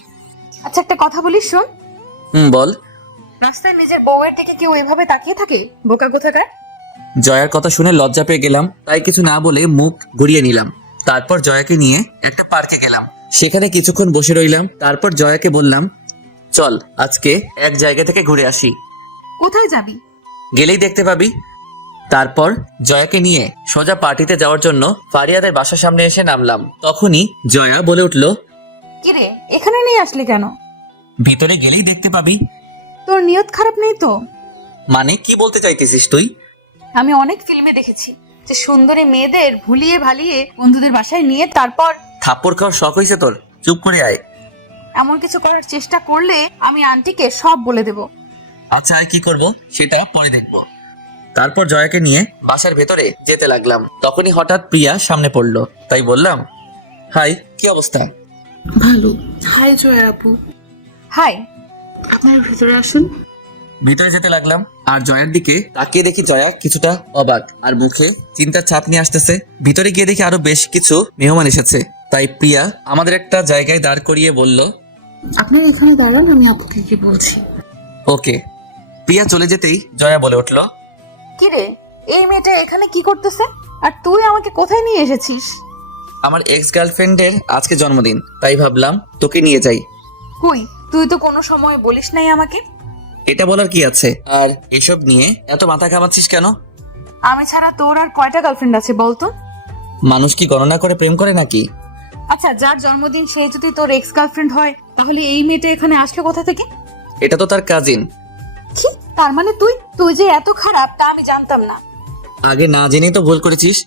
আচ্ছা একটা কথা বলিস শোন। বল। রাস্তায় নিজের বউয়ের দিকে কেউ এভাবে তাকিয়ে থাকে? বোকা কোথাকার। জয়ার কথা শুনে লজ্জা পেয়ে গেলাম, তাই কিছু না বলে মুখ ঘুরিয়ে নিলাম। তারপর জয়াকে নিয়ে একটা পার্কে গেলাম, সেখানে কিছুক্ষণ বসে রইলাম। তারপর জয়াকে বললাম, চল আজকে এক জায়গা থেকে ঘুরে আসি। কোথায় যাবি? গেলেই দেখতে পাবি। তারপর জয়াকে নিয়ে সোজা পার্টিতে যাওয়ার জন্য ফারিয়াদের বাসার সামনে এসে নামলাম। তখনই জয়া বলে উঠলো, কিরে এখানে নিয়ে আসলি কেন? ভিতরে গেলেই দেখতে পাবি। তোর নিয়ত খারাপ নেই তো? মানে কি বলতে চাইতেছিস তুই? আমি অনেক ফিল্মে দেখেছি যে সুন্দরী মেয়েদের ভুলিয়ে ভালিয়ে বন্ধুদের বাসায় নিয়ে তারপর থাপ্পড় খাওয়ার শখ হয়েছে তোর? চুপ করে আয়। এমন কিছু করার চেষ্টা করলে আমি আন্টিকে সব বলে দেব। আচ্ছা আর কি করব সেটা পরে দেখবো। তারপর জয়াকে নিয়ে বাসার ভেতরে যেতে লাগলাম। তখনই হঠাৎ প্রিয়া সামনে পড়লো, তাই বললাম, হাই কি অবস্থা? ভালো। হাই জয়া আপু। হাই। আপনার ভিতরে আসুন। ভিতরে যেতে লাগলাম আর জয়ার দিকে তাকিয়ে দেখি জয়া কিছুটা অবাক আর মুখে চিন্তার ছাপ নিয়ে আসতেছে। ভিতরে গিয়ে দেখি আরো বেশ কিছু মেহমান এসেছে, তাই প্রিয়া আমাদের একটা জায়গায় দাঁড় করিয়ে বলল, আপনার এখানে দাঁড়ান, আমি আপুকে কি বলছি। ওকে। প্রিয়া চলে যেতেই জয়া বলে উঠলো, কিরে এই মেয়েটা এখানে কি করতেছে? আর তুই আমাকে কোথায় নিয়ে এসেছিস? আমার এক্স গার্লফ্রেন্ডের আজকে জন্মদিন, তাই ভাবলাম তোকে নিয়ে যাই। কই তুই তো কোনো সময় বলিস নাই আমাকে। এটা বলার কি আছে? আর এসব নিয়ে এত মাথা ঘামাচ্ছিস কেন? আমি ছাড়া তোর আর কয়টা গার্লফ্রেন্ড আছে বলতো? মানুষ কি গণনা করে প্রেম করে নাকি? আচ্ছা যার জন্মদিন সে যদি তোর এক্স গার্লফ্রেন্ড হয় তাহলে এই মেয়েটা এখানে আসলো কোথা থেকে? এটা তো তার কাজিন। কি তার মানে তুই যে এত খারাপ তা আমি জানতাম না। আগে না জেনেই তো ভুল করেছিস।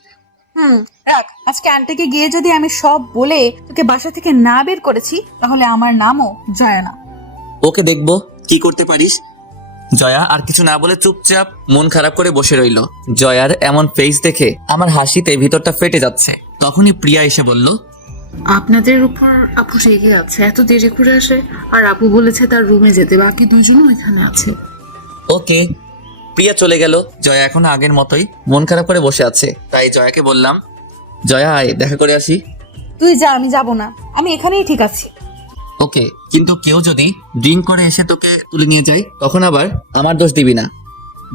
রাখ, আজকে আন্টিকে গিয়ে যদি আমি সব বলে তোকে বাসা থেকে না বের করেছি তাহলে আমার নামও জয়া না। ওকে দেখবো কি করতে পারিস। জয়া আর কিছু না বলে চুপচাপ মন খারাপ করে বসে রইল। জয়ার এমন ফেস দেখে আমার হাসিতে ভিতরটা ফেটে যাচ্ছে। তখনই প্রিয়া এসে বলল, আপনাদের উপর আপু রেগে আছে, এত দেরি করে আসে। আর আপু বলেছে তার রুমে যেতে, বাকি দুজনও এখানে আছে। ওকে। প্রিয়া চলে গেল। জয়া এখন আগের মতোই মন খারাপ করে বসে আছে, তাই জয়াকে বললাম, জয়া আয় দেখা করে আসি। তুই যা, আমি যাব না, আমি এখানেই ঠিক আছি। ওকে, কিন্তু কেউ যদি ড্রিঙ্ক করে এসে তোকে তুলে নিয়ে যায় তখন আবার আমার দোষ দিবি না।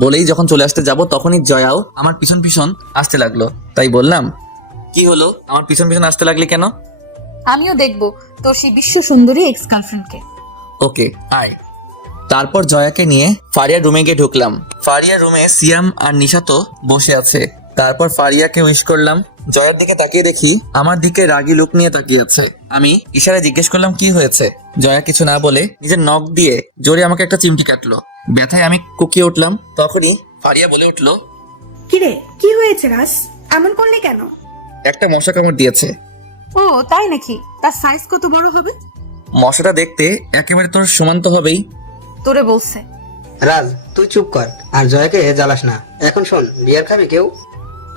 বলেই যখন চলে আসতে যাব তখনই জয়াও আমার পিছন পিছন আসতে লাগলো, তাই বললাম, কি হলো আমার পিছন পিছন আসতে লাগলি কেন? আমিও দেখবো তোর সেই বিশ্ব সুন্দরী এক্স গার্লফ্রেন্ডকে। ওকে আয়। তারপর জয়াকে নিয়ে ফারিয়ার রুমে গিয়ে ঢুকলাম। ফারিয়ার রুমে সিয়াম আর নিশাতো বসে আছে। তারপর ফারিয়াকে উইশ করলাম। জয়ার দিকে তাকিয়ে দেখি আমার দিকে রাগী লুক নিয়ে তাকিয়ে আছে। আমি ইশারায় জিজ্ঞেস করলাম কি হয়েছে। জয়া কিছু না বলে নিজের নখ দিয়ে জোরে আমাকে একটা চিমটি কাটলো। ব্যথায় আমি কুকিয়ে উঠলাম। তখনই ফারিয়া বলে উঠলো, কিরে কি হয়েছে রাস, এমন করলি কেন? একটা মশা কামড় দিয়েছে। ও তাই নাকি? তার সাইজ কত বড় হবে? মশাটা দেখতে একেবারে তোর সমান তো হবেই। তোরে বলছে। রাজ তুই চুপ কর আর জয়াকে জ্বালাস না। এখন শোন, বিয়ার খাবে কেউ?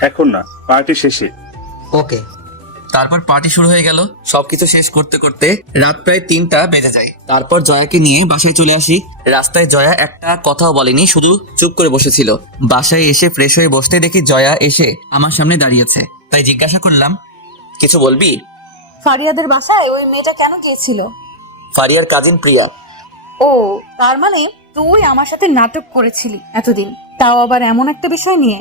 এখন না, পার্টি শেষে। ওকে। তারপর পার্টি শুরু হয়ে গেল। সবকিছু শেষ করতে করতে রাত প্রায় 3টা বেজে যায়। তারপর জয়াকে নিয়ে বাসায় চলে আসি। রাস্তায় জয়া একটা কথাও বলেনি, শুধু চুপ করে বসেছিল। বাসায় এসে ফ্রেশ হয়ে বসতে দেখি জয়া এসে আমার সামনে দাঁড়িয়েছে। তাই জিজ্ঞাসা করলাম, কিছু বলবি? ফারিয়াদের বাসায় ওই মেয়েটা কেন গিয়েছিল? ফারিয়ার কাজিন প্রিয়া। ও, তার মানে তুই আমার সাথে নাটক করেছিলি এতদিন, তাও আবার এমন একটা বিষয় নিয়ে।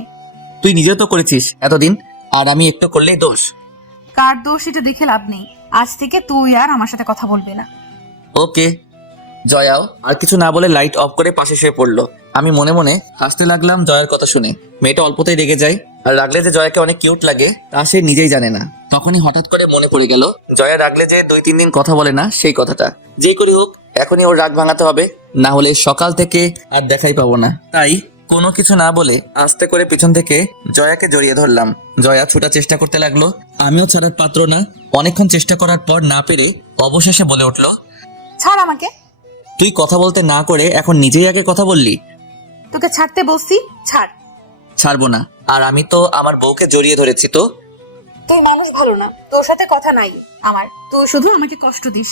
তুই নিজেও তো করেছিস এতদিন, আর আমি একটু করলেই দোষ? কার দোষ এটা দেখে লাভ নেই। আজ থেকে তুই আর আমার সাথে কথা বলবি না। ওকে। জয়াও আর কিছু না বলে লাইট অফ করে পাশে শুয়ে পড়লো। আমি মনে মনে হাসতে লাগলাম জয়ার কথা শুনে। মেয়েটা অল্পতেই রেগে যায়, আর রাগলে যে জয়াকে অনেক কিউট লাগে তা সে নিজেই জানে না। তখনই হঠাৎ করে মনে পড়ে গেল জয়া রাগলে যে 2-3 দিন কথা বলে না, সেই কথাটা। যেই করি হোক এখনই ওর রাগ ভাঙাতে হবে, না হলে সকাল থেকে আর দেখাই পাবো না। তাই কোনো কিছু না বলে আস্তে করে পিছন থেকে জয়াকে জড়িয়ে ধরলাম। জয়া ছোটার চেষ্টা করতে লাগলো, আমিও ছাড়ার পাত্র না। অনেকক্ষণ চেষ্টা করার পর না পেরে অবশেষে বলে উঠলো, ছাড় আমাকে। তুই কথা বলতে না করে এখন নিজেই আগে কথা বললি। তোকে ছাড়তে বলছি, ছাড়। ছাড়বো না। আর আমি তো আমার বউকে জড়িয়ে ধরেছি। তো তুই মানুষ ভালো না, তোর সাথে কথা নাই আমার। তুই শুধু আমাকে কষ্ট দিস।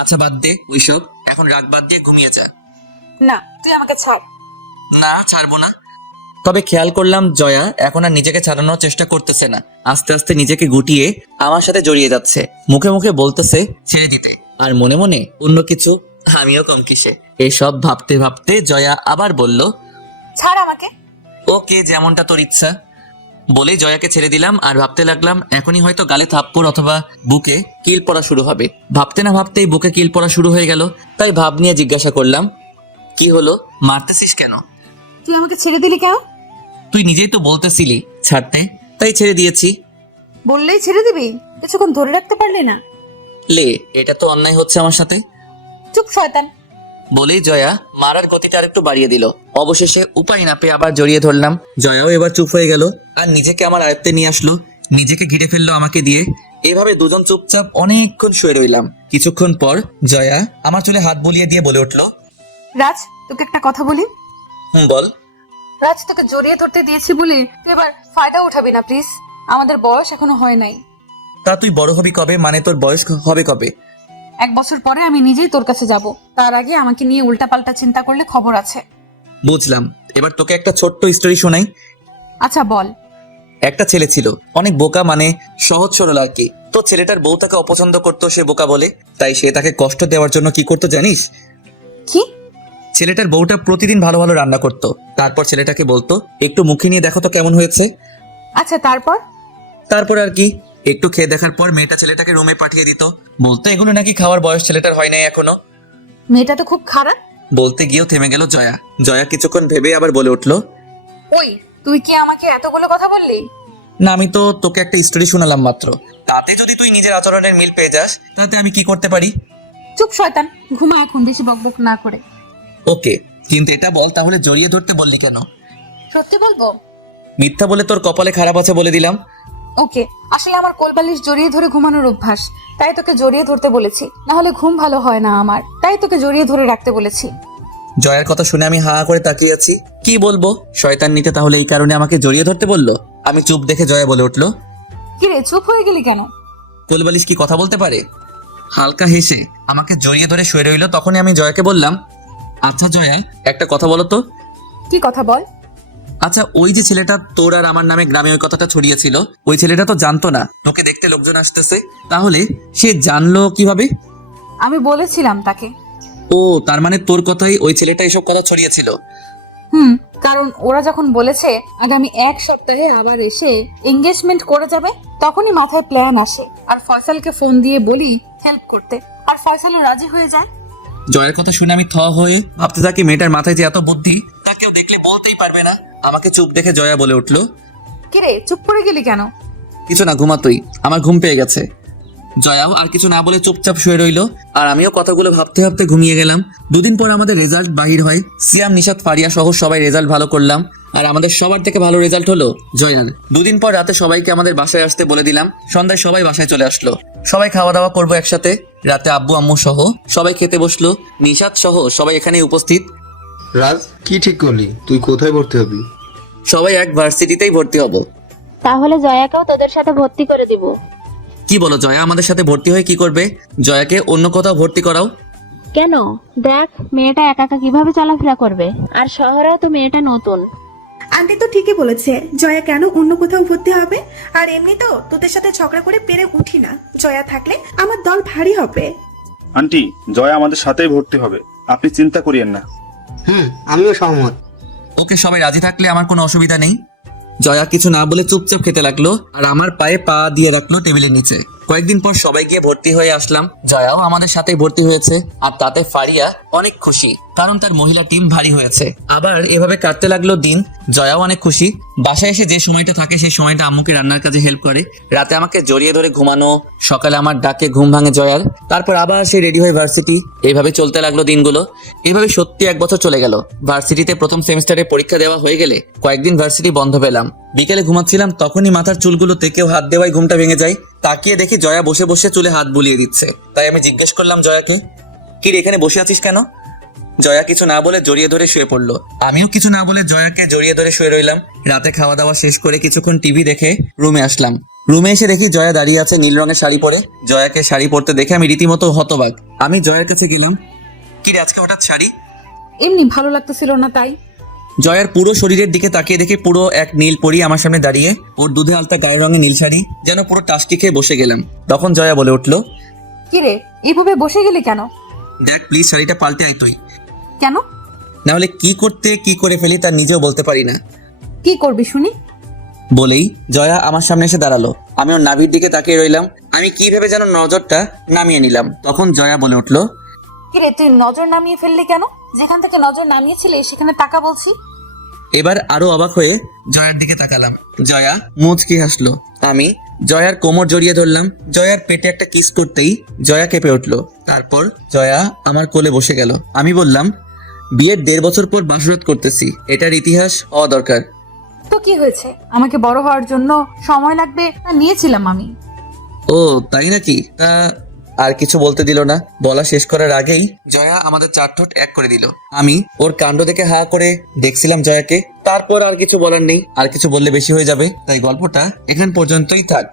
আচ্ছা বাদ দে ওইসব, এখন রাগ বাদ দিয়ে ঘুমিয়ে যা। না, তুই আমাকে ছাড়। না, ছাড়বো না। তবে খেয়াল করলাম জয়া এখন আর নিজেকে ছাড়ানোর চেষ্টা করতেছে না। আস্তে আস্তে নিজেকে গুটিয়ে আমার সাথে জড়িয়ে যাচ্ছে। মুখে মুখে বলতেছে ছেড়ে দিতে, আর মনে মনে অন্য কিছু। আমিও কম কিসে। এসব ভাবতে ভাবতে জয়া আবার বলল, ছাড় আমাকে। ওকে, যেমনটা তোর ইচ্ছা। বলেই জয়াকে ছেড়ে দিলাম আর ভাবতে লাগলাম এখনই হয়তো গালে থাপ্পড় অথবা বুকে কিল পড়া শুরু হবে। ভাবতে না ভাবতেই বুকে কিল পড়া শুরু হয়ে গেল। তাই ভাব নিয়ে জিজ্ঞাসা করলাম, কি হলো, মারতেছিস কেন? তুই আমাকে ছেড়ে দিলি কেন? তুই নিজেই তো বলতেছিলি ছাড়তে, তাই ছেড়ে দিয়েছি। বললেই ছেড়ে দিবি? কিছুক্ষণ ধরে রাখতে পারলি না? লে, এটা তো অন্যায় হচ্ছে আমার সাথে। চুপ শয়তান। বলেই জয়া মারার গতিটা আরেকটু বাড়িয়ে দিল। অবশেষে উপায় না পেয়ে আবার জড়িয়ে ধরলাম। জয়াও এবার চুপ হয়ে গেল আর নিজেকে আমার আয়ত্তে নিয়ে আসলো। নিজেকে ঘিরে ফেললো আমাকে দিয়ে। এভাবে দুজন চুপচাপ অনেকক্ষণ শুয়ে রইলাম। কিছুক্ষণ পর জয়া আমার চুলে হাত বুলিয়ে দিয়ে বলে উঠলো, রাজ, তোকে একটা কথা বলি। বল। রাজ, তোকে জড়িয়ে ধরতে দিয়েছি বলে তুই এবার ফায়দা উঠাবি না প্লিজ। আমাদের বয়স এখনো হয় নাই। তা তুই বড় হবি কবে? মানে তোর বয়স হবে কবে? 1 বছর পরে আমি নিজেই তোর কাছে যাব। তার আগে আমাকে নিয়ে উল্টাপাল্টা চিন্তা করলে খবর আছে। বুঝলাম। এবার তোকে একটা ছোট্ট স্টোরি শোনাই। আচ্ছা বল। একটা ছেলে ছিল, অনেক বোকা, মানে সহজ সরল আর কি। তো ছেলেটার বউ তাকে অপছন্দ করতো, সে বোকা বলে। তাই সে তাকে কষ্ট দেওয়ার জন্য কি করতো জানিস? কি? ছেলেটার বউটা প্রতিদিন ভালো ভালো রান্না করতো। তারপর ছেলেটাকে বলতো, একটু মুখে নিয়ে দেখো তো কেমন হয়েছে। আচ্ছা তারপর? তারপর আর কি, একটু খেয়ে দেখার পর মেয়েটা ছেলেটাকে রুমে পাঠিয়ে দিত। বলতো এগুলো নাকি খাওয়ার বয়স ছেলেটার হয় নাই এখনো। মেয়েটা তো খুব খারাপ। বলতে গিয়েও থেমে গেল জয়া। জয়া কিছুক্ষণ ভেবে আবার বলে উঠলো, ওই, তুই কি আমাকে এতগুলো কথা বললি? না, আমি তো তোকে একটা স্টোরি শোনালাম মাত্র। তাতে যদি তুই নিজের আচরণের মিল পেয়ে যাস, তাতে আমি কি করতে পারি? চুপ শয়তান, ঘুমা এখন, বেশি বকবক না করে। ওকে, কিন্তু এটা বল তাহলে জড়িয়ে ধরতে বললি কেন? সত্যি বলবো? মিথ্যা বলে তোর কপালে খারাপ আছে বলে দিলাম। ওকে, আসলে আমার কোলবালিশ জড়িয়ে ধরে ঘুমানোর অভ্যাস, তাই তোকে জড়িয়ে ধরতে বলেছি। না হলে ঘুম ভালো হয় না আমার, তাই তোকে জড়িয়ে ধরে রাখতে বলেছি। জয়ার কথা শুনে আমি হা হা করে তাকিয়ে আছি। কি বলবো, শয়তান নিতে তাহলে এই কারণে আমাকে জড়িয়ে ধরতে বললো? আমি চুপ দেখে জয়া বলে উঠলো, কিরে চুপ হয়ে গেলি কেন? কোলবালিশ কি কথা বলতে পারে? হালকা হেসে আমাকে জড়িয়ে ধরে শুয়ে রইলো। তখনই আমি জয়াকে বললাম, আচ্ছা জয়া, একটা কথা বলো তো। কি কথা বল? আচ্ছা, ওই যে ছেলেটা তোর আর আমার নামে গ্রামে ওই কথাটা ছড়িয়েছিল, ওই ছেলেটা তো জানতো না তোকে দেখতে লোকজন আসতেছে, তাহলে সে জানলো কিভাবে? আমি বলেছিলাম তাকে। ও, তার মানে তোর কথাই ওই ছেলেটা এসব কথা ছড়িয়েছিল। কারণ ওরা যখন বলেছে আগামী 1 সপ্তাহে আবার এসে এঙ্গেজমেন্ট করে যাবে, তখনই মাথায় প্ল্যান আসে। আর ফয়সালকে ফোন দিয়ে বলি হেল্প করতে, আর ফয়সালও রাজি হয়ে যায়। জয়ের কথা শুনে আমি থ হয়ে ভাবতে থাকি, মেয়েটার মাথায় যে এত বুদ্ধি তা কেউ দেখলে বলতেই পারবে না। আমাকে চুপ দেখে জয়া বলে উঠলো, কিরে চুপ করে গেলি কেন? কিছু না, ঘুমাতই, আমার ঘুম পেয়ে গেছে। জয়াও আর কিছু না বলে চুপচাপ শুয়ে রইলো, আর আমিও কথাগুলো ভাবতে ভাবতে ঘুমিয়ে গেলাম। 2 দিন পর আমাদের রেজাল্ট বাহির হয়। সিয়াম, নিশাত, ফারিয়া সহ সবাই রেজাল্ট ভালো করলাম, আর আমাদের সবার থেকে ভালো রেজাল্ট হলো জয়ার। 2 দিন পর রাতে সবাইকে আমাদের বাসায় আসতে বলে দিলাম। সন্ধ্যায় সবাই বাসায় চলে আসলো। সবাই খাওয়া দাওয়া করবো একসাথে। রাতে আব্বু আম্মু সহ সবাই খেতে বসলো। নিশাত সহ সবাই এখানে উপস্থিত। রাজ, কি ঠিক করলি? তুই কোথায় ভর্তি হবি? সবাই এক ভার্সিটিতেই ভর্তি হব। তাহলে জয়াকেও তোদের সাথে ভর্তি করে দিব। কি বলো জয়া আমাদের সাথে ভর্তি হয়ে কি করবে? জয়াকে অন্য কোথাও ভর্তি করাও। কেন? দেখ মেয়েটা একা একা কিভাবে চলাফেরা করবে, আর শহরেও তো মেয়েটা নতুন। আন্টি তো ঠিকই বলেছে, জয়া কেন অন্য কোথাও ভর্তি হবে? আর এমনি তো তোদের সাথে ঝগড়া করে পেরে উঠি না, জয়া থাকলে আমার দল ভারী হবে। আন্টি, জয়া আমাদের সাথেই ভর্তি হবে, আপনি চিন্তা করিয়েন না। আমিও সহমত। ওকে, সবাই রাজি থাকলে আমার কোনো অসুবিধা নেই। জয়া কিছু না বলে চুপচাপ খেতে লাগলো আর আমার পায়ে পা দিয়ে রাখলো টেবিলের নিচে। কয়েকদিন পর সবাই গিয়ে ভর্তি হয়ে আসলাম। জয়াও আমাদের সাথে ভর্তি হয়েছে আর তাতে ফারিয়া অনেক খুশি, কারণ তার মহিলা টিম ভারী হয়েছে। আবার এভাবে কাটতে লাগলো দিন। জয়াও অনেক খুশি। বাসায় এসে যে সময়টা থাকে সেই সময়টা আম্মুকে রান্নার কাজে হেল্প করে। রাতে আমাকে জড়িয়ে ধরে ঘুমানো, সকালে আমার ডাকে ঘুম ভাঙে জয়ার। তারপর আবার সে রেডি হয়ে ভার্সিটি। এইভাবে চলতে লাগলো দিনগুলো। এভাবে সত্যি 1 বছর চলে গেল। ভার্সিটিতে প্রথম সেমিস্টারে পরীক্ষা দেওয়া হয়ে গেলে কয়েকদিন ভার্সিটি বন্ধ পেলাম। বিকেলে ঘুমাচ্ছিলাম, তখনই মাথার চুলগুলোতে কেউ হাত দেওয়ায় ঘুমটা ভেঙে যায়। তাকিয়ে দেখি জয়া বসে বসে চুলে হাত বুলিয়ে দিচ্ছে। তাই আমি জিজ্ঞেস করলাম জয়াকে, কি রে এখানে বসে আছিস কেন? জয়া কিছু না বলে জড়িয়ে ধরে শুয়ে পড়লো। আমিও কিছু না বলে জয়াকে জড়িয়ে ধরে শুয়ে রইলাম। রাতে খাওয়া দাওয়া শেষ করে কিছুক্ষণ টিভি দেখে রুমে আসলাম। রুমে এসে দেখি জয়া দাঁড়িয়ে আছে নীল রঙের শাড়ি পরে। জয়াকে শাড়ি পরতে দেখে আমি রীতিমতো হতবাক। আমি জয়ার কাছে গেলাম, কি রে আজকে হঠাৎ শাড়ি? এমনি ভালো লাগতেছিল না তাই। জয়ার পুরো শরীরের দিকে তাকিয়ে দেখি পুরো এক নীল পরি আমার সামনে দাঁড়িয়ে। ওর দুধে আলতা গায়ের রঙে নীল শাড়ি, যেন পুরো টাস্টি খেয়ে বসে গেলাম। তখন জয়া বলে উঠলো, কি রে এইভাবে বসে গেলি কেন? দেখ প্লিজ শাড়িটা পাল্টে আয় তুই, কেন? না হলে কি করতে কি করে ফেলি তার নিজেও বলতে পারি না। কি করবি শুনি? বলেই জয়া আমার সামনে এসে দাঁড়ালো। আমি ওর নাভির দিকে তাকিয়ে রইলাম। আমি কিভাবে যেন নজরটা নামিয়ে নিলাম। তখন জয়া বলে উঠলো, কি রে তুই নজর নামিয়ে ফেললি কেন? যেখান থেকে নজর নামিয়েছিলি সেখানে টাকা বলছি। এবার আরো অবাক হয়ে জয়ার দিকে তাকালাম। জয়া মুচকি হাসলো। আমি জয়ার কোমর জড়িয়ে ধরলাম। জয়ার পেটে একটা কিস করতেই জয়া কেঁপে উঠলো। তারপর জয়া আমার কোলে বসে গেল। আমি বললাম, বিয়ের 1.5 বছর পর বাসরাত করতেছি, এটার ইতিহাস হওয়া দরকার। তো কি হয়েছে, আমাকে বড় হওয়ার জন্য সময় লাগবে তা নিয়েছিলাম আমি। ও তাই নাকি? তা আর কিছু বলতে দিল না। বলা শেষ করার আগেই জয়া আমাদের 4 ঠোঁট এক করে দিল। আমি ওর কাণ্ড দেখে হা করে দেখছিলাম জয়াকে। তারপর আর কিছু বলার নেই, আর কিছু বললে বেশি হয়ে যাবে। তাই গল্পটা এখান পর্যন্তই থাক।